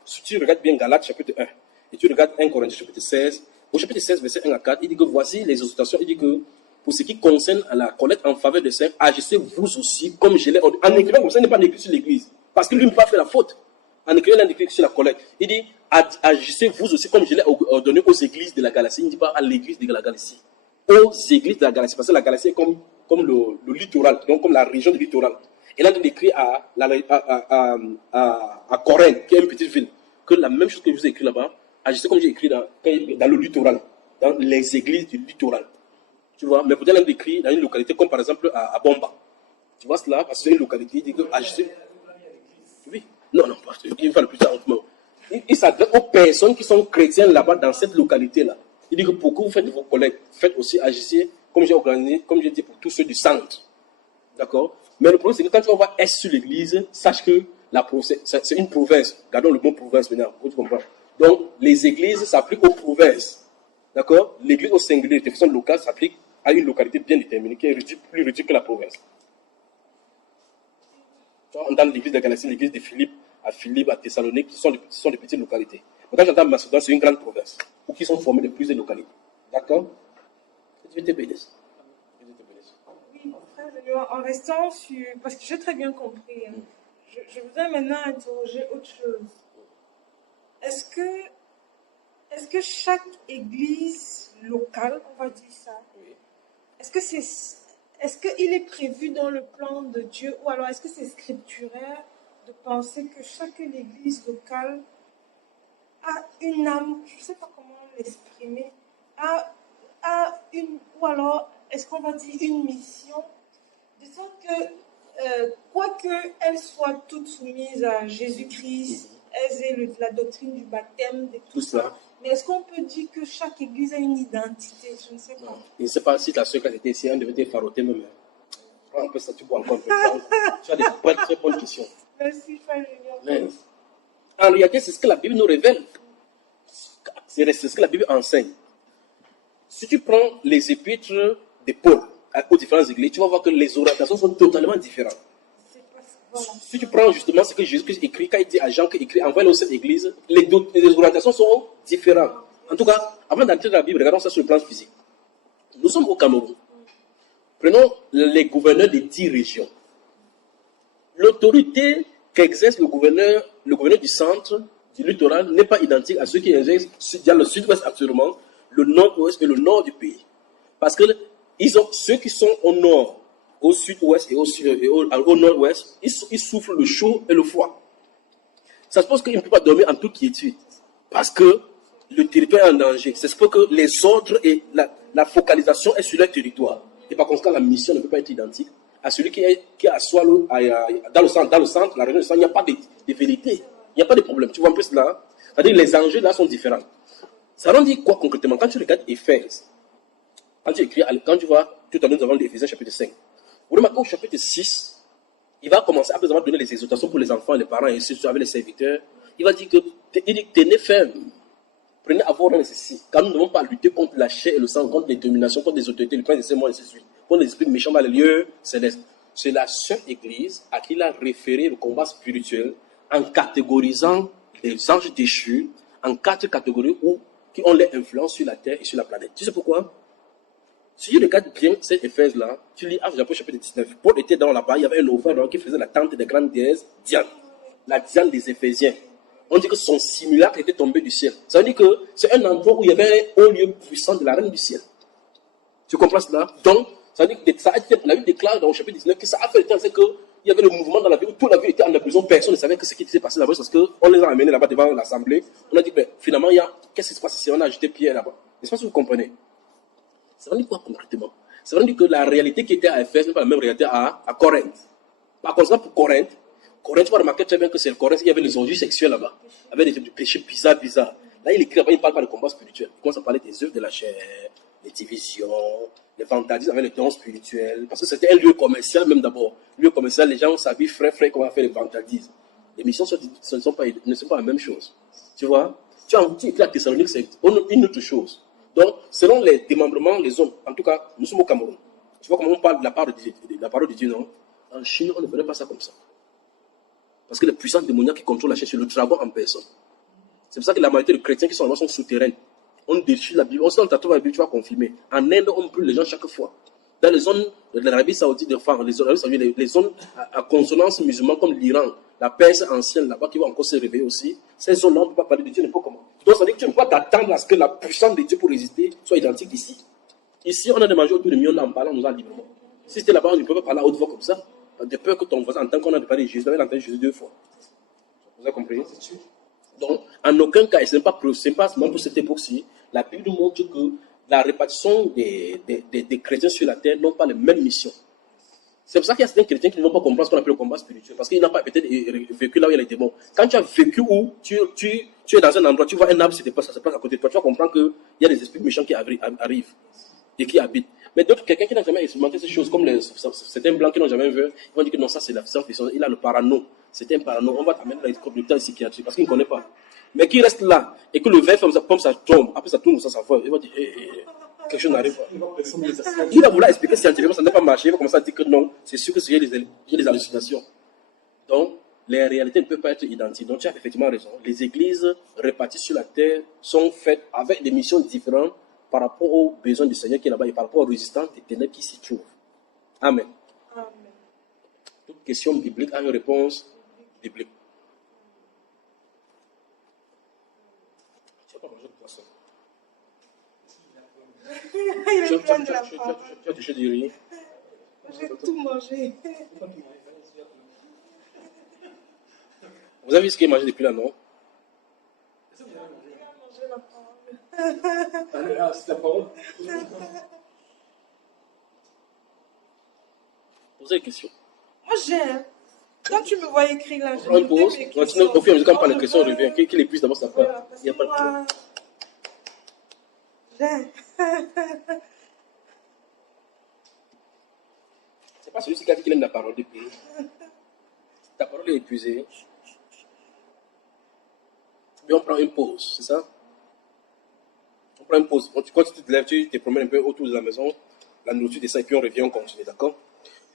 si tu regardes bien Galates chapitre 1, et tu regardes 1 Corinthiens chapitre 16, au chapitre 16, verset 1 à 4, il dit que voici les exhortations, il dit que pour ce qui concerne à la collecte en faveur des saints, agissez vous aussi comme je l'ai ordonné. En écrivant comme ça, il n'est pas écrit sur l'église. Parce que lui ne peut pas faire la faute. En écrivant, il a écrit sur la collecte. Il dit, agissez vous aussi comme je l'ai ordonné aux églises de la Galatie. Il ne dit pas à l'église de la Galatie. Aux églises de la Galatie. Parce que la Galatie est comme le littoral, donc comme la région du littoral. Et là, il écrit à Corinthe, qui est une petite ville, que la même chose que je vous ai écrit là-bas, agissez comme j'ai écrit dans le littoral, dans les églises du littoral. Tu vois, mais peut-être écrit dans une localité comme par exemple à Bomba. Tu vois cela, parce que c'est une localité, il dit que agissez. Oui, non, il va le plus tard. Il s'adresse aux personnes qui sont chrétiennes là-bas dans cette localité-là. Il dit que pour que vous faites vos collègues, faites aussi agissez comme j'ai organisé, comme j'ai dit pour tous ceux du centre. D'accord? Mais le problème, c'est que quand tu vas voir S sur l'église, sache que c'est une province. Gardons le mot province maintenant, pour que tu comprends. Donc, les églises s'appliquent aux provinces. D'accord? L'église au singulier, de façon locale, s'applique à une localité bien déterminée, qui est plus réduite que la province. Dans l'église de Galatie, l'église de Philippe, à Thessalonique, ce sont des petites localités. Mais quand j'entends Macédoine, c'est une grande province, où qui sont formées de plusieurs localités. D'accord? Je vais te bénir. Oui, frère, en restant sur... Parce que j'ai très bien compris. Hein. Je voudrais maintenant interroger autre chose. Est-ce que chaque église locale, on va dire ça, oui. Est-ce qu'il est prévu dans le plan de Dieu, ou alors est-ce que c'est scripturaire de penser que chaque église locale a une âme, je ne sais pas comment l'exprimer, a une, ou alors est-ce qu'on va dire une mission, de sorte que, quoique elles soient toutes soumises à Jésus-Christ, elles aient la doctrine du baptême, de tout ça. Mais est-ce qu'on peut dire que chaque église a une identité? Je ne sais pas. Je ne sais pas si ta soeur, quand elle était ici, elle devait être farottée même. Un peu ça, tu vois encore un peu. Tu as des très bonnes questions. Merci, Frère Junior. En réalité, c'est ce que la Bible nous révèle. C'est ce que la Bible enseigne. Si tu prends les épîtres de Paul aux différentes églises, tu vas voir que les orientations sont totalement différentes. Voilà. Si tu prends justement ce que Jésus-Christ écrit, quand il dit à Jean qu'il écrit, envoie-le dans cette église, les orientations sont différentes. En tout cas, avant d'entrer dans la Bible, regardons ça sur le plan physique. Nous sommes au Cameroun. Prenons les gouverneurs des 10 régions. L'autorité qu'exerce le gouverneur du centre, du littoral, n'est pas identique à ceux qui exercent dans le sud-ouest actuellement, le nord-ouest et le nord du pays. Parce que ceux qui sont au nord, au sud-ouest et au nord-ouest, ils souffrent le chaud et le froid. Ça se passe qu'ils ne peuvent pas dormir en toute quiétude. Parce que le territoire est en danger. C'est ce que les ordres et la focalisation est sur leur territoire. Et par conséquent, la mission ne peut pas être identique à celui qui est à Swallow, dans le centre, la région du centre, il n'y a pas de vérité. Il n'y a pas de problème. Tu vois un peu cela? C'est-à-dire les enjeux là sont différents. Ça veut dire quoi concrètement? Quand tu regardes Éphèse, quand tu vois, tout à l'heure nous avons l'Éphésiens chapitre 5. Vous remarquez au chapitre 6, il va commencer, après avoir donné les exhortations pour les enfants, les parents et surtout avec les serviteurs, il va dire que tenez ferme, prenez à vos rangs ceci, car nous ne devons pas lutter contre la chair et le sang, contre les dominations, contre les autorités, le prince de ces mondes, et ainsi de suite, contre les esprits méchants dans les lieux célestes. C'est la seule église à qui il a référé le combat spirituel en catégorisant les anges déchus en 4 catégories qui ont leur influence sur la terre et sur la planète. Tu sais pourquoi? Si tu regardes bien cette Éphèse-là, tu lis Actes chapitre 19. Paul était dans là-bas, il y avait un offert qui faisait la tente des grandes déesses, Diane, la Diane des Éphésiens. On dit que son simulacre était tombé du ciel. Ça veut dire que c'est un endroit où il y avait un haut lieu puissant de la reine du ciel. Tu comprends cela? Donc, ça veut dire que la Bible déclare dans le chapitre 19 que ça a fait le temps, c'est qu'il y avait le mouvement dans la ville où toute la ville était en prison, personne ne savait que ce qui s'était passé là-bas, parce qu'on les a amenés là-bas devant l'assemblée. On a dit, ben, finalement, qu'est-ce qui se passe ici? On a ajouté Pierre là-bas. N'est-ce pas si vous comprenez? Ça veut dire quoi concrètement? Ça veut dire que la réalité qui était à Éphèse n'est pas la même réalité à Corinthe. Par contre, pour Corinthe, tu vas remarquer très bien que c'est le Corinthe, il y avait les orgies sexuelles là-bas, avec des péchés bizarres. Là, il écrit là-bas, il ne parle pas de combat spirituel. Il commence à parler des œuvres de la chair, les divisions, les vandalismes avec les dons spirituels. Parce que c'était un lieu commercial même d'abord. Lieu commercial, les gens s'habillent frais, comment faire les vandalismes. Les missions ne sont pas la même chose. Tu vois? Tu écris à Thessalonique, c'est une autre chose. Donc, selon les démembrements, les zones, en tout cas, nous sommes au Cameroun. Tu vois comment on parle de la parole de Dieu, non? En Chine, on ne ferait pas ça comme ça. Parce que les puissances démoniaques qui contrôlent la chair, c'est le dragon en personne. C'est pour ça que la majorité de chrétiens qui sont là-bas sont souterrains. On déchire la Bible. On sait dans la Bible, tu vas confirmer. En Inde, on brûle les gens chaque fois. Dans les zones de l'Arabie Saoudite, les zones à consonance musulmane comme l'Iran, la Perse ancienne là-bas qui va encore se réveiller aussi, ces zones-là, on ne peut pas parler de Dieu n'importe comment. Donc ça veut dire que tu ne peux pas t'attendre à ce que la puissance de Dieu pour résister soit identique ici. Ici, on a des majors autour de millions en parlant, nous en librement. Si c'était là-bas, on ne peut pas parler à haute voix comme ça. De peur que ton voisin entende qu'on a parlé de Jésus, on a entendu Jésus 2 fois. Vous avez compris? Donc, en aucun cas, et ce n'est pas seulement pour cette époque-ci, la Bible nous montre que la répartition des chrétiens sur la terre n'ont pas les mêmes missions. C'est pour ça qu'il y a certains chrétiens qui ne vont pas comprendre ce qu'on appelle le combat spirituel, parce qu'ils n'ont pas peut-être vécu là où il y a les démons. Quand tu as vécu où tu es dans un endroit, tu vois un arbre, ça se passe à côté de toi, tu vas comprendre qu'il y a des esprits méchants qui arrivent et qui habitent. Mais d'autres, quelqu'un qui n'a jamais expérimenté ces choses, comme certains blancs qui n'ont jamais vu, ils vont dire que non, ça c'est la puissance, il a le parano. C'est un parano, on va t'amener dans les hôpitaux psychiatriques, parce qu'il ne connaît pas. Mais qui reste là, et que le verre comme ça tombe, après ça tourne, ça va, il va dire, quelque chose n'arrive pas. Il va vouloir expliquer scientifiquement, ça n'a pas marché, il va commencer à dire que non, c'est sûr que j'ai des hallucinations. Donc, les réalités ne peuvent pas être identiques. Donc, tu as effectivement raison. Les églises réparties sur la terre sont faites avec des missions différentes par rapport aux besoins du Seigneur qui est là-bas et par rapport aux résistances des ténèbres qui s'y trouvent. Amen. Amen. Toute question biblique a une réponse biblique. Tu n'as pas mangé de poisson. Il est plein de la part. Tu as touché du riz. J'ai tout mangé. Vous avez vu ce qu'il a mangé depuis là, non? J'ai mangé la parole. Ah, c'est la parole. Posez une question. Moi, j'ai. Quand tu me vois écrire là, je On pose. Au fur et à mesure, quand on parle de questions, on revient. Qui les puisse d'abord sa part? Il n'y a pas de problème. C'est pas celui qui a dit qu'il aime la parole depuis. Ta parole est épuisée. Mais on prend une pause, c'est ça? On prend une pause. Quand tu te lèves, tu te promènes un peu autour de la maison, la nourriture descend et puis on revient, on continue, d'accord?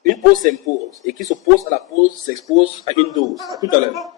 Une pause s'impose et qui s'oppose à la pause s'expose à une dose. À tout à l'heure.